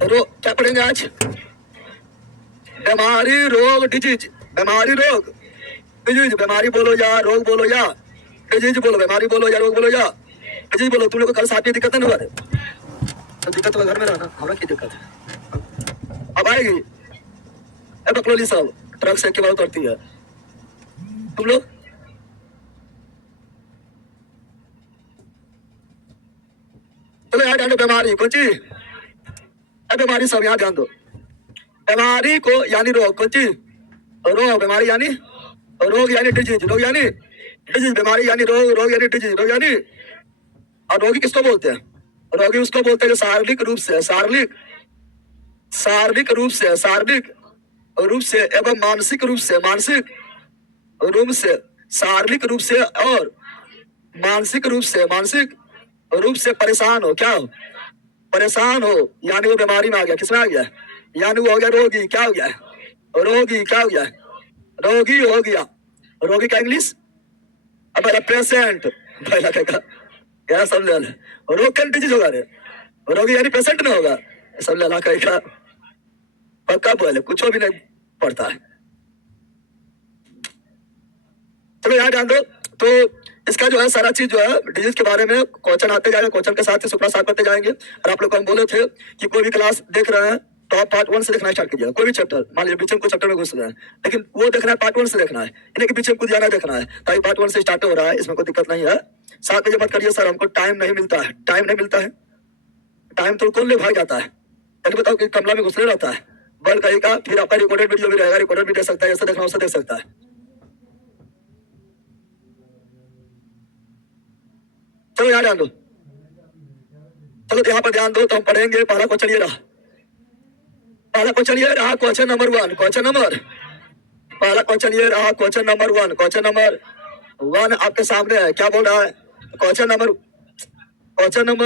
क्या पढ़ेंगे आज? बीमारी, रोग, डिजीज। बीमारी, रोग, डिजीज। बीमारी बोलो या रोग बोलो या डिजीज बोलो। बीमारी बोलो या रोग बोलो या डिजीज बोलो। तुम लोग को कल साथ में दिक्कत नहीं हुआ रे? तो दिक्कत तो घर में रहना, हमारा की दिक्कत है? अब आएगी बकलोली सब ट्रक से के बाद उतरती है। तुम लोग चलो यहाँ ध्यान दो। बीमारी कौन ची? बीमारी सब यहाँ ध्यान दो। बीमारी को यानी रोग कौन ची? रोग। बीमारी यानी रोग यानी डिजीज। रोग यानी डिजीज। बीमारी यानी रोग, रोग यानी डिजीज, रोग यानी। और रोगी किसको बोलते हैं? रोगी उसको बोलते हैं शारीरिक रूप से, शारीरिक रूप से एवं मानसिक रूप से, शारीरिक रूप से और मानसिक रूप से परेशान हो। क्या हो? परेशान हो, यानी वो बीमारी में आ गया। किसमें आ गया? यानी वो हो गया रोगी। क्या हो गया? रोगी। क्या हो गया? रोगी हो गया। रोगी का इंग्लिश? अब पेशेंट पहला कहेगा क्या सब ले रोग का डिजीज होगा रे। रोगी यानी पेशेंट ना होगा, सब लला कहेगा। पक्का बोले, कुछ भी नहीं पड़ता है। चलो यहाँ ध्यान दो। तो इसका जो है सारा चीज जो है डिजीज के बारे में क्वेश्चन आते जाएंगे, क्वेश्चन के साथ ही सुपरा साफ करते जाएंगे। और आप लोग को हम बोले थे कि कोई भी क्लास देख रहे हैं तो आप पार्ट 1 से देखना स्टार्ट कीजिए। कोई भी चैप्टर, मान लीजिए बीच में कोई चैप्टर में घुस रहे हैं, लेकिन वो देखना है पार्ट 1 से देखना है, इन्हें के पीछे कुछ जाना देखना है। ताकि पार्ट 1 से स्टार्ट हो रहा है, इसमें कोई दिक्कत नहीं है। साथ में ये मत करिए सर हमको टाइम नहीं मिलता है। टाइम नहीं मिलता है, टाइम तो कौन ले भाग जाता है? चलिए बताओ कि कमला में घुसने रहता है, बल कहेगा, फिर आपका रिकॉर्डेड वीडियो भी रहेगा, रिकॉर्डेड भी देख सकता है, ऐसा देखना वैसा देख सकता है। चलो यहाँ ध्यान दो। चलो यहाँ पर ध्यान दो तो हम पढ़ेंगे। पहला क्वेश्चन ये रहा, पहला क्वेश्चन ये रहा, क्वेश्चन नंबर 1। पहला क्वेश्चन ये रहा, क्वेश्चन नंबर 1। क्वेश्चन नंबर 1 आपके सामने है। क्या बोल रहा है? क्वेश्चन नंबर क्वेश्चन नंबर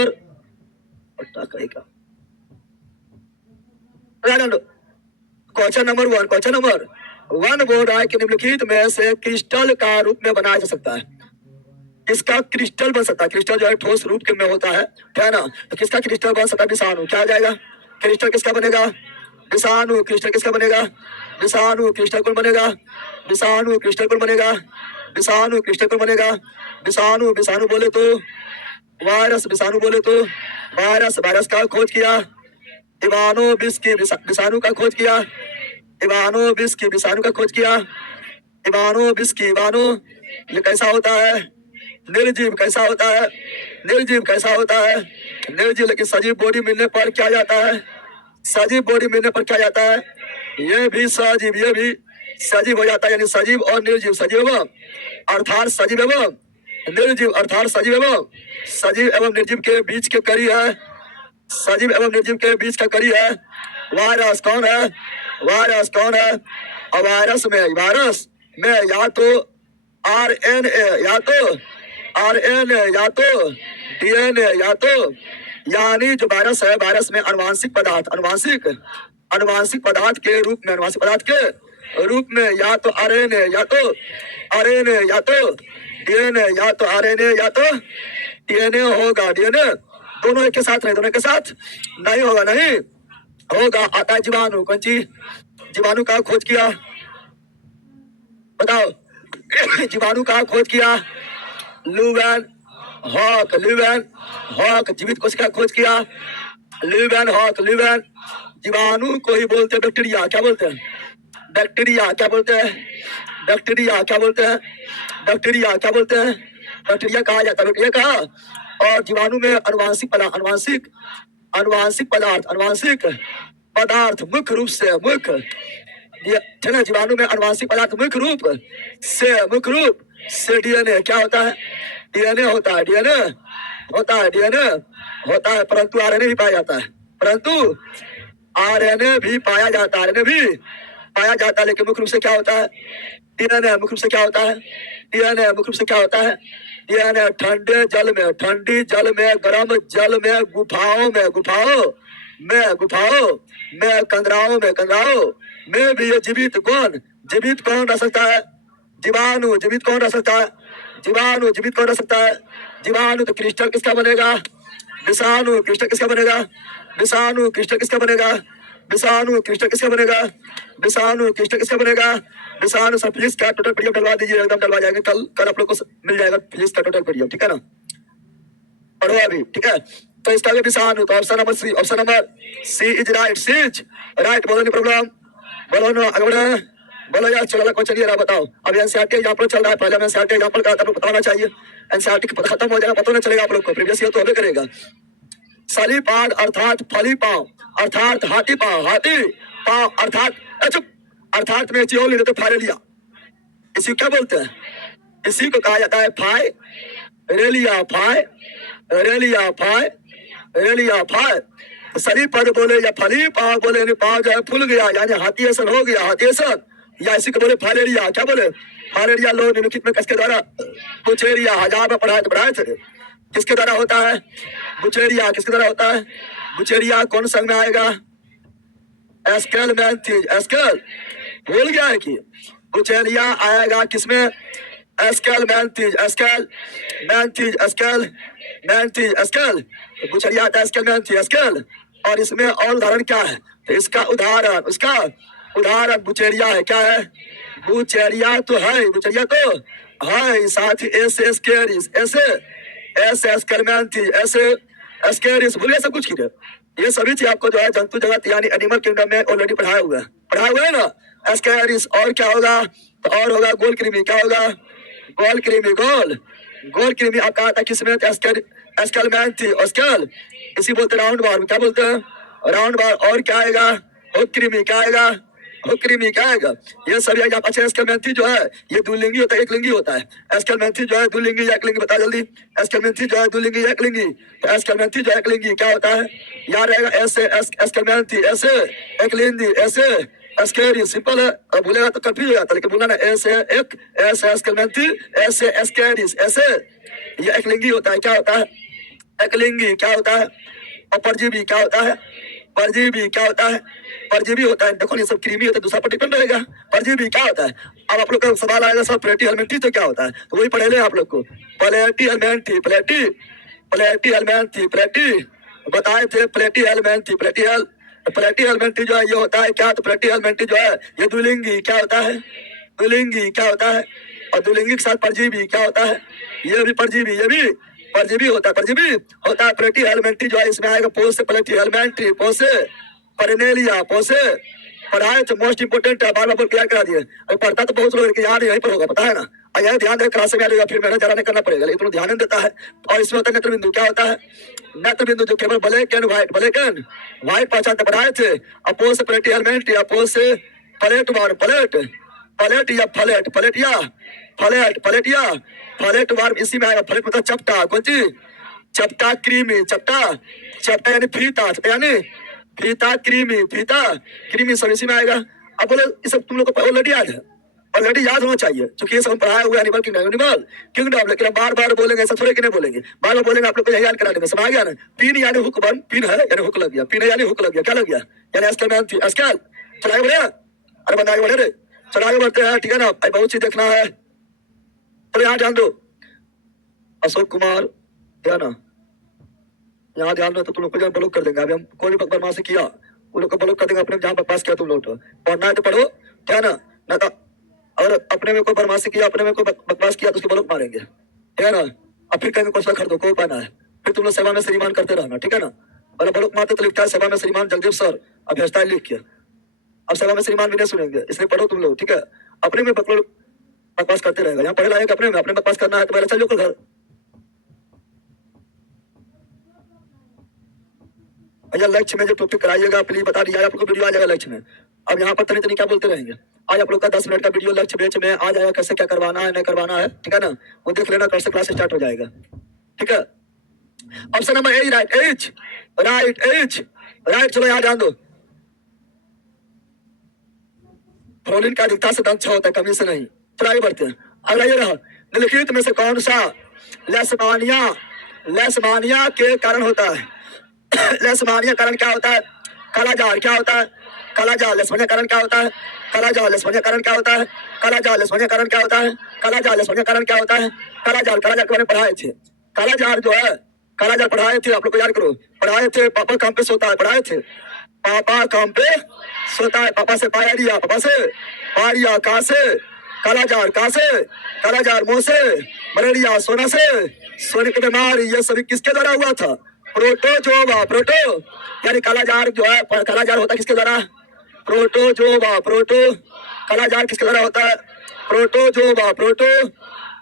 1 बोल रहा है कि निम्नलिखित में से क्रिस्टल का रूप में बनाया जा सकता है। इसका क्रिस्टल बन सकता है। क्रिस्टल जो है ठोस रूप के में होता है ना? तो किसका क्रिस्टल बन सकता है? विषाणु। क्या आ जाएगा? क्रिस्टल किसका बनेगा? विषाणु। क्रिस्टल किसका बनेगा? विषाणु। क्रिस्टल कौन बनेगा? विषाणु। क्रिस्टल कौन बनेगा? विषाणु। क्रिस्टल कौन बनेगा? विषाणु। विषाणु बोले तो वायरस। विषाणु बोले तो वायरस। वायरस का खोज किया इवानोविस्की। विषाणु का खोज किया इवानोविस्की। विषाणु का खोज किया इवानोविस्की। इवानो ये कैसा होता है? निर्जीव। कैसा होता है? निर्जीव। कैसा होता है? निर्जीव। लेकिन सजीव बॉडी मिलने पर क्या जाता है? सजीव बॉडी मिलने पर क्या जाता है? ये भी सजीव, ये भी सजीव हो जाता है। यानी सजीव और निर्जीव। सजीव एवं अर्थात सजीव एवं निर्जीव, अर्थात सजीव एवं निर्जीव के बीच के कड़ी है। सजीव एवं निर्जीव के बीच का कड़ी है वायरस। कौन है? वायरस कौन है? और वायरस में या तो RNA, या तो DNA, या तो यानी जो वायरस है, वायरस में अनुवांशिक पदार्थ के रूप में या तो RNA, या तो DNA, या तो RNA, या तो DNA होगा। DNA दोनों एक के साथ नहीं, दोनों के साथ नहीं होगा, नहीं होगा। आता है जीवाणु। कौन सी? जीवाणु का खोज किया, बताओ। जीवाणु का खोज किया ल्यूवेन हॉक। जीवित कोशिका खोज किया ल्यूवेन हॉक। जीवाणु को ही बोलते हैं बैक्टीरिया। क्या बोलते हैं? बैक्टीरिया। क्या बोलते हैं? बैक्टीरिया। क्या बोलते हैं? बैक्टीरिया। क्या बोलते हैं? बैक्टीरिया कहा जाता है, बैक्टीरिया कहा। और जीवाणु में अनुवांशिक पदार्थ मुख्य रूप से जीवाणु में अनुवांशिक पदार्थ मुख्य रूप से DNA। क्या होता है? DNA होता है। DNA होता है, परंतु RNA भी पाया जाता है। RNA भी पाया जाता है। लेकिन मुख्य रूप से क्या होता है? DNA मुख्य रूप से क्या होता है? DNA ठंडी जल में, गर्म जल में, गुफाओं में, कंदराओं में भी ये जीवित कौन रह सकता है? जीवाणु। जीवित कौन रह सकता है? जीवाणु। तो क्रिस्टल किसका बनेगा? विषाणु क्रिस्टल किसका बनेगा? विषाणु क्रिस्टल किसका बनेगा? विषाणु क्रिस्टल किसका बनेगा? विषाणु क्रिस्टल किसका बनेगा? विषाणु सर फिजिक्स का टोटल पीडीएफ डलवा दीजिए, एकदम डलवा जाएंगे। कल आप लोग को मिल जाएगा फिजिक्स का टोटल पीडीएफ, ठीक है ना? पढ़ो अभी, ठीक है? तो इसका भी विषाणु, तो option number C, option number C is right. C is right, बोलो नहीं प्रॉब्लम, बोलो ना, आगे बढ़े, बोलो यार। चलो क्वेश्चन ये रहा, बताओ। अभी एनसीईआरटी एग्जाम्पल चल रहा है, पहले एनसीईआरटी एग्जाम्पल का आपको बताना चाहिए। एनसीईआरटी खत्म हो जाएगा, पता नहीं चलेगा आप लोग को, प्रीवियस ईयर तो हमें करेगा। सली पाद अर्थात फली पाँव अर्थात हाथी पाँव, हाथी पाँव अर्थात चुप, अर्थात में चियोल नहीं देते फायरेलिया, इसी को क्या बोलते हैं? इसी को कहा जाता है फाय रेलिया, फाय रेलिया, फाय रेलिया, फाय। सली पद बोले या फली पाँव बोले, यानी पाँव जो है फूल गया, यानी हाथी ऐसा हो गया, हाथी ऐसा, या इसी को बोले फायरेलिया। क्या बोले? फायरेलिया। लो निम्नलिखित में किसके द्वारा? बुचेरिया, हजार में पढ़ाए तो पढ़ाए थे, किसके द्वारा होता है? बुचेरिया। किसके द्वारा होता है? बुचेरिया। कौन संघ में आएगा? एस्केल मैंथीज, एस्केल भूल गया है कि बुचेरिया आएगा किसमें? एस्केल मैंथीज, एस्केल मैंथीज, एस्केल मैंथीज, एस्केल। तो बुचेरिया आता है एस्केल मैंथीज, एस्केल। और इसमें और उदाहरण क्या है? तो इसका उदाहरण, उसका उदाहरण बुचेरिया है। क्या है? बुचेरिया तो है, बुचेरिया तो है, साथ ही ऐसे एस्केरिस, ऐसे ऐसे एस्केलमैंथीज, ऐसे एस्केरिस, भूलिए सब कुछ की। ये सभी चीज आपको जो है जंतु जगत यानी एनिमल किंगडम में ऑलरेडी पढ़ाया हुआ है, पढ़ाया हुआ है ना? एस्केरिस। और क्या होगा? तो और होगा गोल कृमि। क्या होगा? गोल कृमि, गोल गोल कृमि। आप कहा था किसमें? एस्केलमैंथी, एस्केल, इसी बोलते राउंड बार। क्या बोलते हैं? राउंड बार। और क्या आएगा? हुक कृमि। क्या आएगा? हुक कृमि। क्या आएगा? ये सभी आएगा। अच्छा, एस्केलमैंथी जो है ये द्विलिंगी होता है, एक लिंगी होता है? एस्केलमैंथी जो है द्विलिंगी या एक लिंगी? बता जल्दी। एस्केलमैंथी जो है द्विलिंगी या एक लिंगी? तो एस्केलमैंथी जो है एक लिंगी क्या होता है? याद रहेगा, ऐसे एस्केलमैंथी, ऐसे एक लिंगी, ऐसे एस्केरिस। सिंपल है, अब भूलेगा तो कंफ्यूज हो जाता है, लेकिन बोलना ना, ऐसे एक, ऐसे एस्केलमैंथी, ऐसे एस्केरिस, ऐसे, ये एक लिंगी होता है। क्या होता है? एक लिंगी। क्या होता है? और परजीवी क्या होता है? परजीवी क्या होता है? परजीवी होता है। देखो ये सब कृमि होता है, दूसरा पर डिपेंड रहेगा। परजीवी क्या होता है? अब आप लोग का सवाल आएगा सर प्लेटी हेलमेंथी तो क्या होता है? तो वही पढ़े ले आप लोग को, प्लेटी हेलमेंथी, प्लेटी प्लेटी हेलमेंथी, प्लेटी बताए थे, प्लेटी हेलमेंथी, प्लेटी हेलमेंथी जो है ये होता है क्या? तो प्लेटी हेलमेंथी जो है ये द्विलिंगी। क्या होता है? द्विलिंगी। क्या होता है? और द्विलिंगी के साथ परजीवी क्या होता है? ये भी परजीवी, ये भी परजीवी होता है, परजीवी होता है। प्लेटी हेलमेंट्री जो है इसमें आएगा पोस से, प्लेटी हेलमेंट्री, पोसे परनेलिया, पोसे पढ़ाए तो मोस्ट इंपोर्टेंट है, बार बार क्लियर करा दिए। अगर पढ़ता तो बहुत लोग याद यहीं पर होगा, पता है ना? और यह ध्यान देकर क्लास में आ जाएगा, फिर मेहनत ज्यादा नहीं करना पड़ेगा, लेकिन ध्यान नहीं देता है। और इसमें होता है नेत्र बिंदु। क्या होता है? नेत्र बिंदु जो केवल black and white, black and white पहचानते पढ़ाए थे। अपोज से प्लेटी हेलमेंट्री, अपोज से प्लेट वार्म, प्लेट प्लेट या फ्लेट, प्लेट या फ्लेट, प्लेट या फ्लेट वार्म, इसी में आएगा। फ्लेट मतलब चपटा, कौन चीज? चपटा क्रीमी, चपटा चपटा यानी फीता, यानी फीता क्रीमी, फीता क्रीमी सब इसी में आएगा। अब बोले ये सब तुम लोग को ऑलरेडी याद है, ऑलरेडी याद होना चाहिए, क्योंकि ये सब हम पढ़ाया हुआ है एनिमल किंगडम, एनिमल किंगडम। लेकिन हम बार बार बोलेंगे, ऐसा थोड़े कि नहीं बोलेंगे, बार बार बोलेंगे, आप लोग को यही याद करा देंगे। समझ आ गया ना? पिन यानी हुक बन, पिन है यानी हुक लग गया, पिन है यानी हुक लग गया, क्या लग गया? यानी एस्केल मैन थी, एस्केल। चलो आगे बढ़े, अरे बंदा आगे बढ़े रे, चलो आगे बढ़ते हैं, ठीक है ना? बहुत चीज देखना है, तो यहाँ ध्यान दो। अशोक कुमार ध्यान ना, यहाँ ध्यान दो, तो तुम लोग को जब ब्लॉक कर देंगे। अभी हम कोई भी बकवास किया उन लोग को ब्लॉक कर देंगे, अपने जहाँ बकवास किया तुम लोग तो पढ़ना है तो पढ़ो, क्या ना? ना तो और अपने में कोई बदमाशी किया, अपने में कोई बकवास किया तो उसको ब्लॉक मारेंगे, ठीक है ना? अब फिर कहीं क्वेश्चन कर दो, कोई पाना है, फिर तुम लोग सेवा में श्रीमान करते रहना, ठीक है ना? पहले ब्लॉक मारते तो लिखता है सेवा में श्रीमान जगदीप सर, अब भेजता है लिख के। अब सेवा में श्रीमान भी नहीं सुनेंगे, इसलिए पढ़ो तुम लोग, ठीक है? अपने में बकवास करते रहेगा, यहाँ पढ़े लायक अपने में, अपने बकवास करना है तो पहले चलो घर। भैया लक्ष्य में जो टॉपिक कराइएगा प्लीज बता दीजिए, आप लोग को वीडियो आ जाएगा लक्ष्य में। अब यहाँ पर तनी क्या बोलते रहेंगे, आज आप लोग का 10 मिनट का वीडियो लक्ष्य बेच में आ जाएगा, कैसे क्या करवाना है नहीं करवाना है, ठीक है ना? वो देख लेना, कल से क्लास स्टार्ट हो जाएगा, ठीक है? ऑप्शन नंबर ए right, H right, H right. चलो यहाँ ध्यान दो, प्रोलिन का अधिकता से दंत अच्छा होता है, कमी से नहीं। चलो आगे बढ़ते हैं, अगला ये रहा, निम्नलिखित में से कौन सा लेसमानिया के कारण होता है? लेसमानिया कारण क्या होता है? कालाजार। क्या होता है? कालाजार। लेसमानिया कारण क्या होता है? कालाजार। लेसमानिया कारण क्या होता है? कालाजार। लेसमानिया कारण क्या होता है? कालाजार। लेसमानिया कारण क्या होता है? कालाजार। कालाजार के बारे में पढ़ाए थे। कालाजार जो है काला जाल पढ़ाए थे, आप लोग को याद करो, पढ़ाए थे। पापा काम पे सोता है, पढ़ाए थे। पापा काम पे सोता है, पापा से पाया लिया, पापा से पाया, कहाँ से? काला जाल, कहाँ से? काला जाल मुंह से, मलेरिया सोना से, सोने की बीमारी, ये सभी किसके द्वारा हुआ था? प्रोटोजोआ, प्रोटो यानी काला जाल जो है, काला जाल होता है किसके द्वारा? प्रोटोजोआ, प्रोटो काला जाल किसके द्वारा होता है? Protozoa, proto.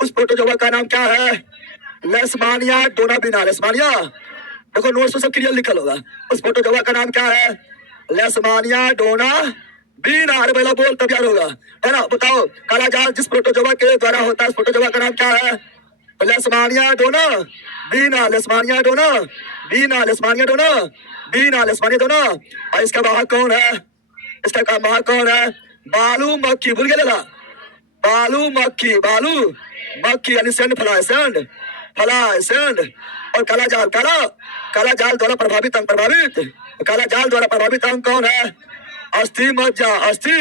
उस प्रोटोजोआ का नाम क्या है? लेशमानिया डोनाबिना, लेशमानिया। देखो नोट्स में सब क्लियर लिखल होगा। उस प्रोटोजोआ का नाम क्या है? लेशमानिया डोनाबिना। अरे पहला बोल तब याद होगा, है ना? बताओ काला जाल जिस प्रोटोजोआ के द्वारा होता है, उस प्रोटोजोआ का नाम क्या है? लेशमानिया डोनाबिना, लेशमानिया डोनाबिना, लेशमानिया डोनाबिना, लेशमानिया डोना। और इसका वाहक कौन है? इसका वाहक कौन है? बालू मक्खी, भूल गए? बालू मक्खी, बालू मक्खी यानी sand fly, sand fly, sand. और काला जाल, काला जाल द्वारा प्रभावित अंग, प्रभावित काला जाल द्वारा प्रभावित अंग कौन है? अस्थि मज्जा, अस्थि।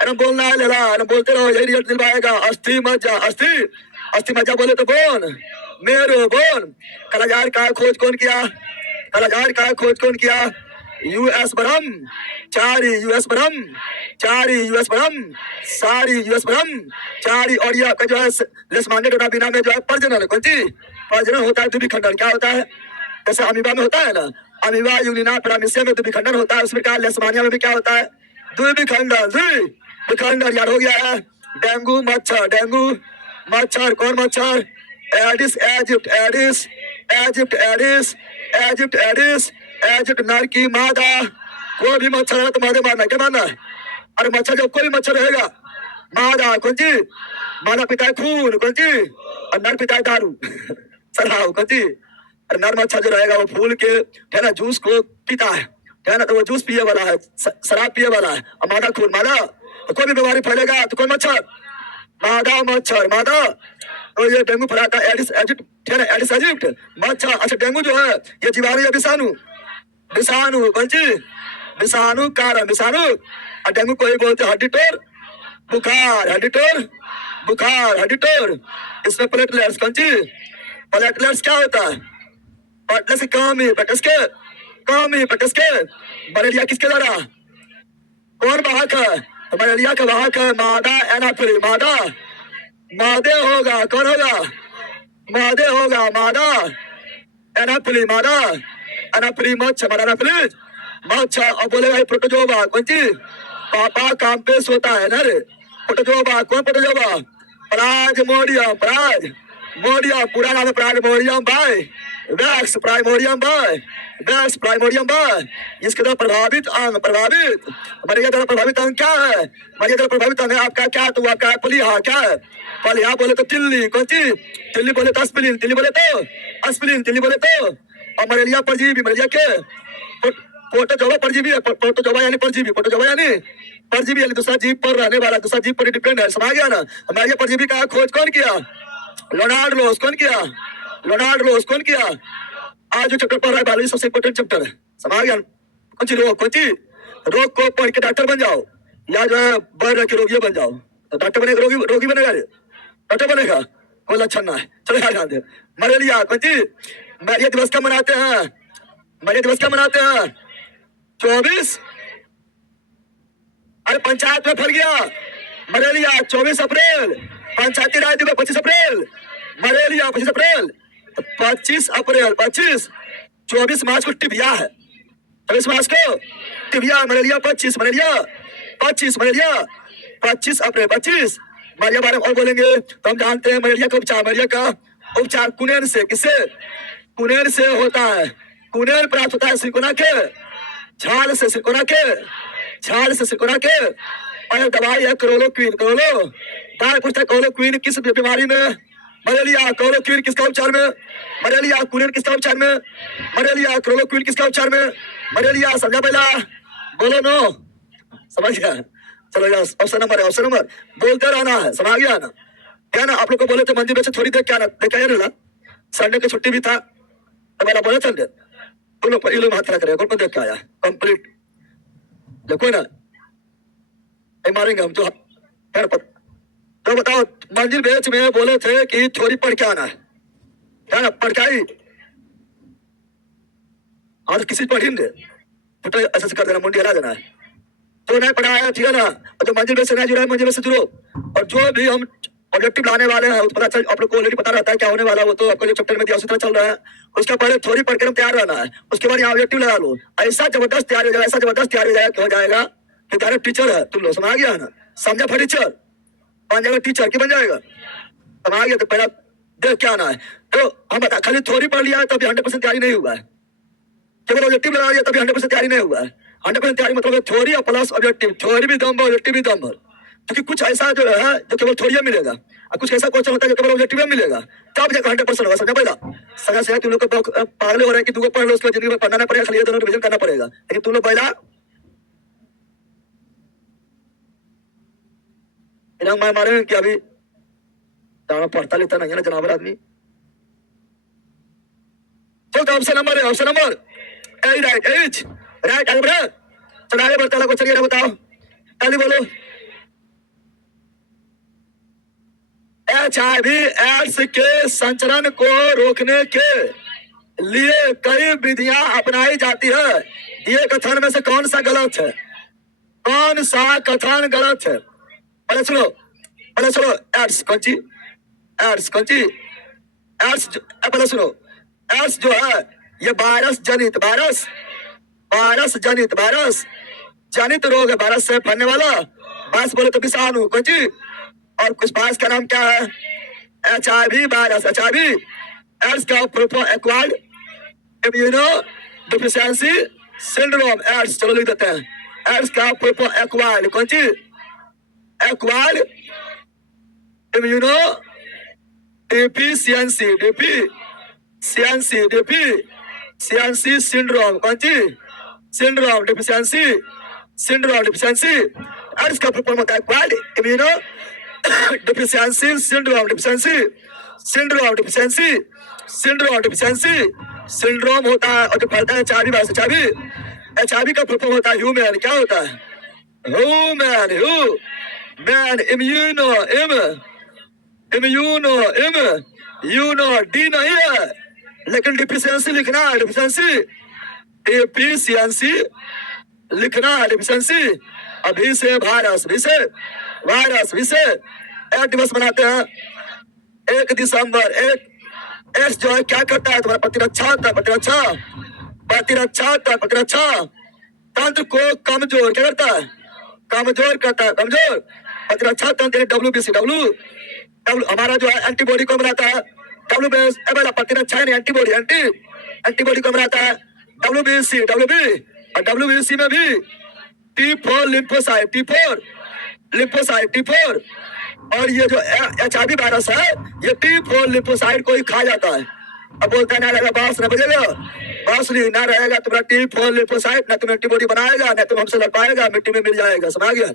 अरे बोलना है लेला, अरे बोलते रहो, यही रिजल्ट दिलवाएगा। अस्थि मज्जा, अस्थि, अस्थि मज्जा बोले तो बोन, मेरो बोन। काला जाल का खोज कौन किया? काला जाल का खोज कौन किया? यूएस ब्रह्मचारी, यूएस ब्रह्मचारी, यूएस ब्रह्मचारी, यूएस ब्रह्मचारी। और ये आपका जो है लेशमानिया डोनाबिना में जो है प्रजनन, कौन सी? प्रजनन होता है द्विखंडन। क्या होता है? जैसे अमीबा में होता है ना, अमीबा यूनिना पैरामीशिया में द्विखंडन होता है, उसमें क्या लेशमानिया में भी क्या होता है? द्विखंडन, द्विखंडन। याद हो गया है? डेंगू मच्छर, डेंगू मच्छर, कौन मच्छर? Aedes Egypt, Aedes Egypt, Aedes Egypt, Aedes Egypt. नर की मादा, कोई भी मच्छर है तो मादे मारना, क्या मारना है? अरे मच्छर जो कोई भी मच्छर रहेगा, मादा कौन सी? मादा पिता है खून, कौन सी? और नर पिता है दारू, शराब, कौन सी? और नर मच्छर जो रहेगा वो फूल के, है ना, जूस को पीता है ना, तो वो जूस पिए वाला है, शराब पिए वाला है। और मादा खून, मादा तो कोई भी बीमारी फैलेगा तो कौन मच्छर? मादा मच्छर, मादा। तो ये डेंगू फैलाता है एडिस इजिप्ट, है ना, एडिस इजिप्ट मच्छर। अच्छा डेंगू जो है ये जीवाणु या विषाणु? विषाणु, कौन सी? विषाणु कारण, विषाणु। और डेंगू को ही बोलते हैं हड्डी टोर बुखार, हड्डी टोर बुखार, हड्डी टोर। इसमें प्लेटलेट्स, कौन सी? प्लेटलेट्स क्या होता है? प्लेटलेट्स की कमी, प्लेटलेट्स के। मलेरिया किसके द्वारा? कौन वाहक है? तो मलेरिया का वाहक है मादा एनाफिली, मादा मादे होगा, कौन होगा? मादे होगा, मादा एनाफिली, मादा एनाफिली मच्छर, मादा एनाफिली मच्छर। और बोलेगा प्रोटोजोआ, कौन सी? पापा काम पे सोता है ना रे। प्रोटोजोआ, कौन प्रोटोजोआ? प्राइमोडियम, प्राइमोडियम, पूरा नाम है plasmodium vivax, plasmodium vivax, plasmodium बाय। इसके द्वारा प्रभावित अंग, प्रभावित मलेरिया द्वारा प्रभावित अंग क्या है? मलेरिया द्वारा प्रभावित अंग है आपका क्या? तो आपका पलिहा, क्या है? पलिहा बोले तो तिल्ली, कौन सी? तिल्ली बोले तो अस्पिलिन, तिल्ली बोले तो अस्पिलिन, तिल्ली बोले तो। और मलेरिया परजीवी, मलेरिया के प्रोटोजोआ परजीवी है, प्रोटोजोआ यानी परजीवी, प्रोटोजोआ यानी परजीवी यानी दूसरा जीव पर रहने वाला, दूसरा जीव पर डिपेंड है, समझ गया ना? हमारे परजीवी का खोज कौन किया? लियोनार्ड लोस, कौन किया? लियोनार्ड लोस, कौन किया? आज जो चैप्टर पढ़ रहा है बायोलॉजी सबसे इंपोर्टेंट चैप्टर है, समझ गया? कौन सी रोग, कौन सी रोग को पढ़ के डॉक्टर बन जाओ, या जो है बढ़ के रोगी बन जाओ। तो डॉक्टर बनेगा, रोगी बनेगा रे, डॉक्टर बनेगा, कोई लक्षण ना है। चलो याद ध्यान दे। मलेरिया, कौन सी? मलेरिया दिवस कब मनाते हैं? मलेरिया दिवस कब मनाते हैं? 24, अरे पंचायत में फैल गया मलेरिया 24 अप्रैल, पंचायती राज दिवस 25 अप्रैल, मलेरिया 25 अप्रैल, 25 अप्रैल, 25, 24 मार्च को टिबिया है, 24 मार्च को टिबिया, मलेरिया 25, मलेरिया 25, मलेरिया 25 अप्रैल, 25। मलेरिया बारे में और बोलेंगे तो हम जानते हैं मलेरिया का उपचार, मलेरिया का उपचार कुनेर से, किससे? कुनेर से होता है। कुनेर प्राप्त होता है सिकुना के झाड़ से, सिकुना के झाड़ से, सिकुना के। और दवाई है क्लोरोक्विन, क्लोरो दवाई पूछता है क्लोरोक्विन किस बीमारी में? मलेरिया। क्लोरोक्विन किसका उपचार में? मलेरिया। कुनेर किसका उपचार में? मलेरिया। क्लोरोक्विन किसका उपचार में? मलेरिया। समझा पहला? बोलो नो, समझ गया? चलो यार ऑप्शन नंबर है, ऑप्शन नंबर बोलते रहना है, समझ गया ना? क्या ना आप लोग को बोले थे मंदिर में से थोड़ी देर क्या ना देखा है ना, संडे की छुट्टी भी था तो मैंने बोला संडे तुम लोग पर हाथ रख रहे, कौन को देख के आया कंप्लीट? देखो ना मारेंगे हम तो तो बताओ मंदिर बेच में बोले थे कि थोड़ी पढ़ के आना है, क्या ना? पढ़ के आई और किसी पढ़ी नहीं तो ऐसा कर देना, मुंडी हला देना है। तो नहीं पढ़ा है, ठीक है ना। और जो मंजिल में से नहीं जुड़ा है, मंजिल में से जुड़ो। और जो भी हम ऑब्जेक्टिव लाने वाले हैं, पता चल आप लोग को ऑलरेडी पता रहता है क्या होने वाला, वो तो आपको जो चैप्टर में दिया उसी तरह चल रहा है। उसका पहले थ्योरी पढ़ कर हम तैयार रहना है, उसके बाद यहाँ ऑब्जेक्टिव लगा लो। ऐसा जबरदस्त तैयार हो जाएगा, ऐसा जबरदस्त तैयार हो जाएगा कि डायरेक्ट टीचर है तुम लोग, समझ गया है ना। समझा फर्नीचर बन जाएगा, टीचर की बन जाएगा, समझ गया। तो पहला देख क्या आना है। तो हम बता, खाली थ्योरी पढ़ लिया है तभी 100% तैयारी नहीं हुआ है, केवल ऑब्जेक्टिव लगा लिया तभी 100% तैयारी नहीं हुआ है। 100% तैयारी मतलब थ्योरी और प्लस ऑब्जेक्टिव, थ्योरी भी दम भर, ऑब्जेक्टिव भी दम भर। क्योंकि कुछ ऐसा जो है जो केवल थ्योरी मिलेगा और कुछ ऐसा क्वेश्चन होता है जो केवल ऑब्जेक्टिव में मिलेगा, तब जाकर 100% होगा, समझा। पहला सगा से तुम लोग को पागल हो रहा है कि तुमको पढ़ लो, उसके जिंदगी में पढ़ना नहीं पड़ेगा, खाली दोनों रिवीजन करना पड़ेगा। लेकिन तुम लोग पहला इनाम मारे कि अभी पढ़ता लेता नहीं है ना जनावर आदमी। तो ऑप्शन नंबर है, ऑप्शन नंबर ए राइट, एच राइट। आगे बढ़े, चलो आगे बढ़ता है, चलिए बताओ, जल्दी बोलो। HIV एड्स के संचरण को रोकने के लिए कई विधियां अपनाई जाती है। ये कथन में से कौन सा गलत है, कौन सा कथन गलत है? पहले सुनो, पहले सुनो। एड्स कौन सी, एड्स कौन सी, एड्स पहले सुनो। एड्स जो है ये वायरस जनित, वायरस जनित रोग है, वायरस से फैलने वाला। वायरस बोले तो विषाणु कौन सी, और कुछ वायरस का नाम क्या है? HIV virus. HIV एड्स का proper acquired immuno deficiency syndrome, AIDS चलो लिख देते हैं। एड्स का प्रोपर एक्वायर्ड कौन सी, acquired immuno deficiency, deficiency syndrome कौन सी, syndrome deficiency, syndrome deficiency. AIDS का प्रोपर होता है acquired immuno deficiency syndrome, deficiency syndrome, deficiency syndrome, deficiency syndrome होता है। और जो फैलता है HIV वायरस, HIV का प्रोपर होता है ह्यूमन, क्या होता है? Human, human immuno, immuno D नहीं है, लेकिन डिफिशियंसी लिखना है, डिफिशियंसी लिखना है, डिफिशियंसी। अभी से वायरस, एक दिवस मनाते हैं 1 दिसंबर। एड्स जो है क्या करता है, तुम्हारा प्रतिरक्षा होता है, प्रतिरक्षा तंत्र को कमजोर क्या करता है, कमजोर करता है, कमजोर प्रतिरक्षा तंत्र। डब्ल्यू हमारा जो है एंटीबॉडी को बनाता है, प्रतिरक्षा एंटीबॉडी, एंटीबॉडी को बनाता है WBC, और WBC में भी T4 लिम्फोसाइट, T4। और ये जो HIV वायरस है ये T4 लिम्फोसाइट को ही खा जाता है। अब बोलता है ना रहेगा बांस न बजेगा, बांसुरी ना रहेगा तुम्हारा T4 लिम्फोसाइट, ना तुम एंटीबॉडी बनाएगा, ना तुम हमसे लड़ पाएगा, मिट्टी में मिल जाएगा, समझ गया।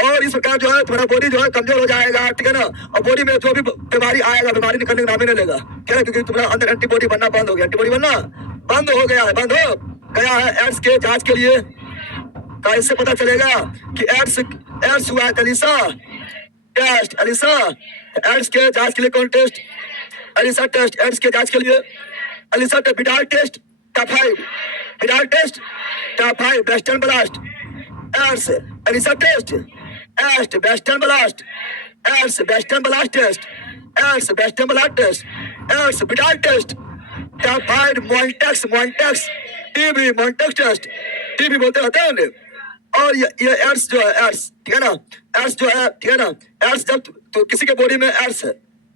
और इस प्रकार जो है तुम्हारा बॉडी जो है कमजोर हो जाएगा, ठीक है ना। और बॉडी में जो भी बीमारी आएगा, बीमारी निकलने का नाम ही नहीं लेगा, क्या है? क्योंकि तुम्हारा अंदर एंटीबॉडी बनना बंद हो गया, एंटीबॉडी बनना बंद हो गया है। एड्स के जांच के लिए कैसे पता चलेगा कि एड्स हुआ है? एलिसा एड्स के जांच के लिए कौन टेस्ट? Elisa test. एड्स के जांच के लिए ELISA test, Widal test, western blast. AIDS ELISA test, western blast, western blast test, western blast test, Widal test, typhoid, Mantoux, TB, Mantoux test, TB बोलते रहते हैं उन्हें। और ये एड्स जो है, एड्स, ठीक है ना, एड्स जो है, ठीक है ना, एड्स जब तो किसी के बॉडी में एड्स है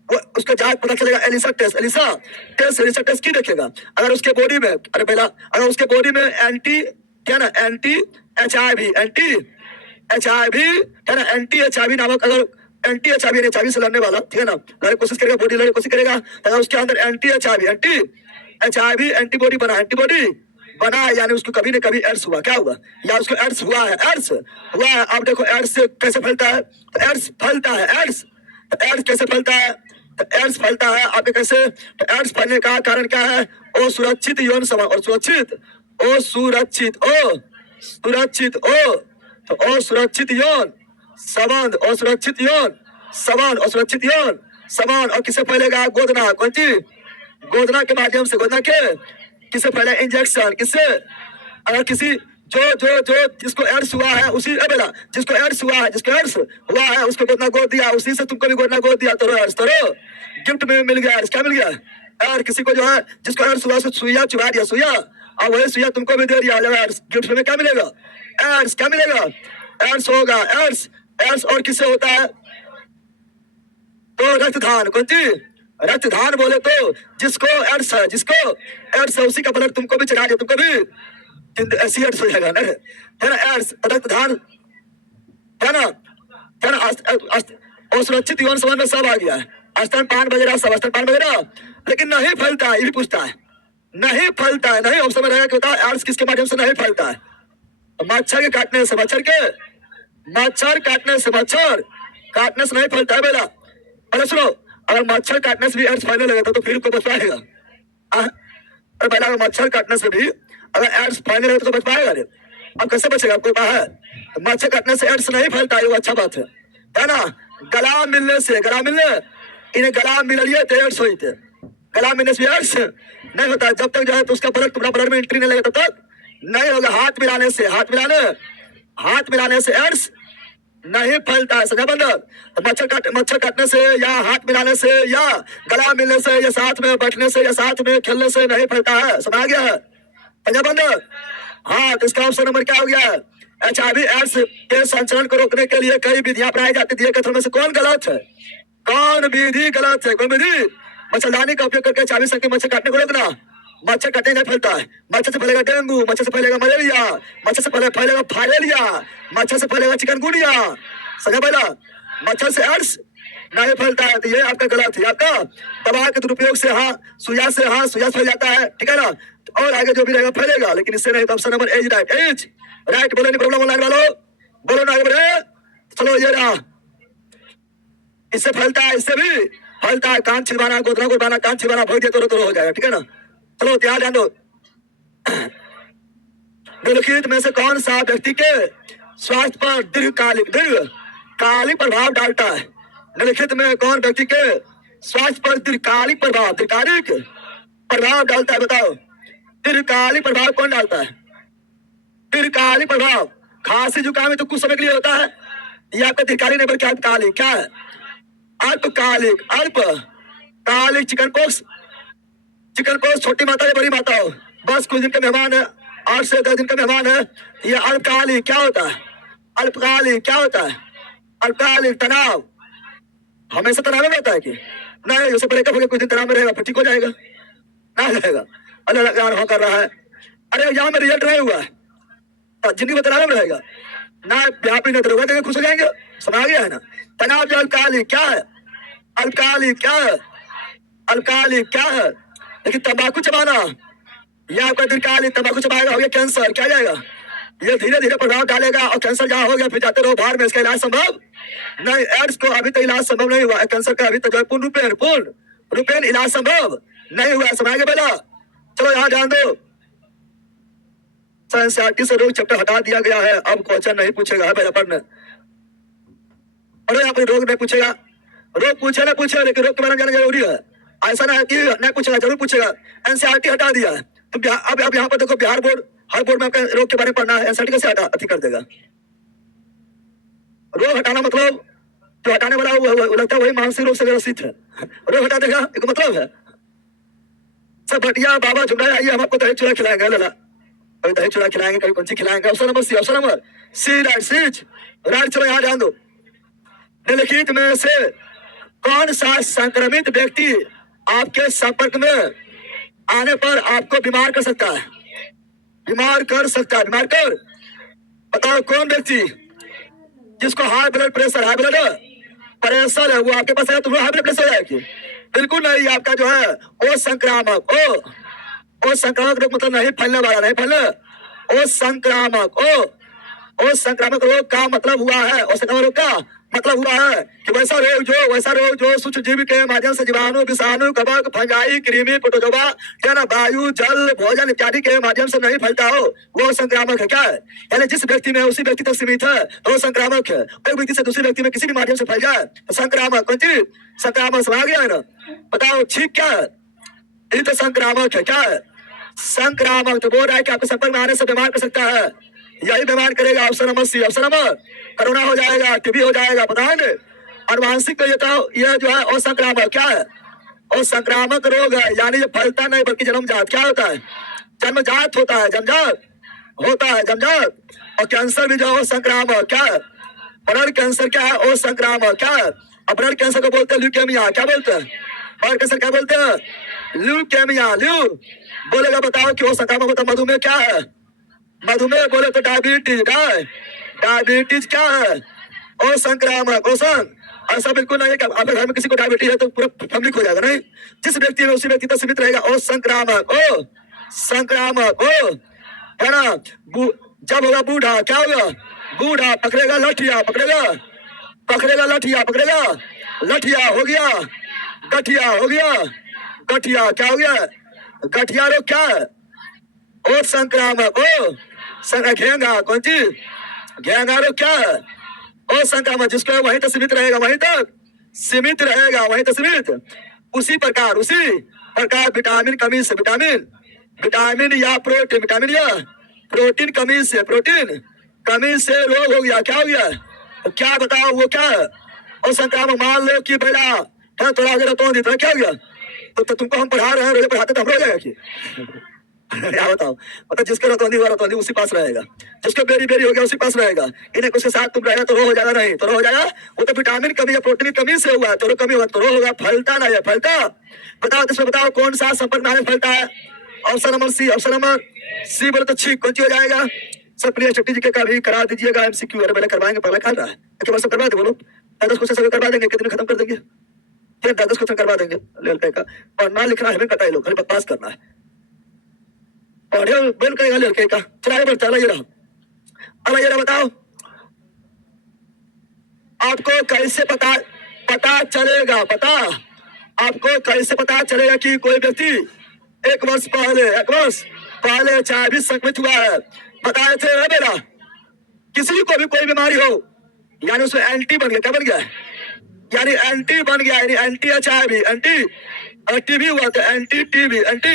वो उसका जांच पता चलेगा एलिसा टेस्ट की देखेगा। अगर उसके बॉडी में, अरे पहला अगर उसके बॉडी में एंटी, क्या ना, एंटी HIV है ना, एंटी HIV नामक, अगर एंटी HIV से लड़ने वाला, ठीक है ना, लड़ने कोशिश करेगा, बॉडी लड़ने कोशिश करेगा, अगर उसके अंदर एंटी HIV एंटीबॉडी बना, यानी उसको कभी न कभी एड्स हुआ, क्या हुआ, या उसको एड्स हुआ है। अब देखो एड्स कैसे फैलता है, तो एड्स फैलता है, एड्स कैसे फैलता है, तो एड्स फैलता है आपके कैसे, तो एड्स फैलने का कारण क्या है? असुरक्षित यौन संबंध, और सुरक्षित यौन संबंध। और किसे फैलेगा? गोदना, कौन सी? गोदना के माध्यम से, गोदना किससे फैला इंजेक्शन, किससे? अगर किसी जो जो जो जिसको एड्स हुआ है उसी बेला जिसको एड्स हुआ है, जिसको एड्स हुआ है उसको गोदना गोद दिया, उसी से तुमको भी गोदना गोद दिया, तो एड्स तरो गिफ्ट में मिल गया। क्या मिल गया? और किसी को जो है जिसको एड्स हुआ उसको सुइया चुरा दिया, सुइया, और वही सुइया तुमको भी दे दिया। गिफ्ट में क्या मिलेगा? एड्स। क्या मिलेगा? एड्स होगा, एड्स। एड्स और किससे होता है? तो रक्तदान। कौन सी? रक्तदान बोले तो जिसको एड्स है, जिसको एड्स है उसी का ब्लड तुमको भी चढ़ा दिया, तुमको भी ऐसी एड्स हो जाएगा ना, है ना? एड्स, रक्तदान, है ना? है ना? और सुरक्षित यौन संबंध में सब आ गया है, स्तनपान वगैरह सब, स्तनपान वगैरह, लेकिन नहीं फैलता है। ये भी पूछता है, नहीं फैलता है, नहीं ऑप्शन में रहेगा कि बताओ एड्स किसके माध्यम से नहीं फैलता है? मच्छर के काटने से, मच्छर के, मच्छर काटने से, मच्छर काटने से नहीं फैलता है बेला। अरे सुनो, अगर मच्छर काटने से भी एड्स फैलने लगे तो फिर को बच पाएगा? अरे बेला, अगर मच्छर काटने से भी अगर एड्स फैलने लगे तो बच पाएगा? रे अब कैसे बचेगा? आपको पता है मच्छर काटने से एड्स नहीं फैलता है, वो अच्छा बात है ना? गला मिलने से, गला मिलने, इन्हें गला मिल रही है तो एड्स हुई थे, गला मिलने से एड्स नहीं होता है। जब तक जो है तो उसका ब्लड तुम्हारा ब्लड में एंट्री नहीं लगेगा तब तक नहीं होगा। हाथ मिलाने से, हाथ मिलाने, हाथ मिलाने से एड्स नहीं फैलता है, समझा बंदर? तो मच्छर काटने से या हाथ मिलाने से या गला मिलने से या साथ में बैठने से या साथ में खेलने से नहीं फैलता है, समझ गया है? समझा बंदर? हाँ, तो इसका ऑप्शन नंबर क्या हो गया? HIV एड्स के संचरण को रोकने के लिए कई विधियां अपनाई जाती थी, कथन में से कौन गलत है? कौन विधि गलत है? कौन विधि? मच्छरदानी का उपयोग करके HIV संक्रमित मच्छर काटने को रोकना। मच्छर काटने नहीं फैलता है, मच्छर से फैलेगा डेंगू, मच्छर से फैलेगा मलेरिया, मच्छर से फैलेगा फाइलेरिया, मच्छर से फैलेगा चिकनगुनिया, समझा पहला? मच्छर से एड्स नहीं फैलता है, तो ये आपका गलत है। आपका दवा के दुरुपयोग से हाँ, सुइया से हाँ, सुइया फैल जाता है, ठीक है ना? और आगे जो भी रहेगा फैलेगा, लेकिन इससे नहीं। तो option number A's right, A's right. बोलो नहीं प्रॉब्लम ऑनलाइन वालों, बोलो ना, आगे बढ़े। चलो ये रहा, इससे फैलता है, इससे भी फैलता है। कान छिलवाना, गोदना गोदना, कान छिलवाना भोग दिया तो हो जाएगा, ठीक है ना? चलो ध्यान दो। निम्नलिखित में से कौन सा व्यक्ति के स्वास्थ्य पर दीर्घकालिक प्रभाव डालता है? निम्नलिखित में कौन व्यक्ति के स्वास्थ्य पर दीर्घकालिक प्रभाव डालता है? बताओ, दीर्घकालिक प्रभाव कौन डालता है? दीर्घकालिक प्रभाव, खांसी जुकाम में तो कुछ समय के लिए होता है, ये आपका दीर्घकालिक नहीं बल्कि अल्पकालिक। क्या है? अल्पकालिक, अल्पकालिक। चिकन छोटी माता या बड़ी माता हो, बस कुछ दिन का मेहमान है, 8 से 10 दिन का मेहमान है, ये अल्पकालिक। क्या होता है? अल्पकालिक। क्या होता है? अल्पकालिक। तनाव, हमेशा तनाव में रहता है कि नहीं? जैसे ब्रेकअप हो गया, कुछ दिन तनाव में रहेगा, फिर ठीक हो जाएगा ना रहेगा? अल्लाह कर रहा है, अरे यहाँ में रिजल्ट नहीं हुआ है, जिंदगी में तनाव में रहेगा ना, यहाँ पे नहीं होगा, खुश हो जाएंगे, समझ गया है ना? तनाव जो अल्पकालिक। क्या है? अल्पकालिक। क्या है? अल्पकालिक। क्या है? लेकिन तंबाकू चबाना, यह आपका दीर्घकालिक। तंबाकू चबाएगा, हो गया कैंसर। क्या जाएगा? ये धीरे धीरे प्रभाव डालेगा और कैंसर जहाँ हो गया फिर जाते रहो बाहर में, इसका इलाज संभव नहीं। एड्स को अभी तक इलाज संभव नहीं हुआ, कैंसर का अभी तक पूर्ण रूपेण इलाज संभव नहीं हुआ, समझ गए बेला? चलो यहाँ ध्यान दो, एनसीईआरटी से रोग चैप्टर हटा दिया गया है, अब क्वेश्चन नहीं पूछेगा पहले पढ़ने, और यहाँ पर रोग नहीं पूछेगा। रोग पूछे ना पूछे, लेकिन रोग के बारे में जानना जरूरी है, ऐसा ना है कि नहीं पूछेगा, जरूर पूछेगा। एनसीईआरटी हटा दिया है तो अब यहाँ पर देखो, बिहार बोर्ड हर बोर्ड में आपका रोग के बारे में पढ़ना है, एनसीईआरटी कैसे अति कर देगा? रोग हटाना मतलब जो हटाने वाला वो लगता है वही मानसिक रोग से ग्रसित है, रोग हटा देगा, एक मतलब है। सब भटिया बाबा झुमरा आइए, हम आपको दही चूड़ा खिलाएंगे, लला कभी दही चूड़ा खिलाएंगे, कभी कौन सी खिलाएंगे। Option number C, option number C right, C's right. चलो यहाँ ध्यान दो, निम्नलिखित में से कौन सा संक्रमित व्यक्ति आपके संपर्क में आने पर आपको बीमार कर सकता है? बीमार कर सकता है, बीमार कर, बताओ कौन व्यक्ति? जिसको हाई ब्लड प्रेशर है, वो आपके पास है, तुम्हें हाई ब्लड प्रेशर है कि? बिल्कुल नहीं, आपका जो है वो संक्रामक, ओ संक्रामक रोग मतलब नहीं फैलने वाला, नहीं फैलने, ओ संक्रामक रोग का मतलब हुआ है, और संक्रामक रोग का मतलब हुआ है कि वैसा रोग जो सूक्ष्म जीव के माध्यम से जीवाणु, विषाणु, कवक, फंगाई, कृमि, प्रोटोजोआ, वायु, जल, भोजन इत्यादि के माध्यम से नहीं फैलता हो, वो संक्रामक है। क्या है? यानी जिस व्यक्ति में उसी व्यक्ति तक सीमित है तो वो संक्रामक है, एक व्यक्ति से दूसरे व्यक्ति में किसी भी माध्यम से फैल जाए तो संक्रामक। कौन चीज? संक्रामक। समझ गया है ना? बताओ ठीक क्या है? ये तो संक्रामक है। क्या है? संक्रामक तो बोल रहा है कि आपके संपर्क में आने से बीमार कर सकता है, यही बीमार करेगा। Option number C. Option number कोरोना हो जाएगा, टीबी हो जाएगा, पता है ना। और मानसिक तो ये जो है असंक्रामक क्या है, और संक्रामक रोग है, यानी ये फैलता नहीं बल्कि जन्मजात क्या होता है, जन्मजात होता है, जन्मजात होता है, जन्मजात। और कैंसर भी जो है संक्रामक क्या है, ब्लड कैंसर क्या है, और संक्रामक क्या है। और ब्लड कैंसर को बोलते हैं ल्यूकेमिया, क्या बोलते हैं, ब्लड कैंसर क्या बोलते हैं, ल्यूकेमिया। बोलेगा बताओ कि वो संक्रामक होता है। मधुमेह क्या है, मधुमेह बोले तो डायबिटीज, डायबिटीज क्या है, और संक्रामक। ऐसा बिल्कुल नहीं है कि आपके घर में किसी को डायबिटीज है तो पूरा फैमिली हो जाएगा, नहीं। जिस व्यक्ति में उसी व्यक्ति तक सीमित रहेगा। और संक्रामक, ओ संक्रामक, ओ है ना। जब होगा बूढ़ा, क्या होगा, बूढ़ा पकड़ेगा लठिया, पकड़ेगा लठिया, पकड़ेगा लठिया, हो गया गठिया, हो गया गठिया, क्या हो गया, गठिया रोग क्या है, और संक्रामक, ओ घेंगा, कौन चीज, घेंगा रोग क्या है, और संक्रामक, जिसको वहीं तक सीमित रहेगा, वहीं तक सीमित रहेगा, वहीं तक सीमित। उसी प्रकार विटामिन कमी से, विटामिन या प्रोटीन कमी से, रोग हो गया, क्या हो गया, तो क्या बताओ वो क्या है, और संक्रामक। मान लो कि बेटा थोड़ा जरा तो क्या हो गया, तो तुमको हम पढ़ा रहे हैं, रोज पढ़ाते तो हम हो जाएगा कि क्या बताओ, मतलब जिसके रतौंधी हुआ रतौंधी उसी पास रहेगा, जिसको बेरी हो गया उसी पास रहेगा। इन्हें उसके साथ तुम रहेगा तो रो हो जाएगा, नहीं तो रो हो जाएगा। वो तो विटामिन कमी या प्रोटीन कमी से हुआ है, तो रो कमी होगा तो रो होगा, फलता नहीं है, फलता। बताओ इसमें, बताओ कौन सा संपर्क में फलता है। Option number C. Option number C बोले तो ठीक, कौन सी हो जाएगा। सब प्रिय शेट्टी जी का भी करा दीजिएगा एमसीक्यू, अरे पहले करवाएंगे, पहले कर रहा है, एक बार सब करवा दे, बोलो 10 क्वेश्चन करवा देंगे, कितने खत्म कर देंगे, 10 क्वेश्चन करवा देंगे लड़के का। पढ़ना लिखना हमें पता है, लोग खाली पास करना है, पढ़े बन करेगा लड़के का। चला बढ़ता है, ये रहा। अब ये बताओ आपको कैसे पता चलेगा, आपको कैसे पता चलेगा कि कोई व्यक्ति 1 वर्ष पहले HIV संक्रमित हुआ है। बताए थे मेरा, किसी को भी कोई बीमारी हो, यानी उसमें एंटी बन गया, क्या बन गया, यानी एंटी बन गया, यानी एंटी HIV, एंटी टीबी हुआ तो एंटी टीबी, एंटी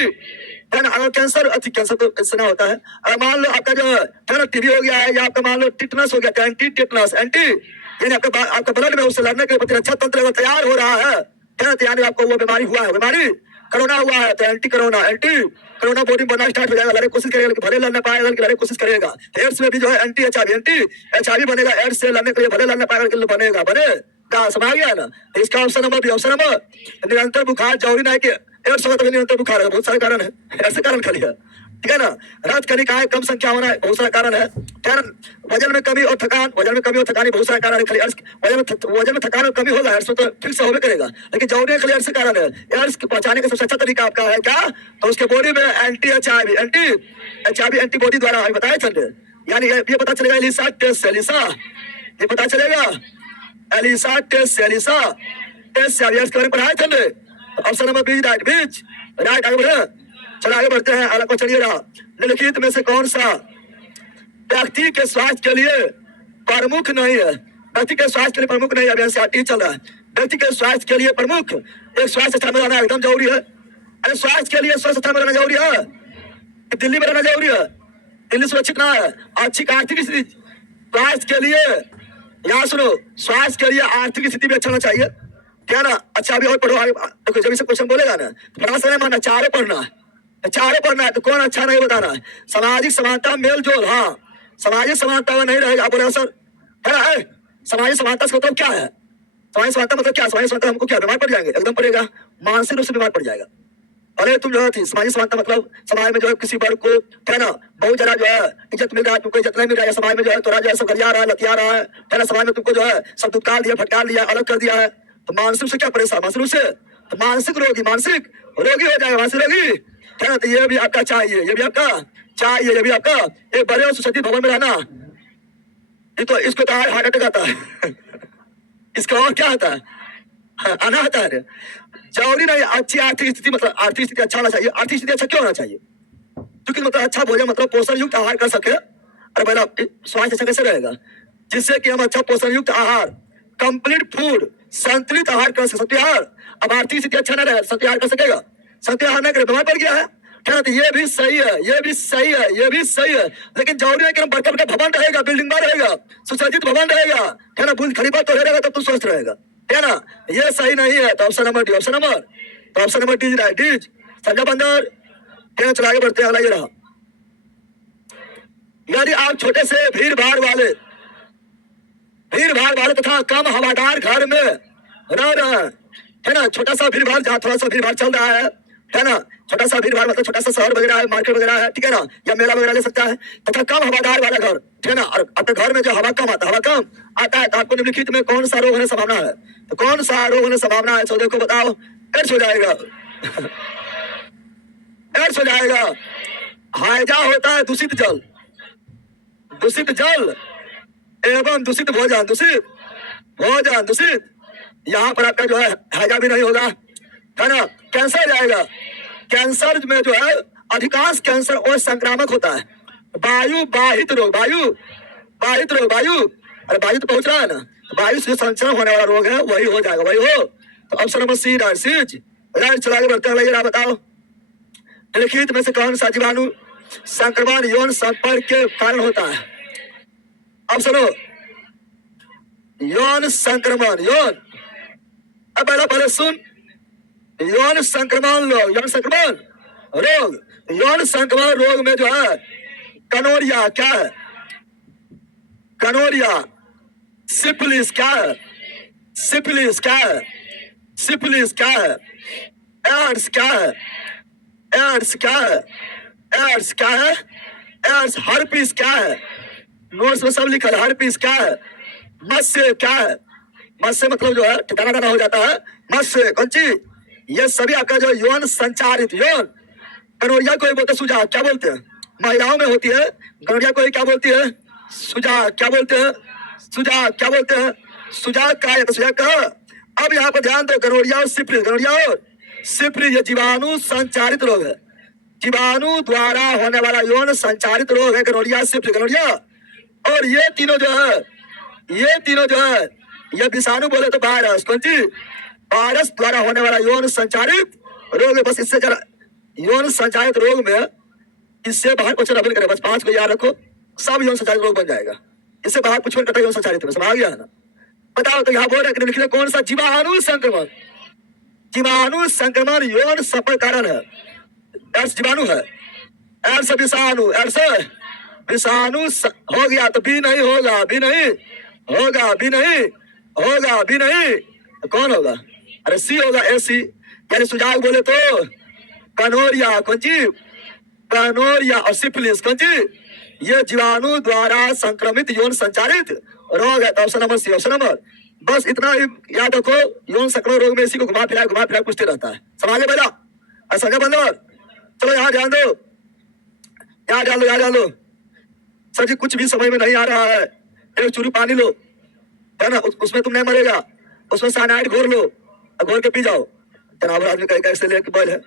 है ना। अगर कैंसर तो इससे ना होता है। अगर मान लो आपका जो है ना टीबी हो गया है, या आपका मान लो टिटनस हो गया तो एंटी टिटनस, एंटी यानी आपका ब्लड में उससे लड़ने के लिए रक्षा तंत्र अगर तैयार हो रहा है, यानी आपको वो बीमारी हुआ है, बीमारी कोरोना हुआ है तो एंटी कोरोना बॉडी बनना स्टार्ट हो जाएगा, लड़ने की कोशिश करेगा, भले लड़ना पाएगा लड़ने की कोशिश करेगा। एड्स में भी जो है एंटी HIV बनेगा, एड्स से लड़ने के लिए भले लड़ना पाएगा बनेगा, समझ गया ना। इसका ऑप्शन नंबर निरंतर बुखार, जरूरी नहीं कि एड्स होगा तभी निरंतर बुखार है, बहुत सारे कारण है, ऐसे कारण खाली है, ठीक है ना। रक्त कणिकाएं कम संख्या होना है, बहुत सारा कारण है। वजन में कमी और थकान, बहुत सारा कारण है। खाली वजन में थकान और कमी होगा, तो ठीक से होवे करेगा, लेकिन जरूरी खाली एड्स कारण है। एड्स पहचाने का सबसे अच्छा तरीका आपका है क्या, तो उसके बॉडी में एंटी HIV एंटीबॉडी द्वारा बताया चल, यानी ये पता चलेगा एलिसा टेस्ट से, ये पता चलेगा एलिसा टेस्ट से के बारे में पढ़ाए थे। ऑप्शन नंबर बी राइट, आगे बढ़े, चलो आगे बढ़ते हैं। अगला क्वेश्चन ये रहा, निम्नलिखित में से कौन सा व्यक्ति के स्वास्थ्य के लिए प्रमुख नहीं है, व्यक्ति के स्वास्थ्य के लिए प्रमुख नहीं है। अभी एनसीईआरटी चल रहा है, व्यक्ति के स्वास्थ्य के लिए प्रमुख, एक स्वास्थ्य स्थान में रहना एकदम जरूरी है। अरे स्वास्थ्य के लिए स्वास्थ्य स्थान में रहना जरूरी है, दिल्ली में रहना जरूरी है, दिल्ली सुरक्षित ना है। अच्छी आर्थिक स्थिति, स्वास्थ्य के लिए, यहाँ सुनो, स्वास्थ्य के लिए आर्थिक स्थिति भी अच्छा होना चाहिए, क्या ना। अच्छा अभी और पढ़ो आगे, देखो जब इसे क्वेश्चन बोलेगा ना, बड़ा समय मानना, चारों पढ़ना है, तो कौन अच्छा नहीं बताना है। सामाजिक समानता, मेल जोल, हाँ सामाजिक समानता में नहीं रहेगा, बोले सर है ना, है सामाजिक समानता से मतलब क्या है, सामाजिक समानता मतलब क्या, सामाजिक समानता हमको क्या बीमार पड़ जाएंगे, एकदम पड़ेगा, मानसिक रूप से बीमार पड़ जाएगा। अरे तुम जो है सामाजिक समानता मतलब समाज में जो है किसी वर्ग को है ना बहुत ज्यादा जो है इज्जत मिल रहा है, तुमको इज्जत नहीं मिल रहा है, समाज में जो है थोड़ा जो है सब गरिया रहा है, लतिया रहा है ना, समाज में तुमको जो है सब दुत्कार दिया, फटकार दिया, अलग कर दिया है, तो मानसिक से क्या परेशान, मानसिक रूप से तो मानसिक रोगी हो जाएगा, मानसिक रोगी है ना। तो ये भी आपका चाहिए, ये भी आपका एक बड़े और सुसज्जित भवन में रहना, ये तो इसको तो हार्ट अटैक आता है इसका और क्या आता है, आना आता है। जरूरी नहीं अच्छी आर्थिक स्थिति, मतलब आर्थिक स्थिति अच्छा होना चाहिए। आर्थिक स्थिति अच्छा क्यों होना चाहिए, क्योंकि मतलब अच्छा भोजन मतलब पोषण युक्त आहार कर सके। अरे पहला स्वास्थ्य अच्छा कैसे रहेगा, जिससे कि हम अच्छा पोषण युक्त आहार, कंप्लीट फूड, संतुलित आहार कर सकते आहार। अब आर्थिक स्थिति अच्छा नहीं रहेगा, संतुलित आहार कर सकेगा, संतुलित आहार नहीं करे बीमार पड़ गया है, क्या तो ये भी सही है, ये भी सही है, ये भी सही है, लेकिन जरूरी है कि बड़का बड़का भवन रहेगा, बिल्डिंग रहेगा, सुसज्जित भवन रहेगा, है ना, बुर्ज खलीफा तो रहेगा, तब तू स्वस्थ रहेगा, है ना। ये सही नहीं है। तो option number D, option number, तो ऑप्शन नंबर डी राइट। डीज समझा बंदर, क्या चला आगे बढ़ते हैं। अगला ये रहा, यदि आप छोटे से भीड़ भाड़ वाले तथा कम हवादार घर में रह रहे हैं, है ना, छोटा सा भीड़ भाड़, जहाँ थोड़ा सा भीड़ भाड़ चल रहा है ना, छोटा सा भीड़ भाड़ मतलब छोटा सा शहर वगैरह है, मार्केट वगैरह है, ठीक है ना, या मेला वगैरह ले सकता है, तथा कम हवादार वाला घर, ठीक है ना, और आपके घर में जो हवा कम आता है, तो आपको निम्नलिखित में कौन सा रोग होने संभावना है। तो कौन सा रोग होने संभावना है, चौदह को बताओ। एड्स हो जाएगा, एड्स हो जाएगा। हाइजा होता है दूषित जल, दूषित जल एवं दूषित भोजन, दूषित भोजन, दूषित, यहाँ पर आपका जो है हैजा भी नहीं होगा, है ना। कैंसर जाएगा, कैंसर में जो है अधिकांश कैंसर और संक्रामक होता है। वायु बाहित रोग, वायु बाहित रोग, वायु, अरे वायु तो पहुंच रहा है ना, वायु से संचरण होने वाला रोग है, वही हो जाएगा, वही हो। तो option number C right, C's right. चला के बढ़ते हैं, बताओ निम्नलिखित में से कौन सा जीवाणु संक्रमण यौन संपर्क के कारण होता है। ऑप्शन हो यौन संक्रमण, यौन, अब पहले सुन, यौन संक्रमण रोग, यौन संक्रमण रोग, यौन संक्रमण रोग में जो है कनोरिया क्या है, कनोरिया, सिफिलिस क्या है, सिफिलिस क्या है, सिफिलिस क्या है, एड्स क्या है, एड्स क्या है, एड्स क्या है, एड्स, हर्पीस क्या है, नोट्स में सब लिखा है, हर्पीस क्या है, मत्स्य क्या है, मत्स्य मतलब जो है ठिकाना दाना हो जाता है, मत्स्य कौन ची, ये सभी आपका जो यौन संचारित, यौन, कनोरिया को बोलते सुझाव, क्या बोलते हैं, महिलाओं में होती है कनोरिया को, क्या बोलती है, सुझाव, क्या बोलते हैं, सुझाव, क्या बोलते हैं, सुझाव का है, तो सुझाव का। अब यहाँ पर ध्यान दो, कनोरिया और सिफिलिस, कनोरिया और सिफिलिस ये जीवाणु संचारित रोग है, जीवाणु द्वारा होने वाला यौन संचारित रोग है कनोरिया, सिफिलिस, कनोरिया। और ये तीनों जो है, ये तीनों जो है, ये विषाणु बोले तो वायरस, कौन सी, वायरस द्वारा होने वाला यौन संचारित रोग है। बस इससे जरा यौन संचारित रोग में इससे बाहर क्वेश्चन अवल करे, बस 5 को याद रखो, सब यौन संचारित रोग बन जाएगा, इससे बाहर कुछ कटा यौन संचारित में, समझ गया है ना। बताओ तो यहाँ बोल रहे लिखने कौन सा जीवाणु संक्रमण, जीवाणु संक्रमण यौन संपर्क कारण है, एड्स जीवाणु है, एड्स विषाणु, एड्स विषाणु हो गया, तो बी नहीं होगा, बी नहीं होगा, बी नहीं होगा, बी नहीं, तो कौन होगा, अरे सी होगा, ए सी, यानी सुझाव बोले तो कनोरिया, कौन सी, कनोरिया और सिफिलिस, कौन सी, ये जीवाणु द्वारा संक्रमित यौन संचारित रोग है। तो option number C, option number, बस इतना ही याद रखो, यौन संक्रमण रोग में इसी को घुमा फिरा पूछते रहता है, समझे पहला, समझे बंदर। चलो यहाँ ध्यान दो, यहाँ डाल लो, यहाँ डाल लो, सर जी कुछ भी समझ में नहीं आ रहा है, एक चूरी पानी लो, है ना, उसमें तुम नहीं मरेगा, उसमें साइनाइड घोर लो, घोर के पी जाओ। जनाब आदमी का कैसे लेके बैल है,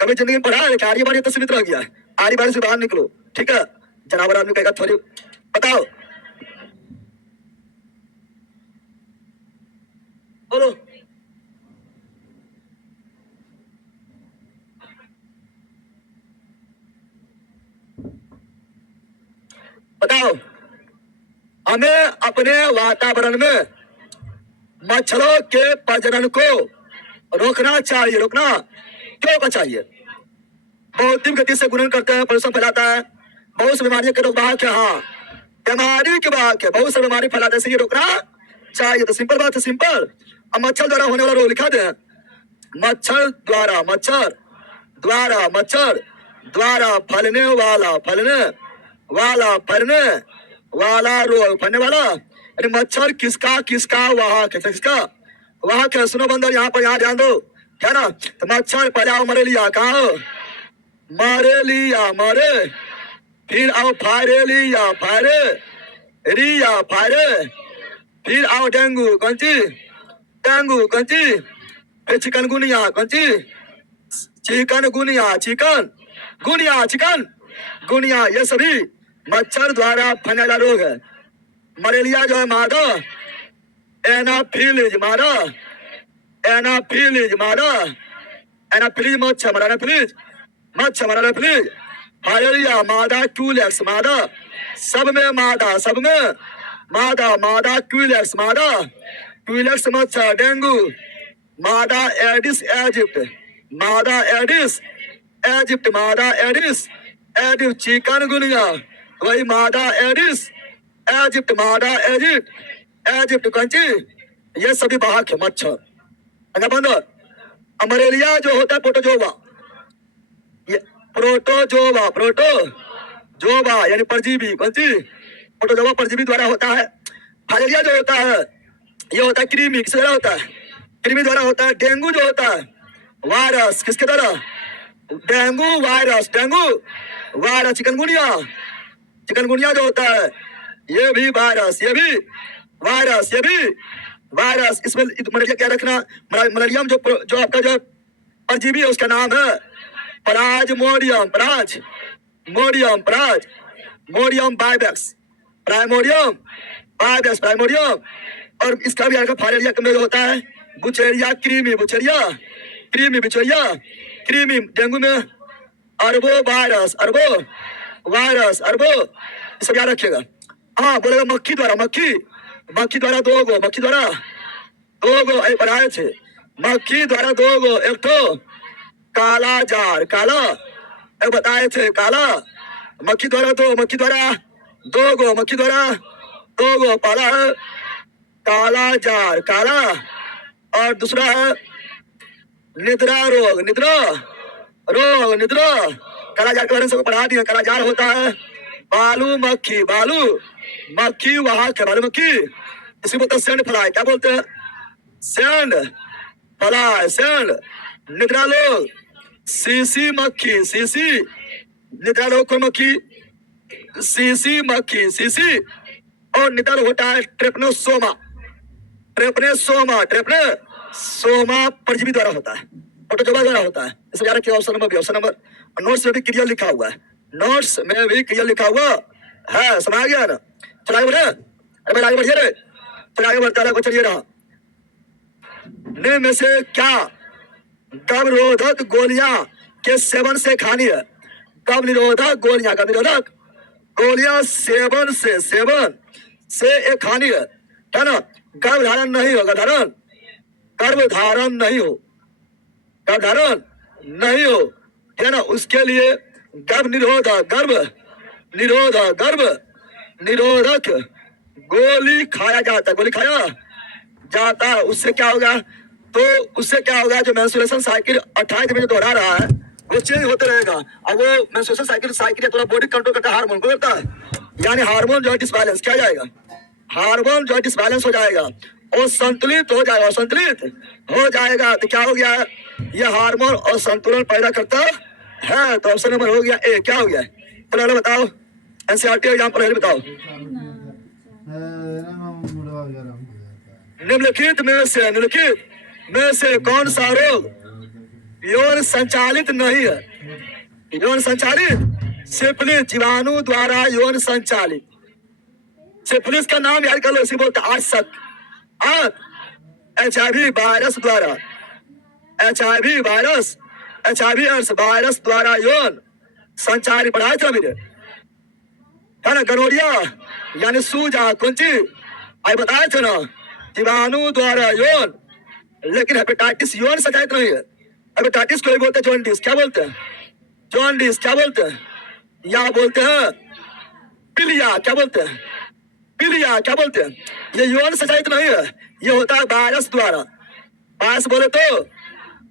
कभी जिंदगी में पढ़ा है कि आर्य बारी तो सीमित रह गया है, आर्य बारी से बाहर निकलो, ठीक है। जनाब आदमी का थोड़ी बताओ, बोलो, बताओ, हमें अपने वातावरण में मच्छरों के प्रजनन को रोकना चाहिए, रोकना क्यों का चाहिए, बहुत तीव्र गति से गुणन करते हैं, प्रदूषण फैलाता है, बहुत सी बीमारियों के रोग वाहक है, हाँ बीमारी के वाहक है, बहुत सी बीमारी फैलाते हैं, ये रोकना चाहिए। तो सिंपल बात है, सिंपल। अब मच्छर द्वारा होने वाला रोग लिखा दे, मच्छर द्वारा, मच्छर द्वारा, मच्छर द्वारा फैलने वाला रोग, फैलने वाला, अरे मच्छर किसका किसका वाहक है, किसका वाहक है, सुनो बंदर, यहाँ पर यहाँ ध्यान दो, क्या ना, तो मच्छर पहले आओ मलेरिया, कहा मलेरिया, मरे, फिर आओ फायरेलिया, फायरे, फिर आओ डेंगू, कौन सी, डेंगू, कौन सी, फिर चिकनगुनिया, कौन सी, चिकनगुनिया, चिकनगुनिया, ये सभी मच्छर द्वारा फैलने वाला रोग है। मलेरिया जो है मादा, एनाफिलिज मादा, एनाफिलिज मादा, एनाफिलिज मच्छर, एनाफिलिज मच्छर मरा प्लीज। हालेलुया। मादा क्यूलेक्स, मादा सब में मादा, सब में मादा, मादा क्यूलेक्स, मादा क्यूलेक्स मच्छर, डेंगू, मादा एडिस इजिप्ट, मादा एडिस इजिप्ट, मादा एडिस इजिप्ट, चिकनगुनिया वही मादा एडिस इजिप्ट, मादा इजिप्ट इजिप्ट कंची, ये सभी वाहक है मच्छर। अगर बंदर अमरेलिया जो होता है प्रोटोजोवा, ये प्रोटोजोवा, प्रोटोजोवा यानी परजीवी, कंची प्रोटोजोवा परजीवी द्वारा होता है। फाइलेरिया जो होता है ये होता है कृमि, किसके द्वारा होता है? कृमि द्वारा होता है। डेंगू जो होता है वायरस, किसके द्वारा? Dengue virus, dengue virus. Chikungunya, chikungunya जो होता है ये भी वायरस, ये भी वायरस, ये भी वायरस। इसमें मलेरिया क्या रखना, मलेरिया में जो आपका जो परजीवी है उसका नाम है पराजमोडियम, पराजमोडियम, पराजमोडियम बाइबेक्स, प्राइमोडियम बाइबेक्स, प्राइमोडियम। और इसका भी फाइलेरिया में होता है बुचेरिया क्रीमी, बुचेरिया क्रीमी, बुचेरिया क्रीमी। डेंगू में अरबो वायरस, अरबो वायरस, अरबो, सब याद रखिएगा। हाँ बोलेगा मक्खी द्वारा, मक्खी, मक्खी द्वारा दो गो, मक्खी द्वारा दो गो बनाए थे, मक्खी द्वारा दो गो। एक तो काला जार, काला एक बताए थे, काला मक्खी द्वारा दो, मक्खी द्वारा दो गो, मक्खी द्वारा दो गो। पहला है काला जार, काला, और दूसरा है निद्रा रोग, निद्रा रोग, निद्रा। काला जार के बारे में सबको पढ़ा दिया। काला जार होता है बालू मक्खी, बालू मक्खी वहां के बालू मक्खी, इसी बोलते हैं सैंड फ्लाई, क्या बोलते हैं? Sand fly, sand. निद्रा लोग सीसी मक्खी, सीसी, निद्रा लोग कोई मक्खी, सीसी मक्खी, सीसी। और निद्रा लोग होता है ट्रेपनोसोमा, ट्रेपनेसोमा, ट्रेपनेसोमा परजीवी द्वारा होता है, प्रोटोजोआ द्वारा होता है। इसे याद रखिए। Option number B, option number. Notes में भी क्रिया लिखा हुआ है, नोट्स में भी क्रिया लिखा हुआ है, समझ आ गया ना? चलो आगे बढ़े, अरे आगे बढ़िए रे, चलो आगे बढ़ता है। चलिए रहा, निम्न में से क्या गर्भ निरोधक गोलियां के सेवन से खानी है? गर्भ निरोधक गोलियां, गर्भ निरोधक गोलियां सेवन से एक खानी है ना? गर्भ धारण नहीं होगा, धारण, गर्भ धारण नहीं हो, गर्भ धारण नहीं हो, है ना? उसके लिए गर्भ निरोधक, गर्भ निरोधक, गर्भ निरोधक गोली खाया जाता है, गोली खाया जाता है। उससे क्या होगा? तो उससे क्या होगा? जो मेंस्ट्रुएशन साइकिल 28 दिन में दोहरा रहा है वो चेंज होते रहेगा। अब वो मेंस्ट्रुएशन साइकिल थोड़ा बॉडी कंट्रोल करता है, हार्मोन को करता है, यानी हार्मोन जो है डिसबैलेंस क्या जाएगा, हार्मोन जो है डिसबैलेंस हो जाएगा और संतुलित हो जाएगा, संतुलित हो जाएगा। तो क्या हो गया? ये हार्मोन और संतुलन पैदा करता है। तो ऑप्शन नंबर हो गया ए। क्या हो गया? चलो बताओ, एनसीईआरटी एग्जाम पर बताओ। निम्नलिखित में से कौन सा रोग यौन संचालित नहीं है? यौन संचालित, सिफिलिस, जीवाणु द्वारा यौन संचालित। सिफिलिस का नाम याद कर लो, इसी बोलते आर्सक। HIV वायरस द्वारा, HIV वायरस, HIV वायरस द्वारा यौन संचारी पढ़ाए थे मेरे, है ना? गनोरिया यानी सूजा, कुंची आई बताए थे ना, जीवाणु द्वारा यौन। लेकिन हेपेटाइटिस यौन संचालित नहीं है। हेपेटाइटिस को बोलते हैं जॉन्डिस, क्या बोलते हैं? जॉन्डिस, क्या बोलते हैं? या बोलते हैं पीलिया, क्या बोलते हैं? पीलिया, क्या बोलते हैं? ये यौन संचालित नहीं है, ये होता है वायरस द्वारा। वायरस बोले तो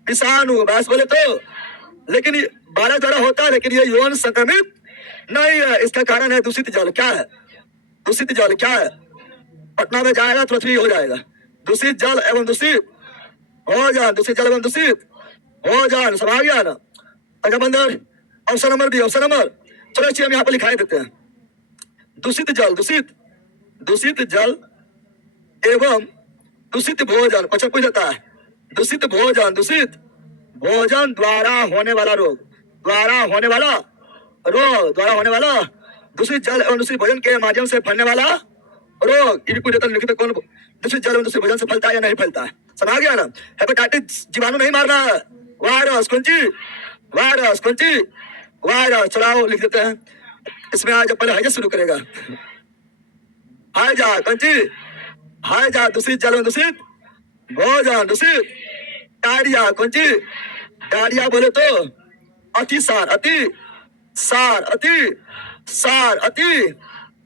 विषाणु, वायरस बोले तो, लेकिन वायरस द्वारा होता है, लेकिन ये यौन संक्रमित नहीं है। इसका कारण है दूषित जल। क्या है दूषित जल? क्या है? पटना में जाएगा तो फ्री हो जाएगा। दूषित जल एवं दूषित हो जान, दूषित जल एवं दूषित हो जान, सब आ गया ना? अगर बंदर option number B, option number. चलो अच्छी हम यहाँ पर लिखाई देते हैं। दूषित जल, दूषित जल एवं दूषित भोजन। क्वेश्चन पूछ जाता है, दूषित भोजन, दूषित भोजन द्वारा होने वाला रोग, द्वारा होने वाला रोग, द्वारा होने वाला दूषित जल एवं दूषित भोजन के माध्यम से फैलने वाला रोग। ये भी पूछ जाता है, कौन दूषित जल एवं दूषित भोजन से फैलता है या नहीं फैलता है? समझ गया ना? हेपेटाइटिस जीवाणु नहीं मारना है, वायरस, कौन सी वायरस कौन सी? वायरस। चलाओ लिख देते हैं इसमें। आज पहले हाइजा शुरू करेगा। हाइजा कौन सी? हाइजा दूषित जल में दूषित भोजन दूषित। डायरिया कौन सी? डायरिया बोले तो अतिसार, अति सार, अति सार, अति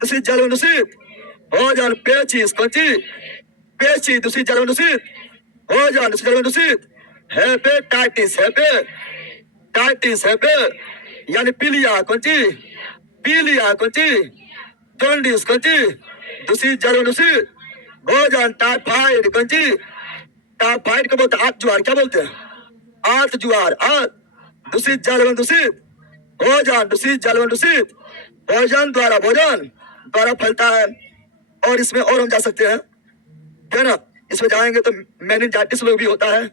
दूषित जल में दूषित भोजन। पेचिस कौन सी? पेची दूषित जल में दूषित भोजन दूषित जल में दूषित। हेपेटाइटिस, हेपेटाइटिस, हेपे यानी पीलिया कौन सी? पीलिया कौन सी? जॉन्डिस कौन सी? दूषित जल में दूषित भोजन। टाइफाइड कौन सी? टाइफाइड को बोलते हैं आंत जुआर। क्या बोलते हैं? आंत जुआर। आंत दूषित जल में दूषित भोजन दूषित जल में दूषित भोजन द्वारा फैलता है। और इसमें और हम जा सकते हैं, है ना? इसमें जाएंगे तो मेनिंजाइटिस लोग भी होता है,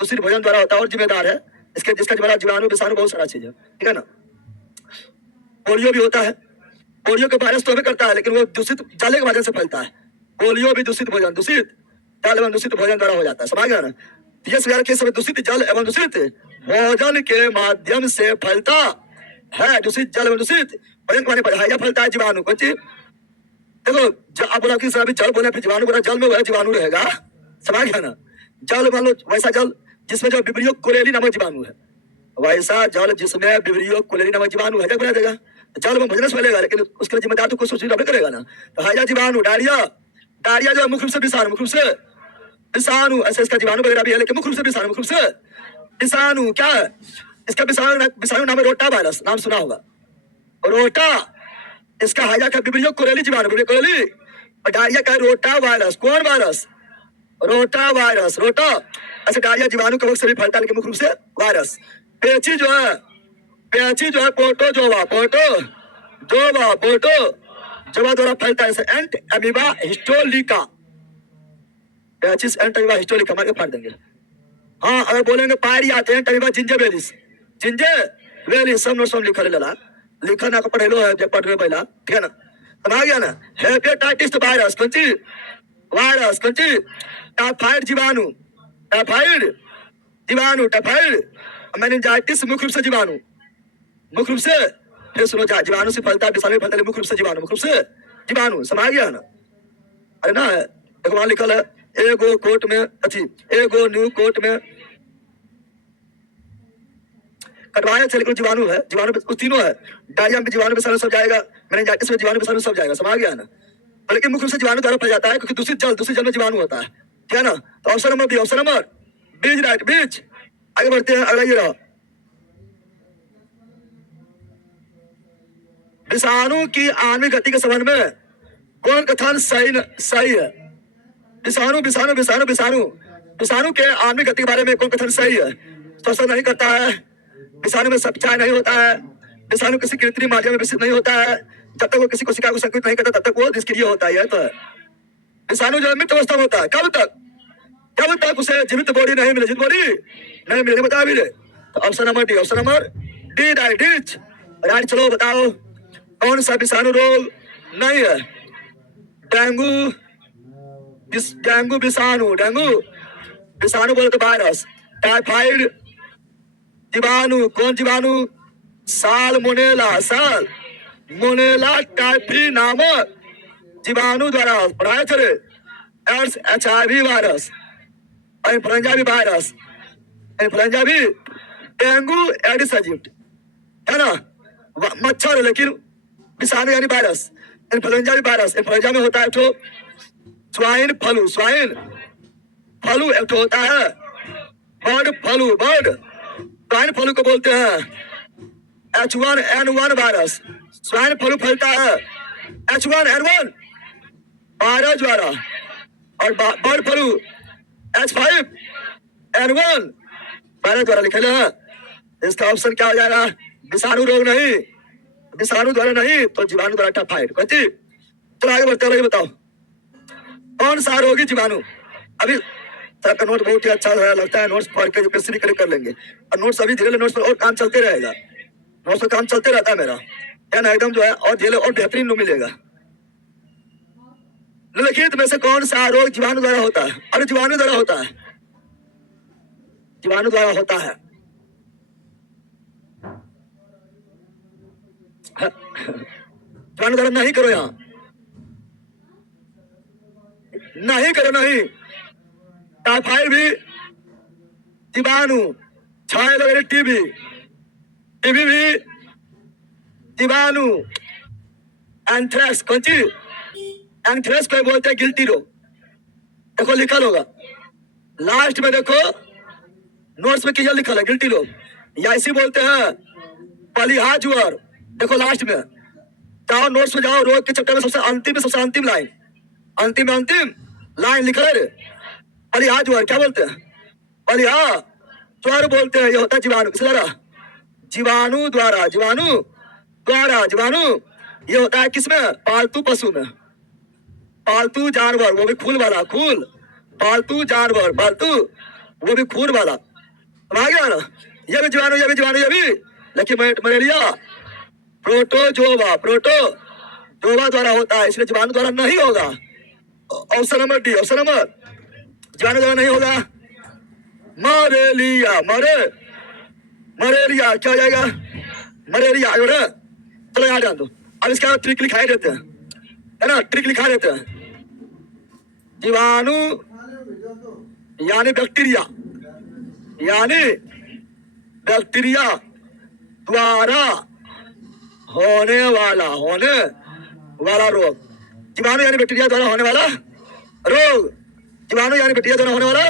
दूषित भोजन द्वारा होता है और जिम्मेदार है इसके, जिसका जिम्मेदार जीवाणु विषाणु बहुत सारा चीज है, ठीक है ना? पोलियो भी होता है। पोलियो का वायरस तो हमें करता है लेकिन वो दूषित जल के वजह से फैलता है। पोलियो भी दूषित भोजन दूषित जल एवं दूषित भोजन द्वारा हो जाता है। समझ गया ना? यस वगैरह के समय दूषित जल एवं दूषित भोजन के माध्यम से फैलता है। दूषित जल एवं दूषित भोजन के माध्यम फैलता है जीवाणु कौन सी? देखो आप बोला कि सर अभी जल बोले फिर जीवाणु बोला, जल में वह जीवाणु रहेगा। समझ गया ना? जल मान लो वैसा जल जिसमें जो विब्रियो कोलेरी नामक जीवाणु है, वैसा जल जिसमें विब्रियो कोलेरी नामक जीवाणु है, बना देगा। जल में भोजन से फैलेगा लेकिन उसके लिए जिम्मेदार तो कोई सोच करेगा ना। तो हाइजा जीवाणु। डायरिया, डायरिया जो है मुख्य रूप से विषाणु, मुख्य रूप से विषाणु। ऐसे इसका जीवाणु वगैरह भी है लेकिन मुख्य रूप से विषाणु, मुख्य रूप से विषाणु। क्या है इसका? विषाणु नाम है रोटा वायरस, नाम सुना होगा रोटा। इसका हाइजा का विब्रियो कोलेरी जीवाणु, विब्रियो कोलेरी। और डायरिया का रोटा वायरस। कौन वायरस? रोटा वायरस, रोटा। ऐसे डायरिया जीवाणु के वक्त से भी फैलता है लेकिन मुख्य रूप से वायरस। पेची जो है, पेची जो है पोर्टोजोवा, पोर्टोजोवा, पोर्टोजोवा द्वारा फैलता है। एंट अमीबा हिस्टोलिका, पेचिस एंट अमीबा हिस्टोलिका मार के फाड़ देंगे। हाँ अगर बोलेंगे पायरी आते हैं अमीबा जिंजेबेलिस, जिंजेबेलिस सब नोट्स में लिखा लेला, लिखा ना को पढ़े लो है जब पढ़ रहे पहला, ठीक है ना? समझ गया ना? हेपेटाइटिस वायरस कौन सी? वायरस कौन सी? टाइफाइड जीवाणु, टाइफाइड जीवाणु, टाइफाइड। मेनिंजाइटिस मुख्य रूप से जीवाणु, मुख्य रूप से। फिर सुनो जीवाणु से फैलता है, विषाणु फैलता है, मुख्य रूप से जीवाणु, मुख्य रूप से जीवाणु। समझ गया ना? अरे ना देखो वहां लिखल है एगो कोर्ट में अच्छी, एगो न्यू कोर्ट में कटवाया थे लेकिन जीवाणु है, जीवाणु उस तीनों है। डायरिया में जीवाणु विषाणु सब जाएगा, मेनिंजाइटिस में जीवाणु विषाणु सब जाएगा। समझ गया ना? लेकिन मुख्य रूप से जीवाणु द्वारा फैल जाता है क्योंकि दूषित जल में जीवाणु होता है, ठीक है ना? तो option number B, option number B's, right, B's. आगे बढ़ते हैं, अगला ये रहा विषाणु की आणविक गति के संबंध में कौन कथन सही है? विषाणु विषाणु विषाणु विषाणु विषाणु के आणविक गति के बारे में कौन कथन सही है? शोषण नहीं करता है, विषाणु में संचार नहीं होता है, विषाणु किसी कृत्रिम माध्यम में विकसित नहीं होता है, जब तक वो किसी कोशिका को संकुचित नहीं करता तब तक वो निष्क्रिय होता है। तो विषाणु जो मृत अवस्था में होता है, कब तक? जब तक उसे जीवित बॉडी नहीं मिले, जीवित बॉडी नहीं मिले, बता भी। तो option number D, option number D, right, right. चलो बताओ कौन सा विषाणु रोग नहीं है? डेंगू, डेंगू विषाणु, डेंगू विषाणु बोले तो वायरस। टाइफाइड जीवाणु, कौन जीवाणु? साल्मोनेला, साल्मोनेला टाइफी नामक जीवाणु द्वारा बढ़ाया चले। एड्स, HIV वायरस, इन्फ्लुएंजा भी वायरस, इन्फ्लुएंजा भी। डेंगू एडिस इजिप्ट, है ना? मच्छर लेकिन विषाणु यानी वायरस। इन्फ्लुएंजा भी वायरस, इन्फ्लुएंजा में होता है तो स्वाइन फ्लू, स्वाइन फ्लू एक तो होता है। Bird flu, bird swine flu को बोलते हैं H1N1 वायरस। स्वाइन फ्लू फैलता है H1N1 वायरस द्वारा। और बर्ड फ्लू H5N1 वायरस द्वारा। लिखे है इसका ऑप्शन क्या हो जाएगा? विषाणु रोग नहीं, विषाणु द्वारा नहीं तो जीवाणु द्वारा टाइफाइड। चलो आगे बढ़ते हैं, बताओ कौन सा रोगी जीवाणु? अभी सर का नोट बहुत ही अच्छा लगता है, नोट्स पढ़ के यूपीएससी कर लेंगे। और नोट्स अभी धीरे नोट्स पर और काम चलते रहेगा, नोट्स पर काम चलते रहता है मेरा, है ना? एकदम जो है और धीरे और बेहतरीन नो मिलेगा। निम्नलिखित में से कौन सा रोग जीवाणु द्वारा होता है? अरे जीवाणु द्वारा होता है, जीवाणु द्वारा होता है। जीवाणु द्वारा नहीं करो, यहाँ नहीं करो, नहीं। टाइफाइड भी जीवाणु, छायल वगैरह, टीबी भी जीवाणु, एंथ्रेक्स, कौन सी एंथ्रेक्स को बोलते हैं गिल्टी रोग। देखो लिखा होगा लास्ट में, देखो नोट्स में क्या लिखा है, गिल्टी रोग, या इसी बोलते हैं पलिहा ज्वर। देखो लास्ट में जाओ, नोट्स में जाओ, रोग के चैप्टर में सबसे अंतिम लाइन, अंतिम लाइन लिखा है, पलिहा ज्वर क्या बोलते हैं, पलिहा ज्वर बोलते हैं। ये होता है जीवाणु, किस द्वारा, जीवाणु द्वारा, जीवाणु ये होता है किसमें, पालतू पशु में, पालतू जानवर, वो भी खून वाला, खून, पालतू जानवर, पालतू, वो भी खून वाला, आ गया ना। ये भी जीवाणु, ये भी जीवाणु, ये भी, लेकिन मलेरिया प्रोटोजोवा द्वारा होता है, इसलिए जीवाणु द्वारा नहीं होगा। Option number D, option number, जीवाणु द्वारा नहीं होगा। मलेरिया क्या हो जाएगा, मलेरिया, चलो यहाँ जान दो। अब इसका ट्रिक लिखाई देते हैं, है ना, ट्रिक लिखा देते हैं। जीवाणु यानी बैक्टीरिया, द्वारा होने वाला रोग, जीवाणु यानी बैक्टीरिया द्वारा होने वाला रोग, जीवाणु यानी बैक्टीरिया द्वारा होने वाला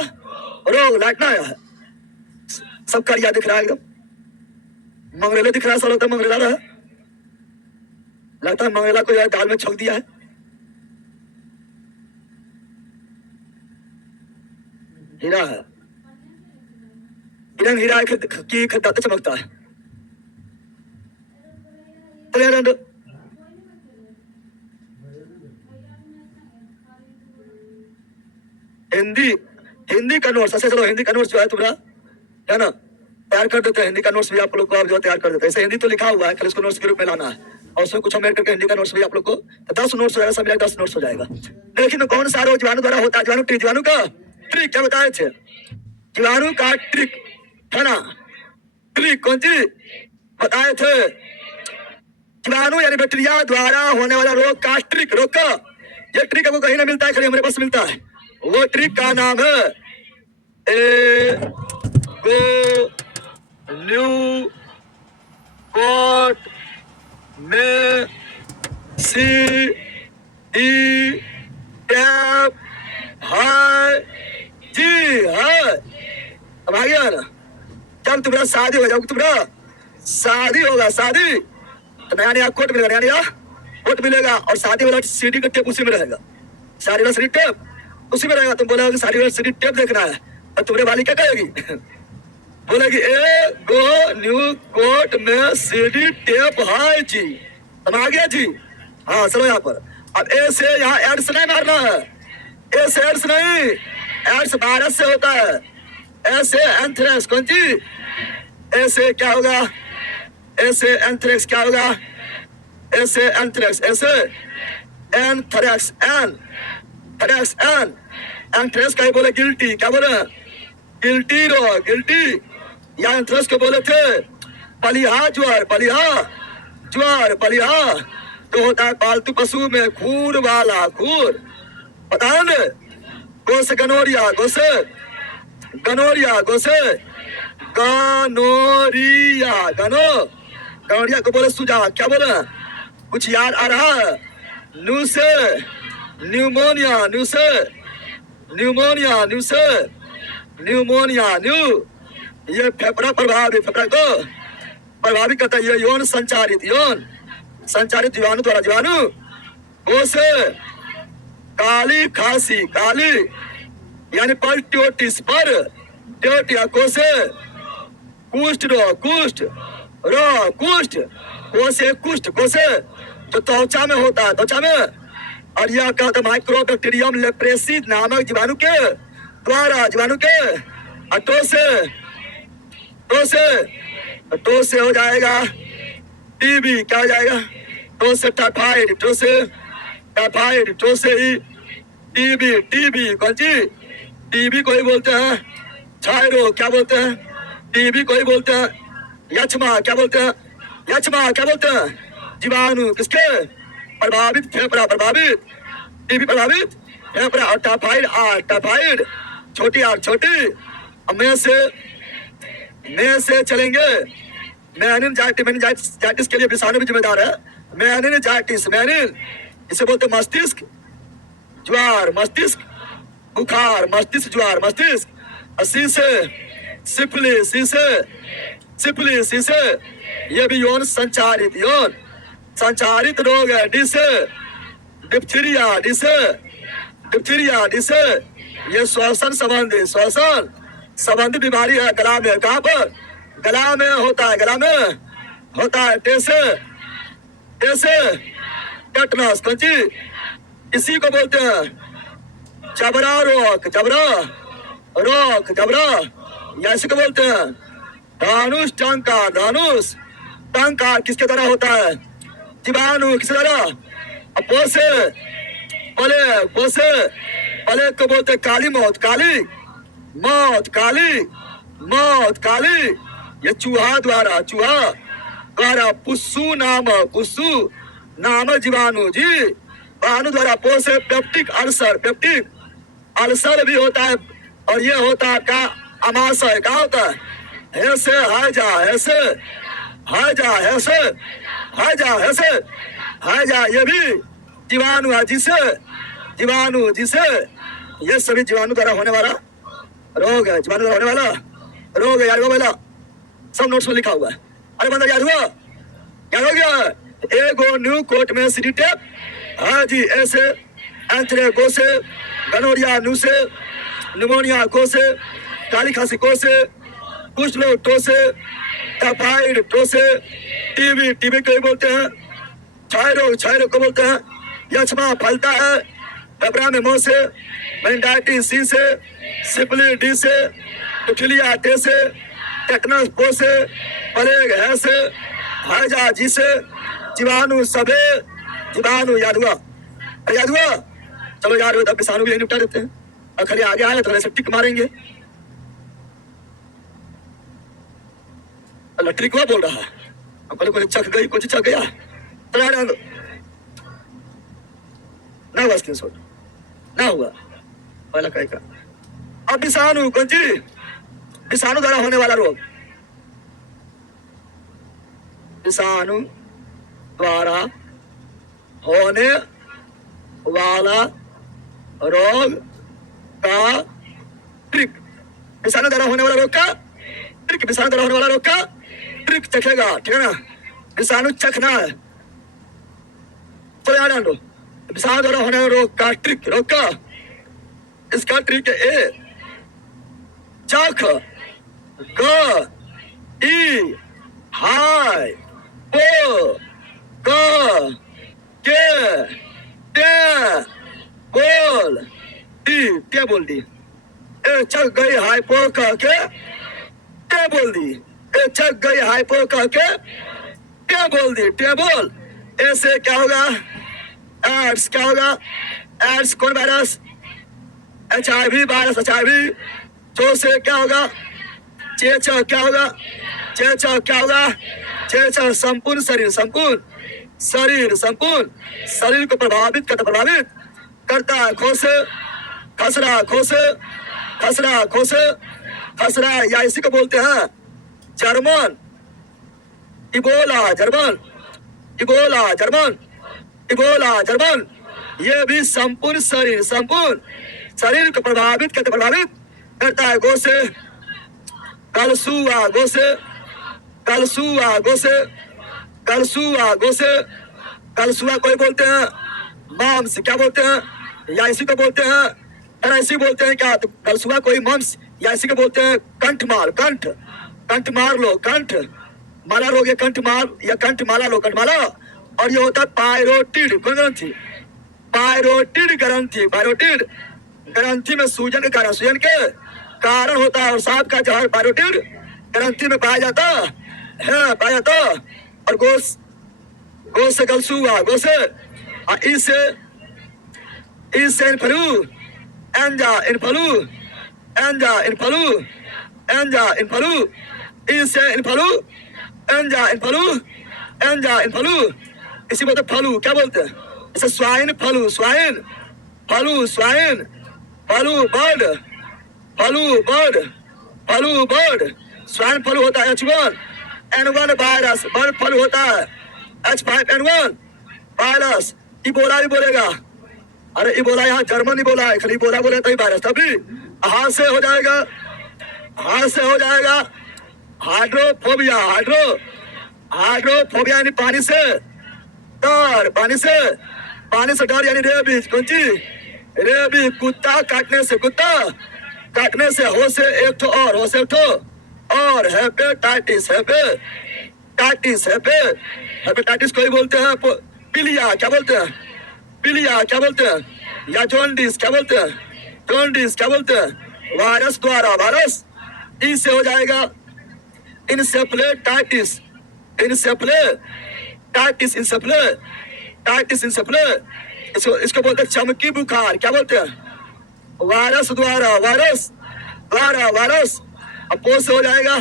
रोग। लाइट ना आया है, सब करिया दिख रहा है, एकदम मंगरेला दिख रहा है, सब लगता है मंगरेला रहा है, लगता है मंगरेला को यार दाल में छक दिया है। हीरा है, हीरा की खदाते चमकता है। हिंदी का नोट्स, अच्छा चलो हिंदी का नोट्स जो है तुम्हारा, है ना, तैयार कर देते हैं। हिंदी का नोट्स भी आप लोग को आप जो तैयार कर देते हैं। ऐसे हिंदी तो लिखा हुआ है, इसको नोट्स के रूप में लाना है, और उसमें कुछ हम ऐड करके हिंदी का नोट्स भी आप लोग को 10 नोट्स हो जाएगा, सब मिला 10 नोट्स हो जाएगा। लेकिन कौन सा रोग जीवाणु द्वारा होता है, जीवाणु का ट्रिक क्या बताए थे, जीवाणु का ट्रिक, है ना, ट्रिक कौन सी बताए थे, जीवाणु यानी बैक्टीरिया द्वारा होने वाला रोग का ट्रिक, रोग का ये ट्रिक आपको कहीं ना मिलता है, खाली हमारे पास मिलता है। वो ट्रिक का नाम है न्यू कोट में सी ई टैप है जी है। अब आ गया ना, जब तुम्हारा शादी हो जाओगे, तुम्हारा शादी होगा, शादी तो नया कोट मिलेगा, नया कोट मिलेगा, और शादी वाला सीडी का टेप उसी में रहेगा, शादी वाला सीडी टेप उसी में रहेगा। तुम बोलोगे शादी वाला सीडी टेप देखना है, और तुम्हारे वाली क्या कहेगी, बोलेगी ए गो न्यू कोट में सीडी टेप है जी। समझ गया जी, हाँ चलो यहाँ पर। अब ए से यहाँ एड्स नहीं मारना है, ए से एड्स नहीं, एड्स वायरस से होता है। ए से एंथ्रेक्स, कौन सी, ए से क्या होगा, ए से एंथ्रेक्स क्या होगा, ए से एंथ्रेक्स, ए से एंथ्रेक्स, एंथ्रेक्स का ही बोले गिल्टी, क्या बोले, गिल्टी रो, गिल्टी, या एंथ्रेक्स को बोले थे पलिहा ज्वर, पलिहा तो होता है पालतू पशु में खूर वाला, खूर पता है ना, गोस गनोरिया, गनोरिया को बोले सुजा, क्या बोले, कुछ याद आ रहा है, न्यू से न्यूमोनिया, न्यू ये फेफड़ा प्रभावित, फेफड़ा को प्रभावित करता है। ये यौन संचारित जीवाणु द्वारा, जीवाणु वो से काली खांसी, काली यानी पर ट्योटिस, पर ट्योटिया को से कुष्ठ रो, कुष्ठ को से जो त्वचा में होता है, त्वचा में, और यह कहता है माइक्रोबैक्टीरियम लेप्रेसी नामक जीवाणु के द्वारा, जीवाणु के टो से हो जाएगा टीबी, क्या हो जाएगा, टो से टाइफाइड, टो से ही टीबी, कौन सी, टीबी को ही बोलते हैं थायरो, क्या बोलते हैं, टीबी को ही बोलते हैं यक्षमा, क्या बोलते हैं, जीवाणु किसके प्रभावित, फेफड़ा प्रभावित, टीबी प्रभावित, फेफड़ा और टाइफाइड टाइफाइड, छोटी छोटी। में से चलेंगे मेनिनजाइटिस के लिए विषाणु भी जिम्मेदार है। मेनिनजाइटिस, मेनिन इसे बोलते मस्तिष्क ज्वार, मस्तिष्क बुखार, मस्तिष्क ज्वार, मस्तिष्क सीसे, सिफिलिस, सिफिलिस, ये भी यौन संचारित रोग है। डिप्थीरिया, डिसे ये श्वसन संबंधी बीमारी है। गला में, कहाँ पर? गला में होता है, गला में होता है। टेटनस, कंची, इसी को बोलते हैं जबरा रोग, जबरा या इसी को बोलते हैं धनुष टंका किसके द्वारा होता है? जीवाणु किसके द्वारा? पले को बोलते हैं काली मौत, काली ये चूहा द्वारा पुस्सू नाम जीवाणु द्वारा पोसे। पेप्टिक अल्सर भी होता है। और ये होता है का अमाशय, क्या होता है? ऐसे हैजा ये भी जीवाणु है, जिसे ये सभी जीवाणु द्वारा होने वाला रोग है। जीवाणु द्वारा होने वाला रोग है। याद हुआ? पहला सब नोट्स में लिखा हुआ है। अरे बंदा याद हुआ? याद हो गया? एगो न्यू कोट में सीडी टेप, हाँ जी, ऐसे एंथ्रेको से, गनोरिया न्यू से, निमोनिया को से, काली खांसी को से, कुछ लोग टो से, टाइफाइड टो से, टीबी को बोलते हैं, क्षय रोग को बोलते हैं, यक्षमा फैलता है फेफड़ा में मुंह से, मेनिंजाइटिस सी से, सिफिलिस डी से, डिप्थीरिया टे से, टेटनस पो से, प्लेग है से, हैजा जी से, जीवाणु सबे, जीवाणु याद हुआ? चलो याद हुआ, तब विषाणु भी निपटा देते हैं। और खाली आगे आए तो ऐसे टिक मारेंगे। ट्रिक हुआ बोल रहा है, कोई चख गई, कुछ चख गया, ना हुआ स्क्रीनशॉट, ना हुआ पहला कहीं का। अब विषाणु कौन सी? विषाणु द्वारा होने वाला रोग, विषाणु द्वारा होने वाला रोग का ट्रिक, विषाणु द्वारा होने वाला रोग का ट्रिक, विषाणु द्वारा होने वाला रोग का ट्रिक चखेगा, ठीक है ना? विषाणु चखना है तो याद डाल दो। विषाणु द्वारा होने वाला रोग का ट्रिक, रोग का इसका ट्रिक है ए चख, ग ई हाय पो क के टे बोल डी, टे बोल दी। ए चख गई हाय पो क के टे बोल दी। ए चख गई हाय पो क के टे बोल दी, टे बोल। ऐसे क्या होगा? एड्स क्या होगा? एड्स कौन वायरस? HIV virus, HIV। चो से क्या होगा? चेच क्या होगा? चेच क्या होगा? चेच संपूर्ण शरीर, संपूर्ण शरीर को प्रभावित करता है। खोसे, खसरा या इसी को बोलते हैं जर्मन जर्मन। ये भी संपूर्ण शरीर को प्रभावित करता है। गो से कलसुआ कोई बोलते हैं मांस, क्या बोलते हैं? या इसी को बोलते हैं, ऐसी बोलते हैं क्या? तो कलसुआ कोई मांस या इसी को बोलते हैं कंठ मार लो, कंठ माला रोग, ये कंठ मार या कंठ माला लो, कंठ माला। और ये होता है पायरोटिड, कौन ग्रंथि? पायरोटिड ग्रंथि में सूजन के कारण होता है। और सांप का जहर पायरोटिड ग्रंथि में पाया जाता है। और गोस से कलसुआ, गो से इनफ्लू, एंजा इनफ्लू, इसी बोलते फ्लू, क्या बोलते हैं जैसे swine flu, swine flu, swine flu bird, flu bird, flu bird, swine flu होता है H1N1 वायरस, बर्ड फ्लू होता है H5N1 वायरस। इबोला भी बोलेगा, अरे इबोला यहाँ जर्मन इबोला है, खाली इबोला बोले तभी वायरस, तभी हाथ से हो जाएगा, हाथ से हो जाएगा हाइड्रोफोबिया, हाइड्रोफोबिया यानी पानी से डर, पानी से डर यानी रेबीज, कौन सी रेबीज, कुत्ता काटने से, कुत्ता काटने से, हो से एक ठो और, हो से एक ठो और, हेपेटाइटिस, हेपेटाइटिस, हेपेटाइटिस कोई बोलते हैं पीलिया, क्या बोलते हैं पीलिया, क्या बोलते हैं, या जॉन्डिस, क्या बोलते हैं जॉन्डिस, क्या बोलते हैं वायरस द्वारा, वायरस इससे हो जाएगा इंसेफ्लेटाइटिस, इंसेफ्लेटाइटिस, इंसेफ्लेटाइटिस, इसको बोलते हैं चमकी बुखार, क्या बोलते हैं वायरस द्वारा, वायरस द्वारा, वायरस। अब पोस्ट से हो जाएगा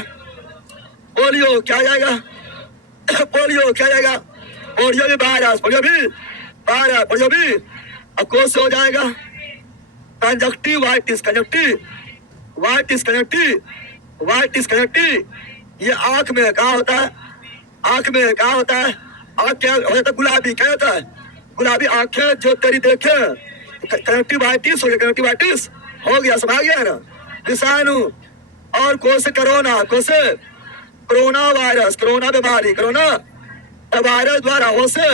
पोलियो, क्या आ जाएगा पोलियो, क्या जाएगा पोलियो भी वायरस, पोलियो भी वायरस, पोलियो भी। अब कोस से हो जाएगा कंजक्टिवाइटिस, कंजक्टिवाइटिस, कंजक्टिवाइटिस, कंजक्टिव। ये आंख में कहाँ होता है, आंख में कहाँ होता है, आंख क्या हो जाता है गुलाबी, क्या होता है गुलाबी आंखें जो तेरी देखे, कंजक्टिवाइटिस हो गया, कंजक्टिवाइटिस हो गया, समझ गया ना विषाणु। और कोस कोरोना, कोस कोरोना वायरस, कोरोना बीमारी, कोरोना वायरस द्वारा हो से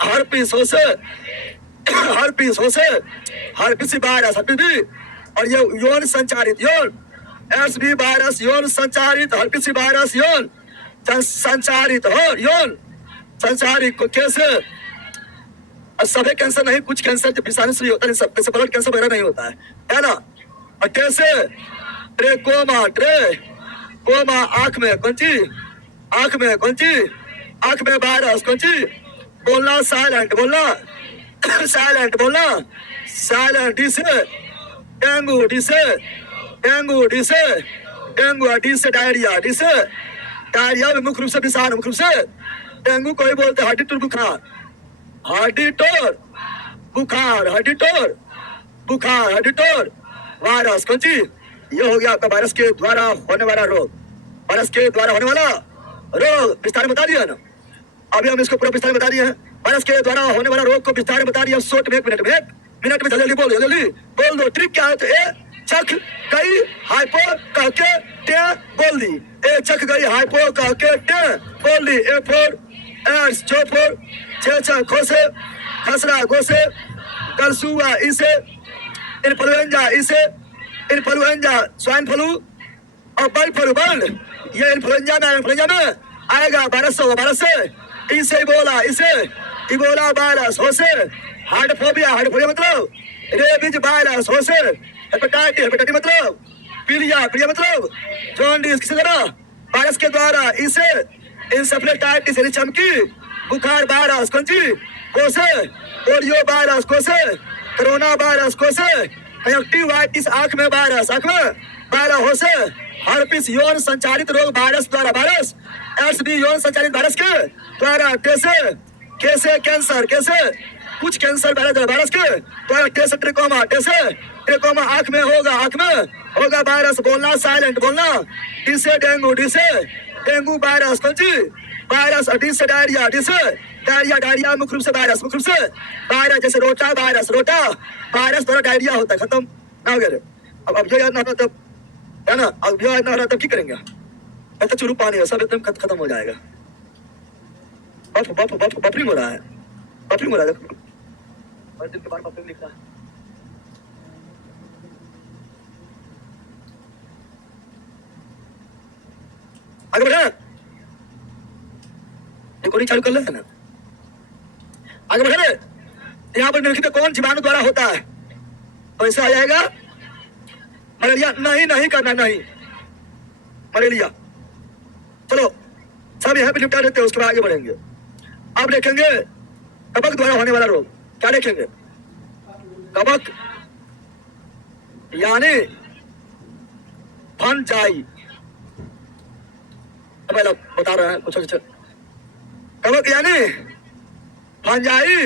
हर्पिस, हो से हर्पिस, हो से हर्पिस वायरस, हर्पिस भी। और ये यौन संचारित, यौन एसबी वायरस, यौन संचारित हर्पिस वायरस, यौन संचारित हो, यौन संचारित को कैसे, सभी कैंसर नहीं, कुछ कैंसर जो विषाणु से होता है, सब ब्लड कैंसर वगैरह नहीं होता है ना। और कैसे ट्रेकोमा, ट्रेकोमा आंख में, कौन सी आंख में, कौन सी आंख में वायरस, कौन सी बोलना साइलेंट, बोलना साइलेंट, बोलना साइलेंट। डी से डेंगू, डी से डेंगू, डी से डेंगू, डी से डायरिया, डी से डायरिया में मुख्य रूप से विषाणु, मुख्य रूप से डेंगू को ही बोलते हैं हड्डी बुखार, हड्डी टोर बुखार, हड्डी टोर बुखार, हड्डी टोर वायरस, कौन सी ये हो गया आपका वायरस के द्वारा होने वाला रोग, वायरस के द्वारा होने वाला रोग विस्तार में बता दिया ना। अभी हम इसको पूरा विस्तार में बता दिए हैं, वायरस के द्वारा होने वाला रोग को विस्तार में बता दिया शॉर्ट में, 1 मिनट में, 1 मिनट में जल्दी बोल, जल्दी बोल दो। ट्रिक क्या है, तो ए चख गई हाइपो कह के टे बोल दी, ए चख गई हाइपो कह के टे बोल दी। ए फोर एड्स, जो फोर छे खोसे, खसरा गोसे, करसुआ इसे, इन्फ्लुएंजा इसे, इन्फ्लुएंजा स्वाइन फ्लू और बर्ड फ्लू, बर्ड ये इन्फ्लुएंजा में आएगा वायरस, होगा वायरस से, इसे इबोला, इसे इबोला वायरस, हो से हाइड्रोफोबिया, हाइड्रोफोबिया मतलब रेबीज वायरस, हो से हेपेटाइटिस, हेपेटाइटिस मतलब पीलिया, पीलिया मतलब जॉन्डिस, किसी तरह वायरस के द्वारा, इसे इंसेफ्लेटाइटिस यानी चमकी बुखार वायरस, कौन सी कोसे पोलियो वायरस, कोसे कोरोना वायरस, कोसे कंजक्टिवाइटिस आंख में वायरस, आंख में वायरस, हो से हर्पिस यौन संचारित रोग वायरस द्वारा, वायरस एसबी यौन संचारित वायरस के द्वारा, कैसे कैसे कैंसर, कैसे कुछ कैंसर वायरस के द्वारा, कैसे ट्रिकोमा, कैसे ट्रिकोमा आंख में होगा, आंख में होगा वायरस, बोलना साइलेंट, बोलना। डी से डेंगू, डी से डेंगू वायरस, कौन सी वायरस, डी से डायरिया, डी से डायरिया, डायरिया मुख्य रूप से वायरस, मुख्य रूप से वायरस, जैसे रोटा वायरस, रोटा वायरस द्वारा डायरिया होता है, खत्म ना हो गया। अब ये याद ना होता तब, है ना, अब ये याद ना हो रहा तब क्या करेंगे, ऐसा चुरू पानी है, सब एकदम खत्म हो जाएगा। बफरिंग हो रहा है, बफरिंग हो रहा है, और दिन के बाद बफरिंग लिखता है। आगे बढ़े, रिकॉर्डिंग चालू कर लेते ना, आगे बढ़े। यहाँ पर निम्नलिखित कौन जीवाणु द्वारा होता है, तो ऐसा आ जाएगा मलेरिया, नहीं नहीं करना, नहीं मलेरिया। चलो सब यहाँ पे निपटा देते हैं, उसके बाद आगे बढ़ेंगे। अब देखेंगे कबक द्वारा होने वाला रोग, क्या देखेंगे, कबक यानी फंजाई, बता रहे हैं कुछ, कबक यानी फंजाई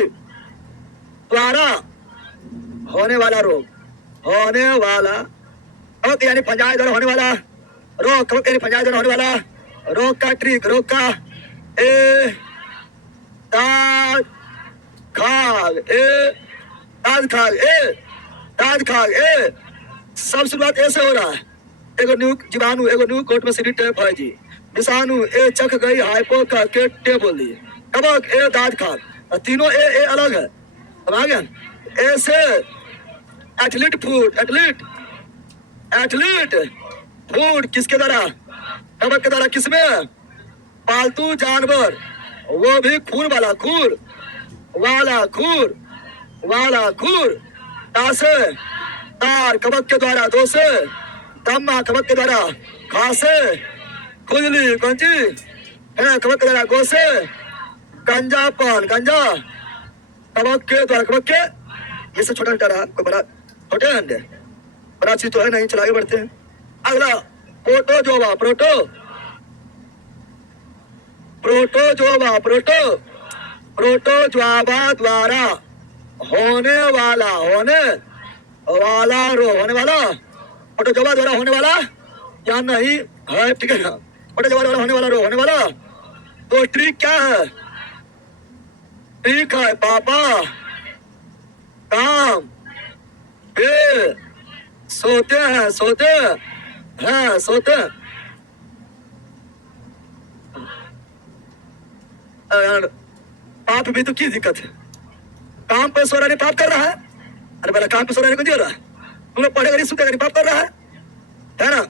द्वारा होने वाला रोग, होने वाला कवक यानी फंजाई द्वारा होने वाला रोग, कवक यानी फंजाई द्वारा होने वाला रोग का ट्रिक, रोग का ए दाद खाग, ए दाद खाग, ए दाद खाग, ए सब शुरुआत ऐसे हो रहा है। एगो न्यू जीवाणु, एगो न्यू कोट में सीडी टेप है जी, विषाणु ए चख गई हाइपो का के टे बोल दिए, कबक ए दाद खाग, तीनों ए अलग है। अब आ गया ऐसे एथलीट फूड, एथलीट फूड किसके द्वारा, कबक के द्वारा, किसमें, पालतू जानवर, वो भी खूर वाला, खूर वाला, खूर वाला, खूर तासे तार कबक के द्वारा, दो से दम्मा कबक के द्वारा, खासे खुजली कौनची है कबक के द्वारा, गो से गंजापन, गंजा कबक के द्वारा, कबक के ये सब छोटा छोटा रहा, कोई बड़ा छोटे अंडे बड़ा चीज तो है नहीं, चला आगे बढ़ते हैं। अगला प्रोटोजोवा, प्रोटोजोवा द्वारा होने वाला होने वाला प्रोटोजोवा द्वारा होने वाला या नहीं है, ठीक है ना। प्रोटोजोवा द्वारा होने वाला होने वाला तो ट्रिक क्या है, ट्रिक है पापा काम पे सोते हैं, पाप भी तो की दिक्कत है, काम पे सो रहा नहीं पाप कर रहा है, अरे बोला काम पे सो रहा नहीं को दिया रहा है, तुम लोग पढ़ेगा नहीं सुतेगा नहीं पाप कर रहा है ना।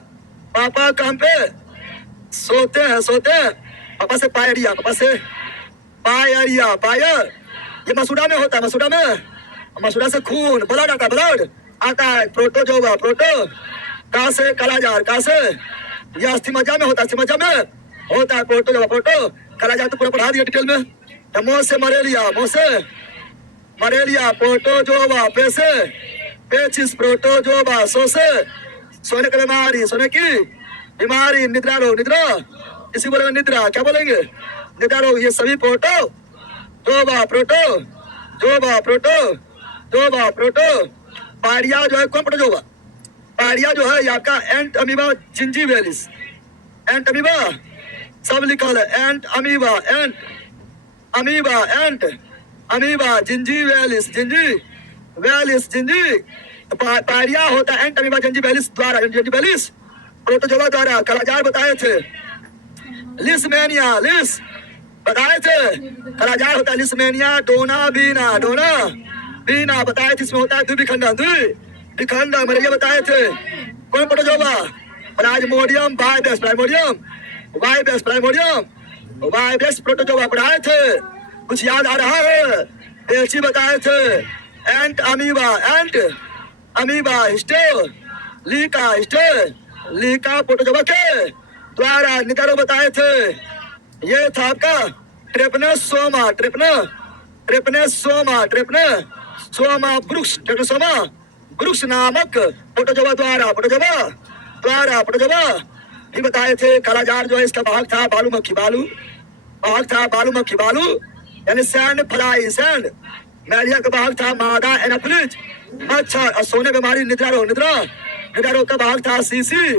पापा काम पे सोते हैं, पापा से पायरिया, पापा से पायरिया, पायर ये मसूड़ा में होता है, मसूड़ा से खून ब्लड आता है, ब्लड आता है, प्रोटोजोवा, प्रोटो का से कालाजार, का से ये अस्थिमज्जा में होता है, अस्थिमज्जा में होता है प्रोटोजोवा, प्रोटो कालाजार तो पूरा पढ़ा दिया डिटेल में। मोह से मलेरिया प्रोटोजोवा, पे से पेचिस प्रोटोजोवा, सो से सोने की बीमारी, सोने की बीमारी, निद्रा रोग, निद्रा इसी बोलेंगे निद्रा, क्या बोलेंगे निद्रा रोग, ये सभी प्रोटोजोवा, प्रोटो पायरिया जो है, कौन प्रोटोजोवा, पायरिया जो है आपका एंट अमीबा जिंजीवेलिस, एंट अमीबा सब लिखा है, एंट अमीबा, अमीबा जिंजीवेलिस, पायरिया होता है एंट अमीबा जिंजीवेलिस द्वारा, जिंजीवेलिस प्रोटोजोवा द्वारा। कालाजार बताए थे, लिस बताए थे, कालाजार होता है लिसमेनिया, डोना बीना बताए थे, इसमें होता है द्विखंड, मलेरिया बताए थे, कौन प्रोटोजोवा, प्लाज्मोडियम वाइबेस प्रोटोजोवा पढ़ाए थे, कुछ याद आ रहा है, एलची बताए थे, एंट अमीबा लीका प्रोटोजोवा के द्वारा, निकारो बताए थे, ये था आपका ट्रेपनोसोमा वृक्ष नामक प्रोटोजोवा द्वारा भी बताए थे। कालाजार जो है इसका भाग था बालू यानी सैंड फ्लाई, मलेरिया का भाग था मादा एनाफिलिस, मच्छर और सोने बीमारी, निद्रा रोग का भाग था सीसी,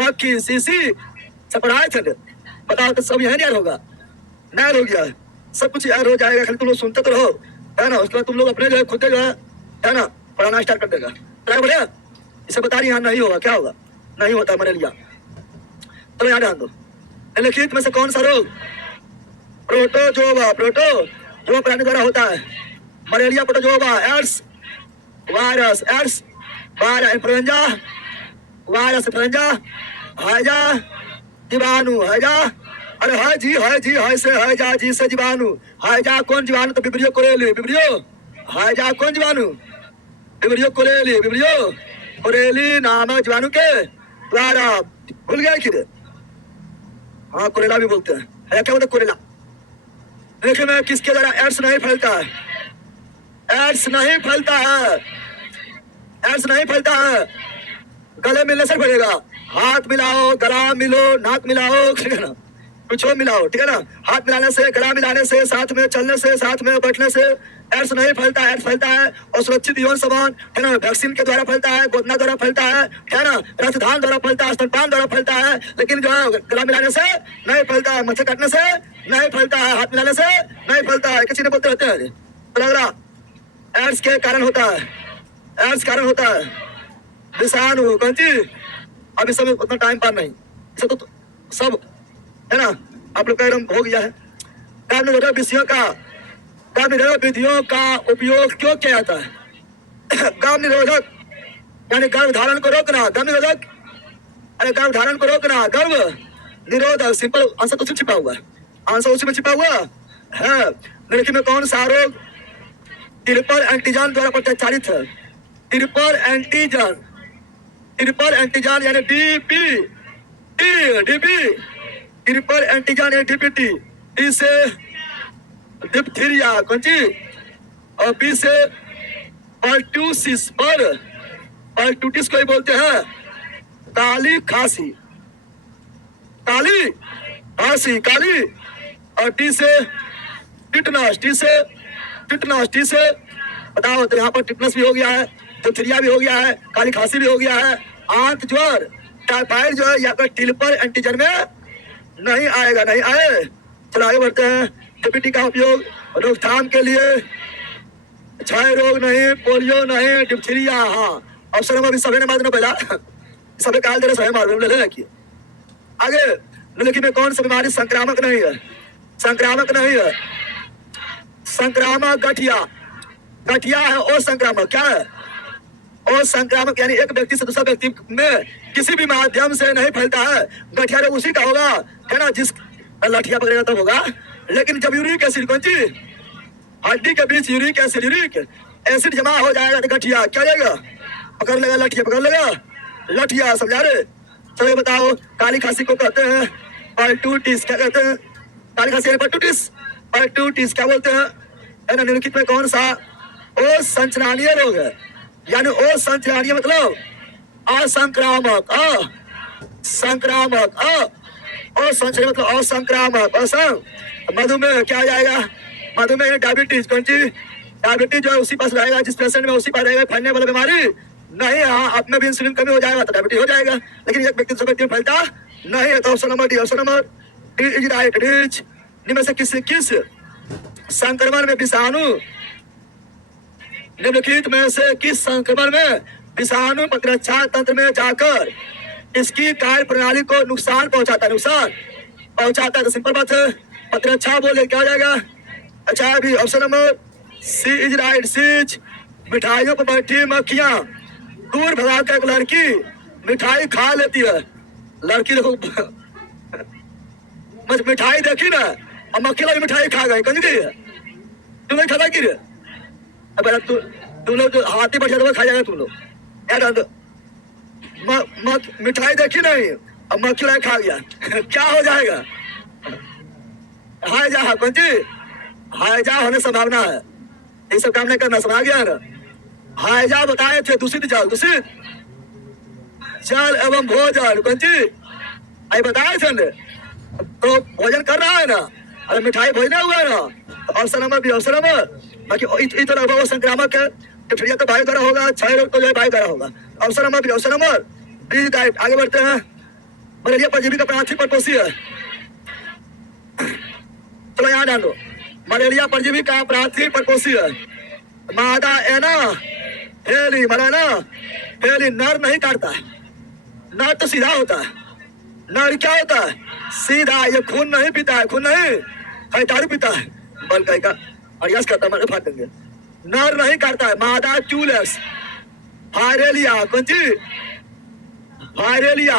मक्खी, सब पढ़ाए थे। बताओ तो सब यही होगा, नया हो गया, सब कुछ यार हो जाएगा, खाली तुम लोग सुनते तो रहो, है ना। उसके बाद तुम लोग अपने जो है खुद जो है ना पढ़ाना स्टार्ट कर देगा, बढ़िया। इसे बता रही यहाँ नहीं होगा, क्या होगा, नहीं होता मलेरिया। चलो यहाँ ध्यान दो, निम्नलिखित में से कौन सा रोग प्रोटोजोवा प्राणी द्वारा होता है, malaria, protozoa, AIDS virus influenza, हैजा जीवाणु, अरे है से हैजा, जी से जीवाणु, हैजा कौन जीवाणु, तो विब्रियो हैजा कौन जीवाणु, विब्रियो नामक जीवाणु के द्वारा, भूल गया कि हाँ कोरेला भी बोलते हैं, है क्या बोलते कोरेला। देखिए मैं किसके द्वारा, एड्स नहीं फैलता है, गले मिलने से फैलेगा, हाथ मिलाओ, गला मिलो, नाक मिलाओ, कुछ और मिलाओ, ठीक है ना। हाथ मिलाने से, गला मिलाने से, साथ में चलने से, साथ में बैठने से एड्स नहीं फैलता है। एड्स फैलता है और सुरक्षित यौन संबंध, है ना, वैक्सीन के द्वारा फैलता है, गोदना द्वारा फैलता है ना, रक्तदान द्वारा फैलता है, स्तनपान द्वारा फैलता है। लेकिन जो है गला मिलाने से नहीं फैलता है, मच्छर काटने से नहीं फैलता है, हाथ मिलाने से नहीं फैलता है। किसी ने बोलते रहते हैं तो लग रहा एड्स के कारण होता है, एड्स कारण होता है विषाणु। कौन सी अभी सब उतना टाइम पार नहीं, इसे तो सब है ना आप लोग का एकदम हो गया है। गर्भ निरोधक विधियों का उपयोग क्यों किया जाता है? गर्भ निरोधक यानी गर्भ धारण को रोकना, गर्भ निरोधक अरे गर्भ धारण को रोकना, गर्भ निरोधक। सिंपल आंसर तो छिपा हुआ है, आंसर उसी में छिपा हुआ है। लड़की में कौन सा रोग ट्रिपल एंटीजन द्वारा प्रत्याचारित है? ट्रिपल एंटीजन यानी डीपी, डीपी ट्रिपल एंटीजन यानी डीपीटी। डी से डिप्थीरिया, कौन सी, और बी से पर्टूसिस, पर्टूटिस को ही बोलते हैं काली खांसी, काली। और टी से टिटनस, टी से बताओ तो यहाँ पर टिटनस भी हो गया है, डिप्थीरिया भी हो गया है, काली खांसी भी हो गया है, आंत ज्वर, टाइफाइड जो है यहाँ पर ट्रिपल एंटीजन में नहीं आएगा, नहीं आए। चलो आगे बढ़ते हैं। डीपीटी का उपयोग रोकथाम के लिए, क्षय रोग नहीं, पोलियो नहीं, डिप्थीरिया। हाँ ऑप्शन नंबर भी सभी ने मार देना पहला, सभी काल दे रहे, सभी मार देना। आगे लड़की में कौन सी बीमारी संक्रामक नहीं है? संक्रामक नहीं है, संक्रामक गठिया है। और संक्रामक क्या है? और संक्रामक यानी एक व्यक्ति से दूसरा व्यक्ति में किसी भी माध्यम से नहीं फैलता है। गठिया रोग उसी का होगा, है ना, जिस लठिया पकड़ेगा तब होगा। लेकिन जब यूरिक एसिड, कौन सी, हड्डी के बीच यूरिक एसिड जमा हो जाएगा तो गठिया क्या जाएगा, पकड़ लेगा, लठिया पकड़ लेगा, लठिया। समझा रहे? चलो बताओ काली खांसी को कहते हैं पर्टूटिस, क्या कहते हैं? काली खांसी पर्टूटिस क्या बोलते हैं? है ना। निम्नलिखित में कौन सा असंचरणीय रोग है? यानी असंचरणीय मतलब असंक्रामक, संक्रामक, असंचरणीय मतलब असंक्रामक। मधुमेह क्या आ जाएगा? मधुमेह डायबिटीज, कौन सी, डायबिटीज जो है उसी पास रहेगा, जिस पेशेंट में उसी पास रहेगा। फैलने वाली बीमारी नहीं, हाँ आप में भी इंसुलिन कमी हो जाएगा तो डायबिटीज हो जाएगा, लेकिन एक व्यक्ति से व्यक्ति में फैलता नहीं है। तो option number D is right. निम्न से किस संक्रमण में विषाणु, निम्नलिखित में से किस संक्रमण में विषाणु प्रतिरक्षा तंत्र में जाकर इसकी कार्य प्रणाली को नुकसान पहुंचाता है? तो सिंपल बात है, प्रतिरक्षा बोले क्या हो जाएगा? अच्छा अभी option number C is right. C's, मिठाइयों पर बैठी मक्खियां दूर भगा कर एक लड़की मिठाई खा लेती है। लड़की देखो मिठाई देखी ना, और मक्खी वाली मिठाई खा गई, कौन गई है? तुम नहीं खाता की रे? अब तुम लोग जो हाथी बैठे तो खा जाएगा तुम लोग यार। मिठाई देखी नहीं अब मक्खी वाला खा गया क्या हो जाएगा? हाइजा, कौन सी, हाइजा होने संभावना है। ये सब काम नहीं करना, समझ गया ना? हाइजा बताए थे दूषित जल एवं भोजन, कौन सी आई बताए थे ने? तो भोजन कर रहा है ना, अरे मिठाई भोजन हुआ है ना। Option number B, option number बाकी तो लगभग संक्रामक है, डिप्थीरिया तो वायु द्वारा होगा, क्षय रोग तो जो है वायु द्वारा होगा। Option number B, option number B right. आगे बढ़ते हैं। मलेरिया परजीवी का प्राथमिक परपोषी है। चलो यहाँ डाल दो, मलेरिया परजीवी का प्राथमिक परपोषी है मादा एना हेली, मलाना हेली। नर नहीं काटता है, नर तो सीधा होता है। नर क्या होता है? सीधा। ये खून नहीं पीता है, खून नहीं है, दारू पीता है, बल का अरियास करता है, फाट देंगे। नर नहीं काटता है, मादा क्यूलेक्स फायरेलिया, कौन सी, फायरेलिया।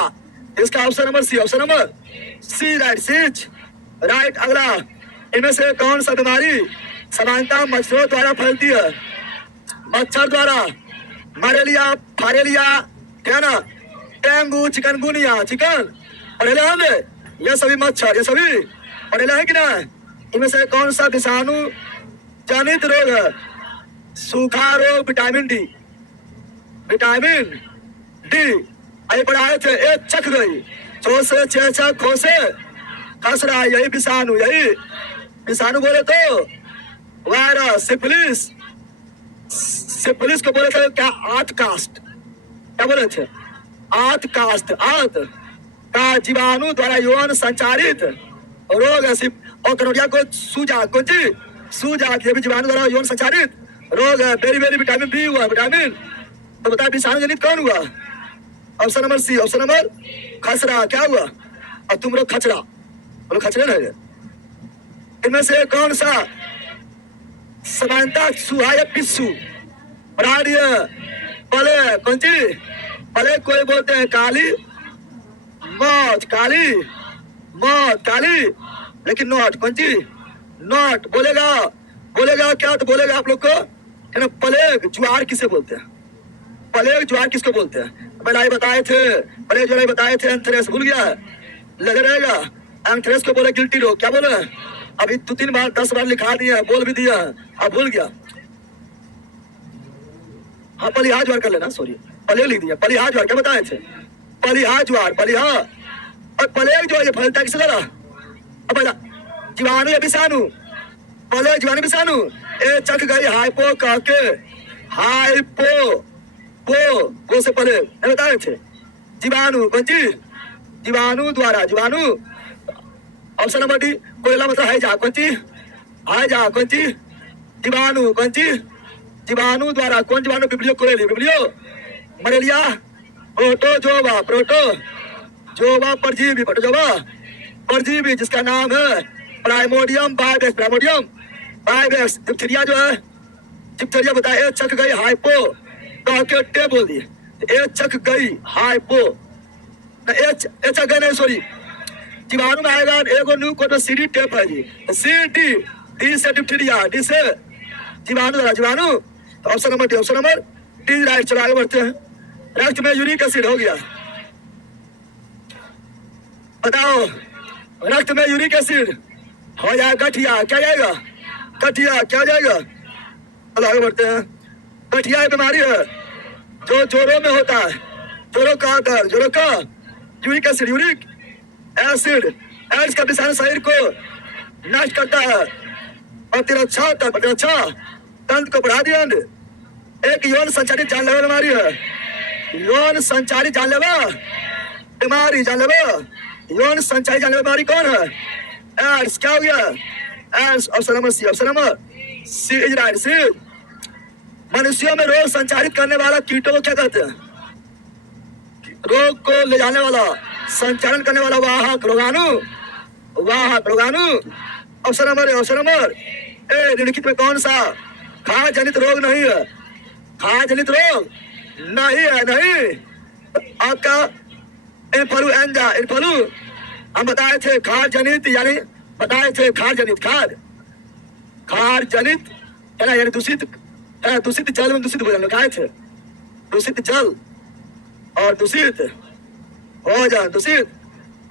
इसका option number C, option number C right. C's right. अगला, इनमें से कौन सा बीमारी सामान्यतः मच्छरों द्वारा फैलती है? मच्छर द्वारा, मलेरिया, फायरेलिया, क्या ना, डेंगू, चिकनगुनिया, चिकन पढ़ेला हमने, ये सभी मच्छर, ये सभी पढ़ेला है कि ना? इनमें से कौन सा विषाणु जनित रोग है? सूखा रोग, विटामिन डी, आई पढ़ाए थे। ए चख गई, चो से चे खो से खसरा यही विषाणु, यही विषाणु बोले तो वायरस, सिफिलिस, सिफिलिस को बोले थे क्या आतकास्ट, क्या बोले थे आतकास्ट, आत का जीवाणु द्वारा यौन संचारित रोग है। और कनोडिया को सूजा, कौन सी सूजा, ये भी जीवाणु द्वारा यौन संचारित रोग है। वेरी वेरी विटामिन बी हुआ, विटामिन। तो बताया विषाणु जनित कौन हुआ? Option number C, option number खसरा। क्या हुआ? और तुम लोग खचरा, बोलो खचरे रहे। इनमें से कौन सा समानता सुहा या पिस्सू? प्राणीय पले, कौन सी पले? कोई बोलते हैं काली मौत, काली मौत, काली, लेकिन नॉट, कौन सी नॉट बोलेगा, बोलेगा क्या? तो बोलेगा आप लोग को है ना, प्लेग ज्वार किसे बोलते हैं? प्लेग ज्वार किसको बोलते हैं? मैंने बताए थे, प्लेग ज्वार बताए थे। एंथ्रेक्स भूल गया है, लगे रहेगा। एंथ्रेक्स को बोले गिल्टी रोग, क्या बोले? अभी 2-3 बार 10 बार लिखा दिया, बोल भी दिया, अब भूल गया। हाँ पलिहा ज्वार कर लेना, सॉरी प्लेग लिख दिया। पलिहा ज्वार क्या बताए थे? पलिहा ज्वार, पलिहा। और प्लेग जो ये फैलता है किससे लगा? अब जीवाणु या विषाणु? प्लेग जीवाणु विषाणु। ए चक गई हाइपो कह के, हाइपो वो से प्लेग नहीं बताए थे। जीवाणु, कौन सी जीवाणु द्वारा, जीवाणु। ऑप्शन नंबर डी कोयला मतलब हाइजा, कौन सी हाइजा, कौन सी जीवाणु, कौन सी जीवाणु द्वारा। कौन जीवाणु? बिब्लियो कोयली, बिब्लियो मलेरिया, प्रोटोजोवा, प्रोटोजोवा परजीवी, प्रोटोजोवा परजीवी जिसका नाम है प्राइमोडियम बाइवेक्स, प्राइमोडियम बाइवेक्स। डिप्थीरिया जो है, डिप्थीरिया बताया। ए चक गई हाइपो कह के टे बोल दिए, ए चक गई हाइपो, ए चक गई नहीं, सॉरी जीवाणु में आएगा एगो न्यू कोड में सीडी टेप है जी, सी डी, डी से डिप्थीरिया, डी से जीवाणु द्वारा, जीवाणु। तो option number D, option number D right. चलो आगे बढ़ते हैं। रक्त में यूरिक एसिड हो गया, बताओ रक्त में यूरिक एसिड हो जाए गठिया, क्या जाएगा? गठिया क्या जाएगा? चलो आगे बढ़ते हैं। गठिया बीमारी है जो जोड़ों में होता है, जोड़ों का आकार, जोड़ों का uric acid, uric acid AIDS का विषाणु शरीर को नष्ट करता है, प्रतिरक्षा तंत्र को बढ़ा दिया। एक यौन संचारित जानलेवा बीमारी है, यौन संचारित जानलेवा बीमारी, जानलेवा यौन संचारित जानलेवा बीमारी कौन है? एड्स। क्या हो गया? AIDS. Option number C, option number C is right, C. मनुष्यों में रोग संचारित करने वाला कीटों को क्या कहते हैं? रोग को ले जाने वाला, संचालन करने वाला वाहक, रोगाणु, वाहक रोगाणु। Option number, option number A निम्नलिखित में कौन सा खाद्य जनित रोग नहीं है? खाद्य जनित रोग नहीं है, नहीं। आपका इन्फ्लुएंजा, इन्फ्लू हम बताए थे खाद्य जनित, यानी बताए थे खाद्य जनित, खाद्य जनित है ना, यानी दूषित, दूषित जल में दूषित भोजन खाए थे, दूषित जल और दूषित भोजन, दूषित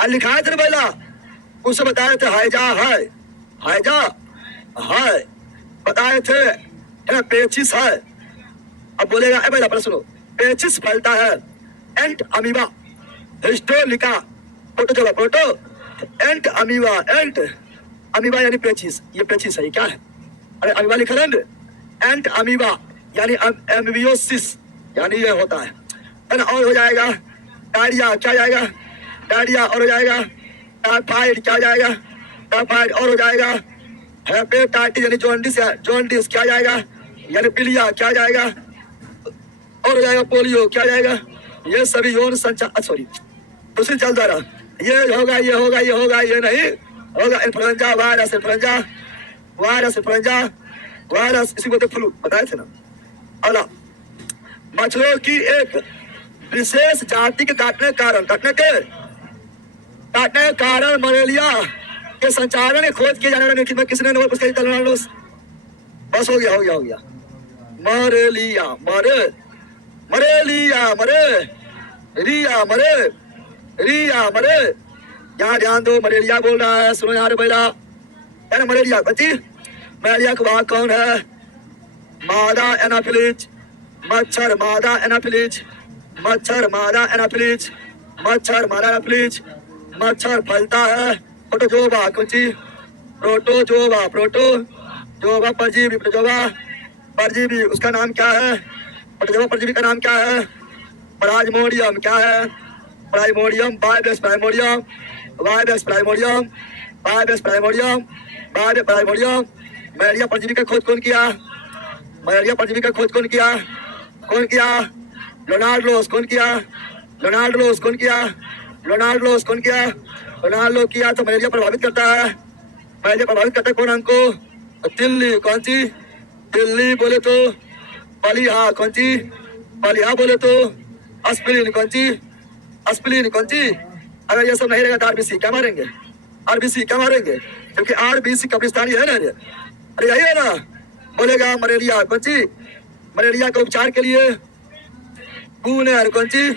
और लिखाए थे पहला, उसे बताए थे हाइजा है, हाइजा है बताए थे, है ना, पेचिस है। अब बोलेगा ए पहला सुनो, पेचिस फैलता है एंट अमीबा हिस्टोलिका, प्रोटोजोआ, प्रोटो एंट अमीबा, एंट अमीबा यानी पेचिस, ये पेचिस है, क्या है? अरे अमीबा लिखा है, एंट अमीबा यानी एम्बियोसिस यानी ये होता है ना। और हो जाएगा डायरिया, क्या जाएगा? डायरिया। और हो जाएगा टाइफाइड, क्या जाएगा? टाइफाइड। और हो जाएगा हेपेटाइटिस यानी जॉन्डिस, जॉन्डिस क्या जाएगा? यानी पीलिया, क्या जाएगा? और हो जाएगा पोलियो, क्या जाएगा? ये सभी यौन संचार, सॉरी दूसरी जल द्वारा, ये होगा, ये होगा, ये होगा, ये नहीं होगा। Influenza virus, influenza virus, influenza virus, इसी को तो फ्लू बताए थे ना। अगला, मच्छरों की एक विशेष जाति के काटने के कारण मलेरिया के संचालन में खोज किए जाने वाले में किसने नोबेल पुरस्कार जीता? बस हो गया, हो गया, हो गया। मलेरिया, मरे मलेरिया, मरे रिया, मरे रिया, मरे। यहाँ ध्यान दो, मलेरिया बोल रहा है, सुनो यहाँ पहला है ना। मलेरिया बच्ची, मलेरिया का वाहक कौन है? मादा एनाफिलीज, मच्छर मादा एनाफिलीज, मच्छर मादा एनाफिलीज, मच्छर मादा एनाफिलीज। मच्छर फैलता है प्रोटोजोवा कौन सी? प्रोटोजोवा, प्रोटोजोवा परजीवी, प्रोटोजोवा परजीवी उसका नाम क्या है? प्रोटोजोवा परजीवी का नाम क्या है? प्लाज्मोडियम क्या है? प्लाज्मोडियम, बायोबेस प्लाज्मोडियम, बायोबेस प्लाज्मोडियम, बायोबेस प्लाज्मोडियम, बायोबेस प्लाज्मोडियम। मलेरिया परजीवी का खोज कौन किया? मलेरिया परजीवी का खोज कौन किया? कौन किया? लोनार्डोस। कौन किया? लोनार्डोस। कौन किया? लोनार्डोस। कौन किया? लोनार्डो किया। तो मलेरिया प्रभावित करता है, मलेरिया प्रभावित करता है कौन अंग को? तिल्ली। कौन सी? तिल्ली बोले तो पलिहा। कौन सी? पलिहा बोले तो एस्पिरिन। कौन सी? एस्पिरिन। कौन सी? अगर ये सब नहीं रहेगा तो आरबीसी क्या मारेंगे? आरबीसी क्या मारेंगे? क्योंकि आरबीसी कब्रिस्तानी है ना ये। अरे यही है ना, बोलेगा मलेरिया। कौन सी? मलेरिया के उपचार के लिए पूनन। कौन सी?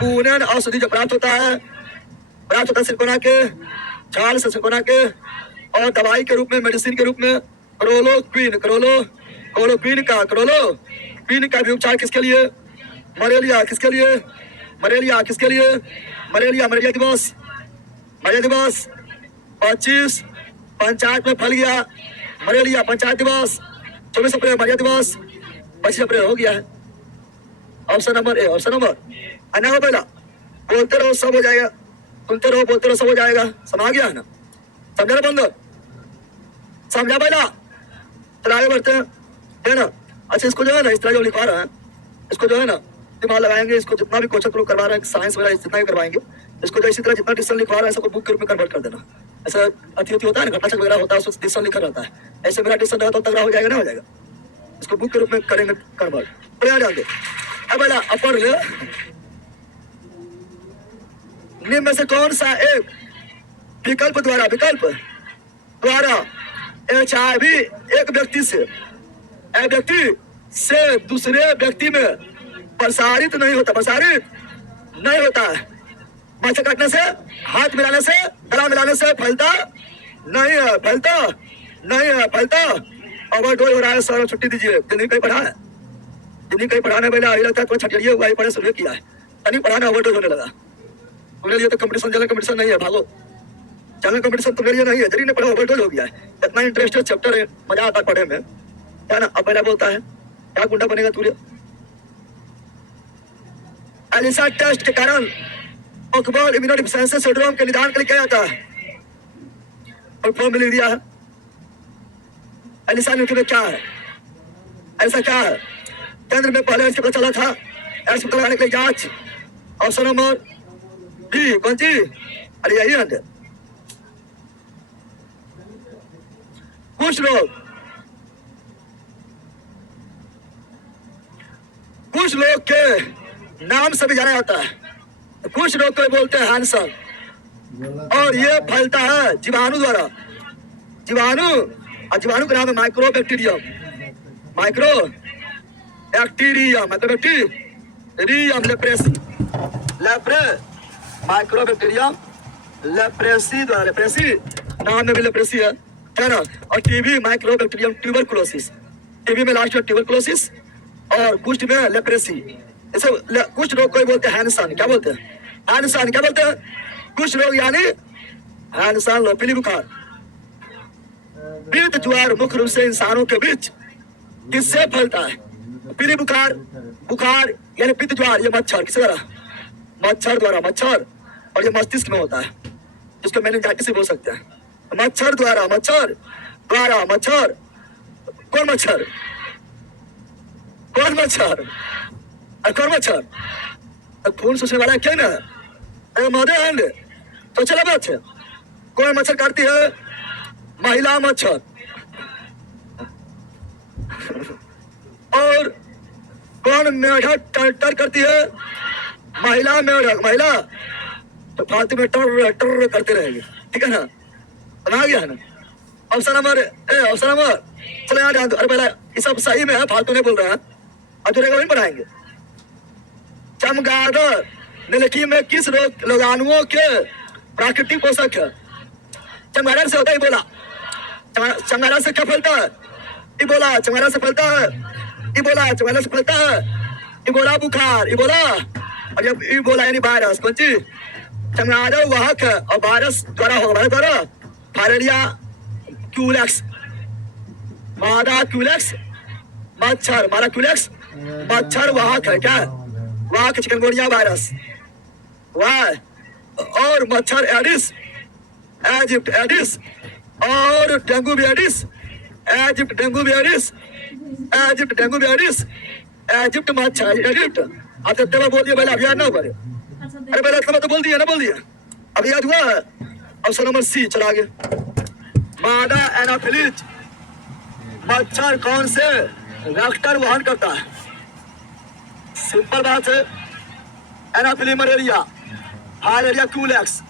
पूनन औषधि जो प्राप्त होता है सिरकोना के झाड़ से, सिरकोना के, और दवाई के रूप में, मेडिसिन के रूप में क्लोरोक्विन, क्लोरोक्विन का भी उपचार किसके लिए? मलेरिया। किसके लिए? मलेरिया। किसके लिए? मलेरिया। मलेरिया दिवस 25 पंचायत में फैल गया मलेरिया। पंचायत दिवस 24 अप्रैल, मलेरिया दिवस 25 अप्रैल हो गया है। Option number A. Option number अन्ना हो पहला, बोलते रहो सब हो जाएगा, सुनते रहो बोलते रहो सब हो जाएगा। समझ गया है ना? समझा ना बंदर? समझा पहला? चलो आगे बढ़ते हैं, है ना? अच्छा, इसको जो है ना, इस तरह जो लिखवा रहा है, इसको जो है ना दिमाग लगाएंगे, इसको जितना भी क्वेश्चन लोग करवा रहे हैं साइंस वगैरह जितना भी करवाएंगे, इसको जो इसी तरह जितना डिसीजन लिखवा रहा है सबको बुक के रूप में कन्वर्ट कर देना। ऐसा अति होता है ना, घटना वगैरह होता है, उसमें डिसीजन लिखा रहता है। ऐसे मेरा डिसीजन रहता तो तगड़ा हो जाएगा ना, हो जाएगा। इसको बुक के रूप में करेंगे कन्वर्ट। तो यहाँ जाएंगे अब पहला अपर ले, निम्न में से कौन सा एक विकल्प द्वारा HIV एक व्यक्ति से दूसरे व्यक्ति में प्रसारित नहीं होता है? मच्छर काटने से, हाथ मिलाने से, गला मिलाने से फैलता नहीं है, ओवरडोज हो रहा है सर, छुट्टी दीजिए। जिंदगी कहीं पढ़ा है? जिंदगी कहीं पढ़ाने वाला आगे लगता है तो छटिया हुआ ही पढ़े शुरू किया है, नहीं पढ़ाना ओवरडोज होने लगा। तुम्हारे लिए तो कंपटीशन, जनरल कंपटीशन नहीं है, भागो। जनरल कंपटीशन तुम्हारे लिए नहीं है, जरी ने पढ़ा ओवरडोज हो गया है। इतना इंटरेस्टेड चैप्टर है, मजा आता है पढ़े में, क्या ना? अब पहला बोलता है क्या गुंडा बनेगा तू? एलिसा टेस्ट के कारण ऑक्बॉल इम्यूनोडेफिशिएंसी सिंड्रोम के निदान के लिए क्या जाता है? और फॉर्म लिख दिया है। एलिसा न्यूक्लियर में क्या है? ऐसा क्या है? केंद्र में पहले इसके पता चला था, ऐसे पता लगाने के लिए जांच। Option number B. कौन सी? अरे यही है। कुछ लोग के नाम से भी जाना जाता है। कुछ लोग को बोलते हैं हैंसन, और ये फैलता है जीवाणु द्वारा। जीवाणु का नाम है माइक्रोबैक्टीरियम लेप्रेसी, माइक्रोबैक्टीरियम लेप्रेसी द्वारा, लेप्रेसी नाम में भी लेप्रेसी है ना? और टीबी माइक्रोबैक्टीरियम ट्यूबरकुलोसिस, टीबी में लास्ट में ट्यूबरकुलोसिस, और कुष्ठ में लेप्रेसी। इसे कुछ लोग कोई बोलते हैं हैंसन, क्या बोलते हैं? हैंसन क्या बोलते हैं? कुछ लोग यानी हैंसन, पीली बुखार। पीत ज्वर मुख्य रूप से इंसानों के बीच किससे फैलता है? पीली बुखार यानी पीत ज्वर, ये मच्छर किससे द्वारा? मच्छर द्वारा। मच्छर, और ये मस्तिष्क में होता है, जिसको मेनिंजाइटिस बोल सकते हैं। मच्छर द्वारा। कौन मच्छर? खून सूसने वाला क्या ना? मदर तो चला बात है। कौन मच्छर काटती है? महिला मच्छर। और कौन मेढक टर करती है? महिला मेढक। महिला तो फालतू में टर करते रहेंगे, ठीक है ना? आ गया है ना? ऑप्शन नंबर चलो यहाँ ध्यान दो। अरे पहला ये सब सही में है, फालतू नहीं बोल रहा है, अधूरे वही पढ़ाएंगे। चमगादड़ नीलगी में किस रोगाणुओं के प्राकृतिक पोषक है? चमगादड़ से होता है इबोला। चमगादड़ से क्या फैलता है? इबोला। चमगादड़ से फैलता है इबोला बुखार, इबोला। और जब इबोला यानी वायरस, कौन सी? चमगादड़ वाहक है और वायरस द्वारा होगा, वायरस द्वारा फाइलेरिया क्यूलेक्स, मादा क्यूलेक्स मच्छर, मादा क्यूलेक्स मच्छर वाहक है, क्या वाहक चिकनगुनिया वायरस वह, और मच्छर एडिस, इजिप्ट एडिस, और डेंगू भी एडिस, इजिप्ट डेंगू भी एडिस, इजिप्ट डेंगू भी एडिस, इजिप्ट मच्छर इजिप्ट। आप तो बोल दिया पहले, अभी याद ना पड़े, अरे पहले इतना तो बोल दिया ना, बोल दिया अभी याद हुआ। ऑप्शन नंबर सी चला आगे, मादा एनाफिलिज मच्छर कौन से वेक्टर वहन करता है? सिंपल बात है, Anopheles malaria, filaria Culex,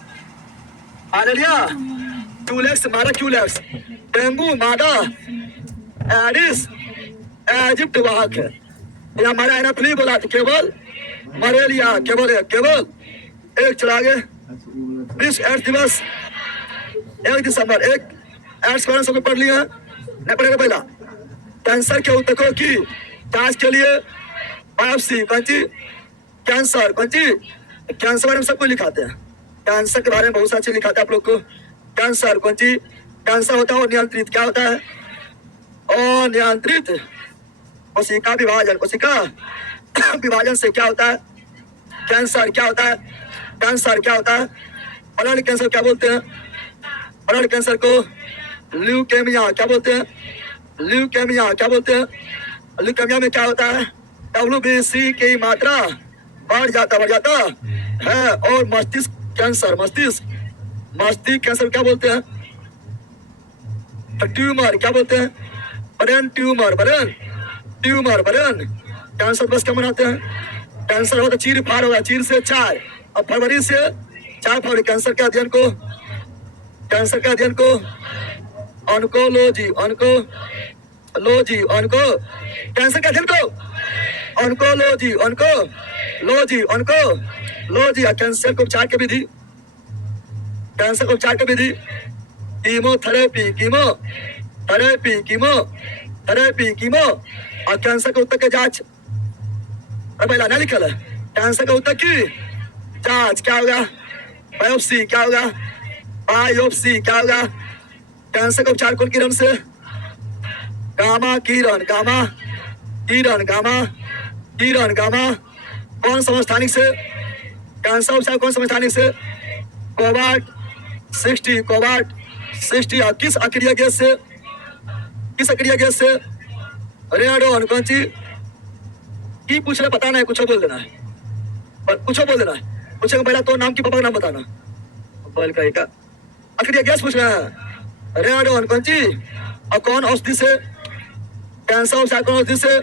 filaria Culex मादा क्यूलेक्स, डेंगू मादा एडिस इजिप्ट वाहक है। ये हमारा एनाफिली बोला था, केवल मलेरिया केवल एक चला गए। विश्व एड्स दिवस 1 दिसंबर, एक एड्स के बारे में सबको पढ़ लिया नहीं पढ़ेगा। पहला कैंसर के ऊतकों की जांच के लिए बायोप्सी, कौन सी कैंसर, कौन सी कैंसर बारे में सबको लिखाते हैं, कैंसर के बारे में बहुत सारी चीज लिखाते हैं आप लोग को। कैंसर कौन सी, कैंसर होता है और नियंत्रित, क्या होता है अनियंत्रित कोशिका विभाजन, कोशिका विभाजन से क्या होता है कैंसर, क्या होता है कैंसर, क्या होता है ब्लड कैंसर, क्या बोलते हैं ब्लड कैंसर को ल्यूकेमिया, क्या बोलते हैं ल्यूकेमिया, क्या बोलते हैं ल्यूकेमिया में क्या होता है WBC की मात्रा बढ़ जाता है। और मस्तिष्क कैंसर, मस्तिष्क कैंसर क्या बोलते हैं ट्यूमर, क्या बोलते हैं ब्रेन ट्यूमर, ब्रेन कैंसर बस क्या मनाते हैं, कैंसर हो तो चीर फाड़ होगा, चीर से 4 और फरवरी से 4 फरवरी कैंसर के अध्ययन को ऑन्कोलॉजी, कैंसर के अध्ययन को ऑन्कोलॉजी, कैंसर को उपचार की विधि, कीमो और कैंसर के ऊतक की जांच। पहला ना लिखल है, कैंसर के ऊतक की जांच क्या होगा, बायोप्सी क्या होगा, क्या होगा, कैंसर का उपचार कौन किरण से, गामा किरण, कौन समस्थानिक से, कैंसर उपचार कौन समस्थानिक से, कोबाल्ट 60 और किस अक्रिय गैस से, रेडोन कौन सी की पूछना पता नहीं, कुछ बोल देना है, पूछेगा पहला तो नाम की पापा का नाम बताना, बोल का एक अक्रिय गैस पूछना है, रेडोन कौन सी और कौन औषधि से, कैंसर उपचार कौन औषधि से,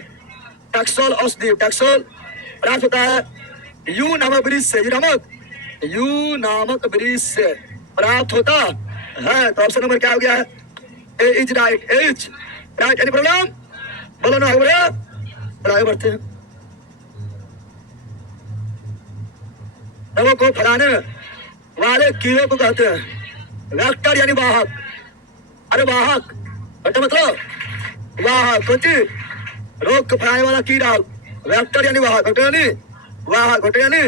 टैक्सोल औषधि, प्राप्त होता है यू नामक वृक्ष से, प्राप्त होता है। तो ऑप्शन नंबर क्या हो गया है, ए इज राइट, एनी प्रॉब्लम बोलो ना, आगे बढ़ते हैं। दवा को फैलाने वाले कीड़ों को कहते हैं वेक्टर यानी वाहक, अरे वाहक बेटा मतलब वाहक, कौन सी रोग को फैलाने वाला कीड़ा वेक्टर यानी वाहक, बेटा यानी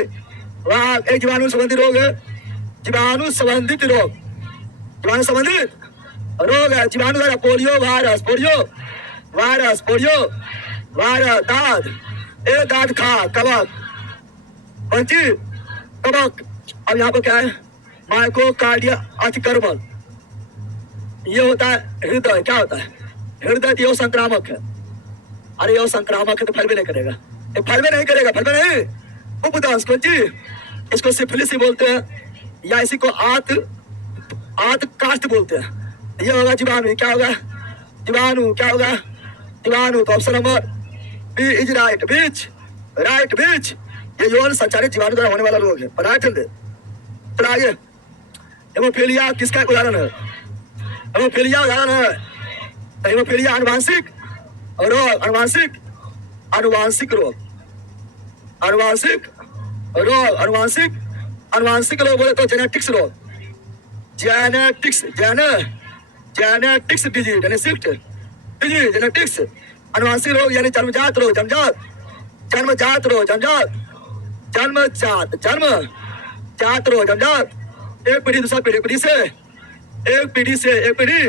वाहक एक जीवाणु संबंधी रोग है, जीवाणु संबंधित रोग है, जीवाणु द्वारा पोलियो वायरस, दाद खा कवक, कौन सी कवक। अब यहाँ पर क्या है माइकोकार्डिया अतिक्रमण, ये होता है हृदय, क्या होता है हृदय, ये संक्रामक है, अरे ये संक्रामक है तो फैल भी नहीं करेगा, उपदंश कौन सी, इसको सिफिलिस बोलते हैं या इसी को आत कास्ट बोलते हैं। ये होगा जीवाणु, क्या होगा जीवाणु, तो option number B is right, बीच ये यौन संचारित जीवाणु द्वारा होने वाला रोग है, राइट है। चलो आगे, हेमोफीलिया किसका उदाहरण है, हेमोफीलिया आनुवांशिक रोग बोले तो जेनेटिक्स रोग, जेनेटिक्स डिजीज, अनुवांशिक रोग यानी जन्मजात जात रो जमजात। एक पीढ़ी दूसरा पीढ़ी, पीढ़ी से एक पीढ़ी से एक पीढ़ी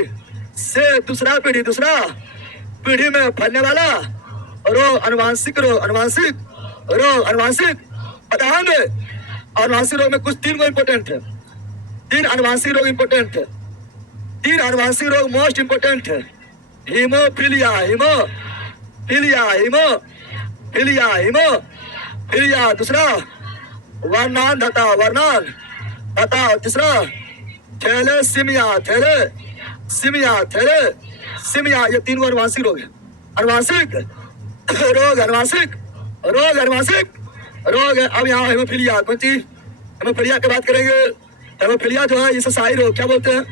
से दूसरा पीढ़ी, दूसरा पीढ़ी में फैलने वाला रोग, अनुवांशिक रोग, अनुवांशिक रोग, अनुवांशिक बताएंगे। अनुवांशिक रोग में कुछ 3 को इंपोर्टेंट है, 3 अनुवांशिक रोग इंपोर्टेंट है, 3 अनुवांशिक रोग मोस्ट इंपोर्टेंट है। हीमोफीलिया, हीमोफीलिया, हीमोफीलिया, हीमोफीलिया दूसरा, वर्णन धता, वर्णन धता तीसरा, थैलेसीमिया, थैलेसीमिया, थैलेसीमिया, ये 3 अनुवांशिक रोग है। अनुवांशिक रोग, अनुवांशिक रोग, अनुवांशिक रोग है। अब यहाँ हेमोफीलिया, कौन सी हेमोफीलिया की बात करेंगे। हेमोफीलिया जो है इसे शाही रोग क्या बोलते हैं,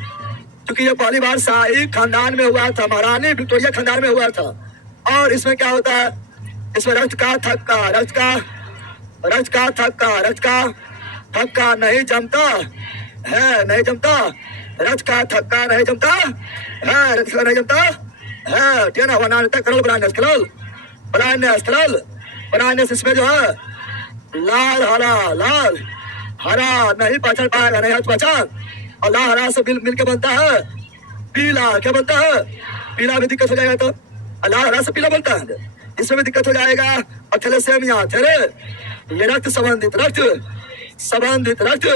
क्योंकि ये पहली बार शाही खानदान में हुआ था, महारानी विक्टोरिया खानदान में हुआ था। और इसमें क्या होता है, इसमें रक्त का थक्का, रक्त का थक्का, रक्त का थक्का नहीं जमता है, नहीं जमता, रक्त का थक्का नहीं जमता है, रक्त का नहीं जमता है, ठीक है ना। वनान्यता करल ब्रांडनेस, करल ब्रांडनेस, करल ब्रांडनेस, इसमें जो है लाल हरा नहीं पहचान पाएगा, नहीं हाथ पहचान, और लाल हरा से मिल के बनता है पीला, क्या बनता है पीला, भी दिक्कत हो जाएगा। तो लाल हरा से पीला बनता है, इसमें भी दिक्कत हो जाएगा। और थैलेसीमिया, थैले ये रक्त संबंधित, रक्त संबंधित, रक्त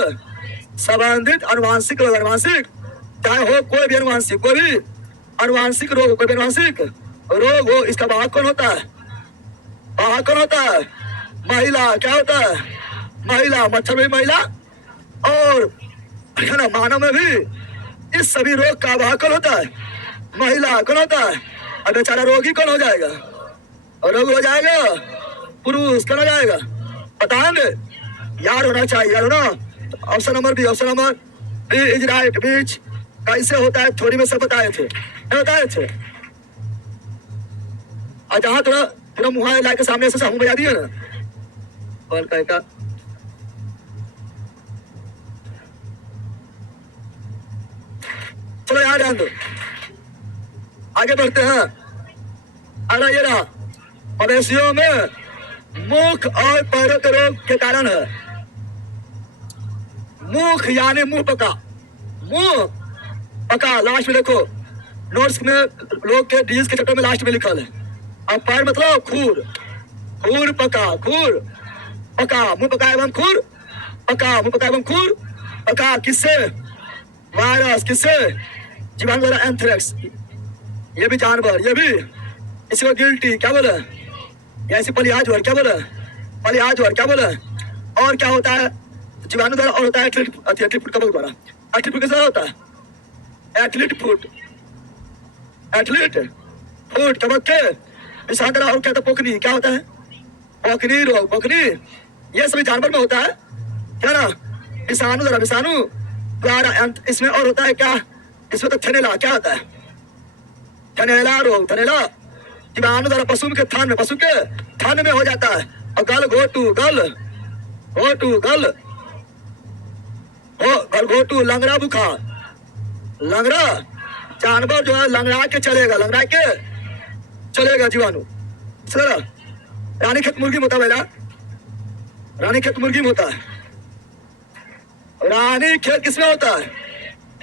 संबंधित अनुवांशिक रोग, अनुवांशिक चाहे हो कोई भी अनुवांशिक, कोई भी अनुवांशिक रोग, कोई भी अनुवांशिक रोग हो, इसका वाहक कौन होता है, वाहक कौन होता है, महिला, क्या होता है महिला, मच्छर में महिला, और है ना मानव में भी इस सभी रोग का वाहक कौन होता है, महिला कौन होता है। अब बेचारा रोगी कौन हो जाएगा, और रोग हो जाएगा पुरुष, कौन हो जाएगा बताएंगे, यार होना चाहिए, यार होना। Option number B, option number B is right. बीच कैसे होता है थ्योरी में सब बताए थे, बताए थे। और जहां थोड़ा मुहा ला के सामने से सामू बजा दिया ना, और का चलो यार ध्यान दो, आगे बढ़ते हैं। अरे ये रहा, मवेशियों में मुख और पैरों के रोग के कारण है। मुख यानी मुंह पका, मुंह पका, लास्ट में देखो नोट्स में लोग के डिजीज के चक्कर में लास्ट में लिखा है। अब पैर मतलब खूर, खूर पका, खूर पका, मुंह पका एवं खूर पका, मुंह पका एवं खूर पका, किससे, वायरस, किससे, जीवाणु द्वारा, एंथ्रेक्स, ये भी जानवर, ये भी इसको गिल्टी क्या बोले, ऐसी पलिहाजवर क्या बोले, पलिहाजवर क्या बोले। और क्या होता है जीवाणु द्वारा, और होता है एथलीट फुट कबक द्वारा। एथलीट फुट कैसा होता है, एथलीट फुट, एथलीट फुट कबक के विषाणु द्वारा, और क्या होता है पोकनी, क्या होता है पोकनी रोग, पोकनी, ये सभी जानवर में होता है, क्या ना, विषाणु द्वारा, विषाणु द्वारा। इसमें और होता है क्या, इसमें तो थनेला, क्या होता है थनेला रोग, थनेला जीवाणु द्वारा पशु के थान में, पशु के थान में हो जाता है। और गल घोटू, गल घोटू, गल घोटू, लंगड़ा बुखार, लंगड़ा जानवर जो है लंगड़ा के चलेगा, लंगड़ा के चलेगा जीवाणु। सर रानी खेत मुर्गी में होता है, रानी खेत मुर्गी में होता है, रानी खेत किसमें होता है,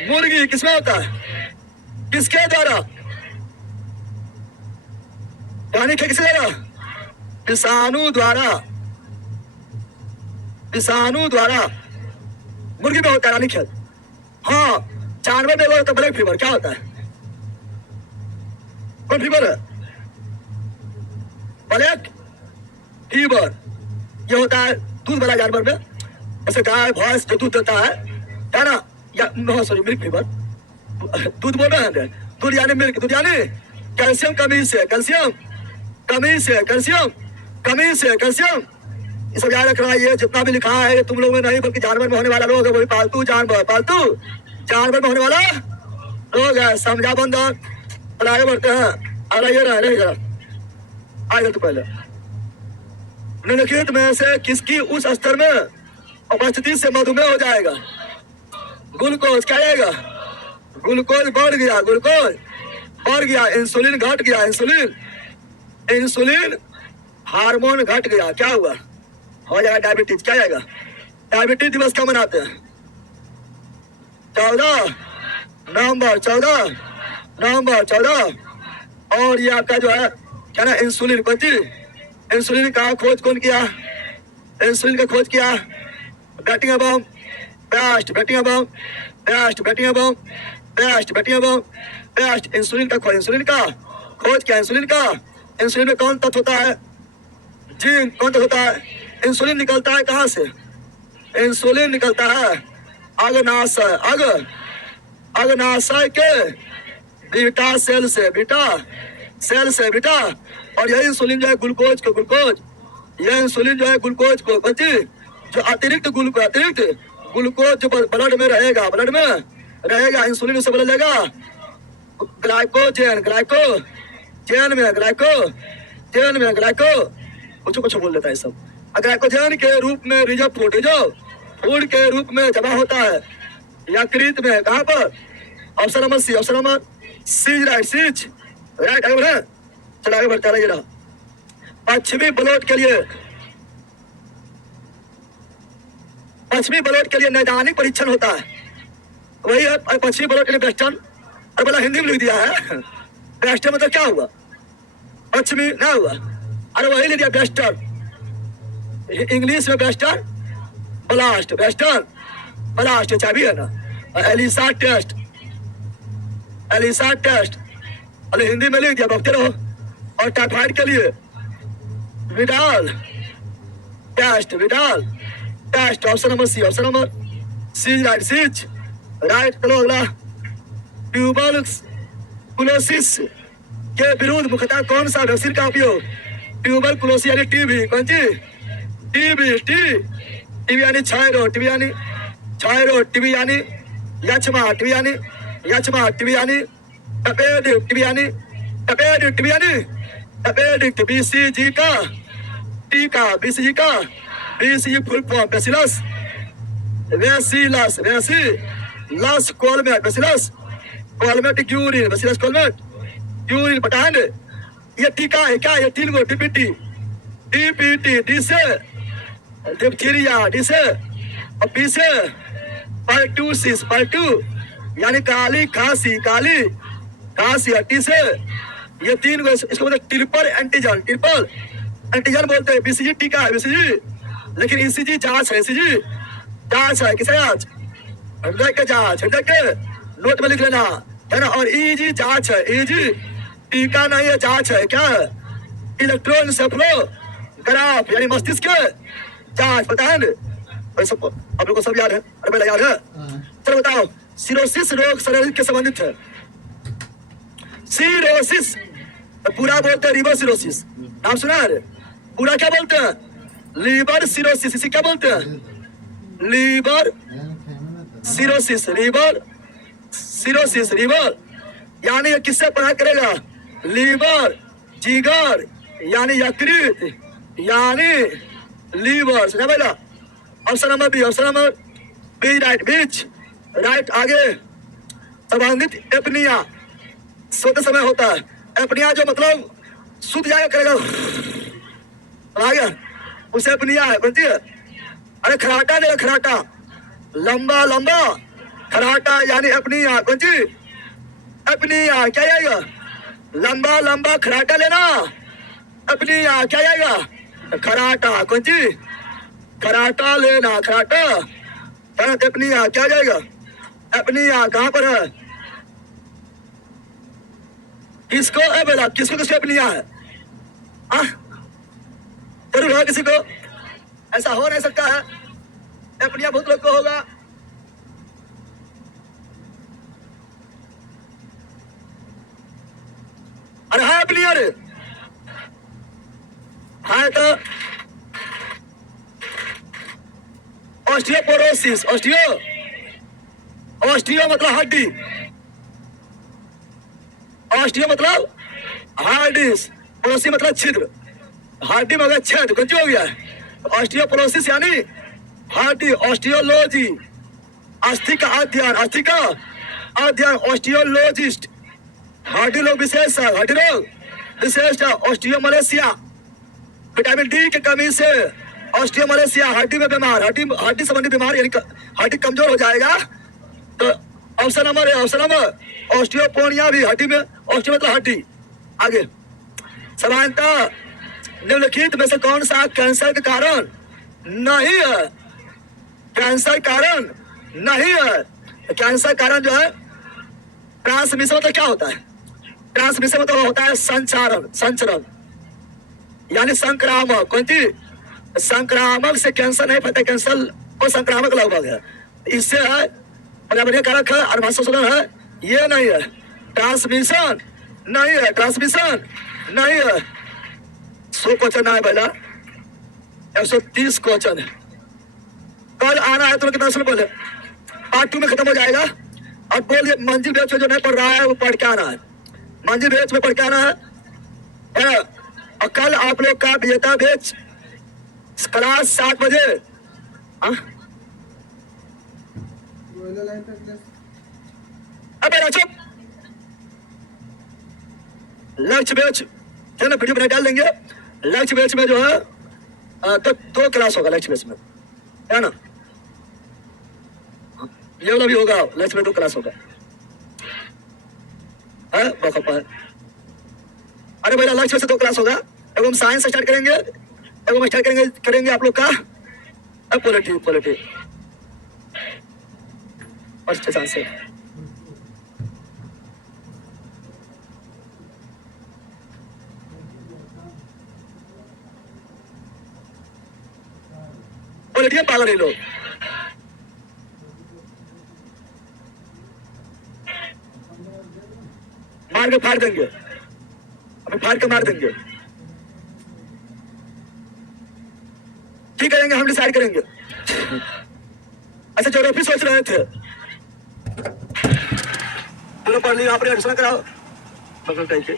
मुर्गी किसमें होता है, किसके द्वारा, रानी खेत किसके द्वारा, विषाणु द्वारा, विषाणु द्वारा मुर्गी में होता है रानी खेत। हाँ जानवर में होता है ब्लैक फीवर, क्या होता है, कौन फीवर है, ब्लैक फीवर, ये होता है दूध वाला जानवर में, जैसे गाय भैंस जो दूध देता है ना, या नो सॉरी मिल्क फीवर, दूध बोल रहे हैं, दूध यानी मिल्क, दूध यानी कैल्शियम कमी से, कैल्शियम कमी से, कैल्शियम कमी से, कैल्शियम, ये सब याद रखना। ये जितना भी लिखा है ये तुम लोग में नहीं बल्कि जानवर में होने वाला रोग है, वही पालतू जानवर, पालतू जानवर में होने वाला रोग है, समझा बंद। आगे बढ़ते हैं, आ रही है आगे तो पहले निम्नलिखित में से किसकी उस स्तर में उपस्थिति से मधुमेह हो जाएगा, ग्लूकोज क्या आएगा, ग्लूकोज बढ़ गया, ग्लूकोज बढ़ गया, इंसुलिन घट गया, इंसुलिन, इंसुलिन हार्मोन घट गया, क्या हुआ, हो जाएगा डायबिटीज, क्या आएगा डायबिटीज दिवस क्या मनाते हैं? 14 नवंबर, 14 नवंबर 14। और ये आपका जो है क्या ना, इंसुलिन। कौन सी इंसुलिन का खोज कौन किया? इंसुलिन का खोज किया बैटिंग अबम बेस्ट, बैटिंग अबम बेस्ट, बैटिंग अबम बेस्ट, बैटिंग अबम बेस्ट। इंसुलिन का खोज किया। इंसुलिन में कौन तत्व होता है? जीन। कौन तत्व होता है? इंसुलिन निकलता है कहाँ से? इंसुलिन निकलता है अग्नाशय के बीटा सेल से, बीटा। और यह इंसुलिन जो है ग्लूकोज, यह इंसुलिन जो है ग्लूकोज को बच्ची जो अतिरिक्त ग्लूकोज जो ब्लड में रहेगा, इंसुलिन उसे बदल देगा ग्लाइकोजन में कुछ बोल देता है सब। ग्लाइकोजन के रूप में रिजर्व फूड के रूप में जमा होता है यकृत में। कहाँ पर? ऑप्शन नंबर सी, राइट आगे बढ़े। चलो आगे बढ़ता रहिए। पश्चिमी ब्लड के लिए नैदानिक परीक्षण होता है। वही है पश्चिमी ब्लड के लिए वेस्टर्न। अरे बोला हिंदी में लिख दिया है वेस्टर्न, मतलब क्या हुआ? पश्चिमी ना हुआ। अरे वही लिख दिया वेस्टर्न, इंग्लिश में वेस्टर्न ब्लास्ट चाबी है ना। एलिसा टेस्ट, अरे हिंदी में लिख दिया, बकते रहो। और टाइफाइड के लिए Widal test, option number C, right. चलो अगला। ट्यूबरकुलोसिस के विरुद्ध मुख्यतः कौन सा वैक्सीन का उपयोग? ट्यूबरकुलोसिस यानी टीबी। कौन सी? टीबी यानी क्षयरोग, टीबी यानी यक्ष्मा, टीबी यानी टपेडिक, बीसीजी का टीका, BCG full form bacillus Calmette Guerin, bacillus Calmette Guerin पटान। ये टीका है क्या? ये 3 गो डीपीटी, डी से डिप्थीरिया, डी से और पी से परटूसिस, यानी काली खांसी, और टी से ये 3 गो। इसको मतलब ट्रिपल एंटीजन बोलते हैं। बीसीजी टीका है, लेकिन ईसीजी जांच है, किसे जांच? हृदय के जांच, नोट में लिख लेना है ना। और ईजी जांच है, टीका नहीं है, जांच है। क्या है? इलेक्ट्रोएन्सेफेलोग्राफ यानी मस्तिष्क के जांच। पता है ना सब? आप लोग को सब याद है? अरे मेरा याद है। चलो बताओ, सिरोसिस रोग शरीर के संबंधित है। सिरोसिस पूरा बोलते हैं रिवर सिरोसिस, नाम सुना है? पूरा क्या बोलते हैं? Liver cirrhosis. इसे क्या बोलते हैं? लीवर सिरोसिस, यानी ये किससे पढ़ा करेगा? लीवर, जिगर यानी यकृत, यानी लीवर। समझा बेटा? Option number B, right. आगे संबंधित एपनिया सोते समय होता है। एपनिया जो मतलब सुध जाया करेगा, आ गया, उसे एपनिया है। बनती है? अरे खराटा देगा, खराटा लंबा खराटा यानी एपनिया। कौन सी? एपनिया क्या आएगा? लंबा खराटा लेना। एपनिया क्या आएगा? खराटा। कौन सी? खराटा लेना, एपनिया क्या जाएगा? एपनिया कहाँ पर है? किसको एपनिया है? जरूर है किसी को, ऐसा हो नहीं सकता है। एपनिया बहुत लोग को होगा। अरे है एपनिया रे, है तो ऑस्टियोपोरोसिस। ऑस्टियो मतलब हड्डी, ऑस्टियो मतलब हार्डिस, पोरोसिस मतलब छिद्र। हड्डी में हो गया छेद, कौन हो गया? ऑस्टियोपोरोसिस यानी हड्डी। ऑस्टियोलॉजी अस्थि का अध्ययन, ऑस्टियोलॉजिस्ट हड्डी रोग विशेष ऑस्टियोमलेशिया विटामिन डी की कमी से ऑस्ट्रिया मलेशिया हड्डी में बीमार, हड्डी संबंधी बीमार, यानी हड्डी कमजोर हो जाएगा तो ऑप्शन नंबर है, ऑप्शन नंबर ऑस्टियोपोनिया भी हड्डी में, ऑस्टियो मतलब हड्डी। आगे सामान्यतः निम्नलिखित में से कौन सा कैंसर के कारण नहीं है? कैंसर कारण नहीं है। कैंसर कारण जो है ट्रांसमिशन, मतलब क्या होता है? ट्रांसमिशन मतलब होता है संचारण, संचरण, यानी संक्रामक। कौन सी संक्रामक से कैंसर नहीं फैलता, कैंसर और संक्रामक लगभग है। इससे है पर्यावरणीय कारक है, अनुवांशिक है, ये नहीं है। ट्रांसमिशन नहीं है, ट्रांसमिशन नहीं है। 100 क्वेश्चन है पहला, 130 क्वेश्चन है। कल आना है तो कितना सुन बोले, पार्ट 2 में खत्म हो जाएगा। और बोलिए मंजिल बेच में जो नहीं पढ़ रहा है वो पढ़ के आना है, मंजिल बेच में पढ़ के आना है। और कल आप लोग का विजेता बेच क्लास 7 बजे। अबे चुप, लक्ष्य बेच है ना, वीडियो बना डाल देंगे। लक्ष्य बेच में जो है तो 2 क्लास होगा लक्ष्य बेच में, है ना। ये वाला भी होगा, लक्ष्य में 2 क्लास होगा, है बखपा। अरे भैया लक्ष्य से 2 क्लास होगा। एवं साइंस स्टार्ट करेंगे, एवं स्टार्ट करेंगे आप लोग का पॉलिटी और साइंस से। पॉलिटी पागल है लोग। मार के फाड़ देंगे, अभी फाड़ के मार देंगे। ठीक करेंगे, हम डिसाइड करेंगे। अच्छा ज्योग्राफी सोच रहे थे, पढ़ लिया आपने, एडमिशन कराओ बगल टाइप के।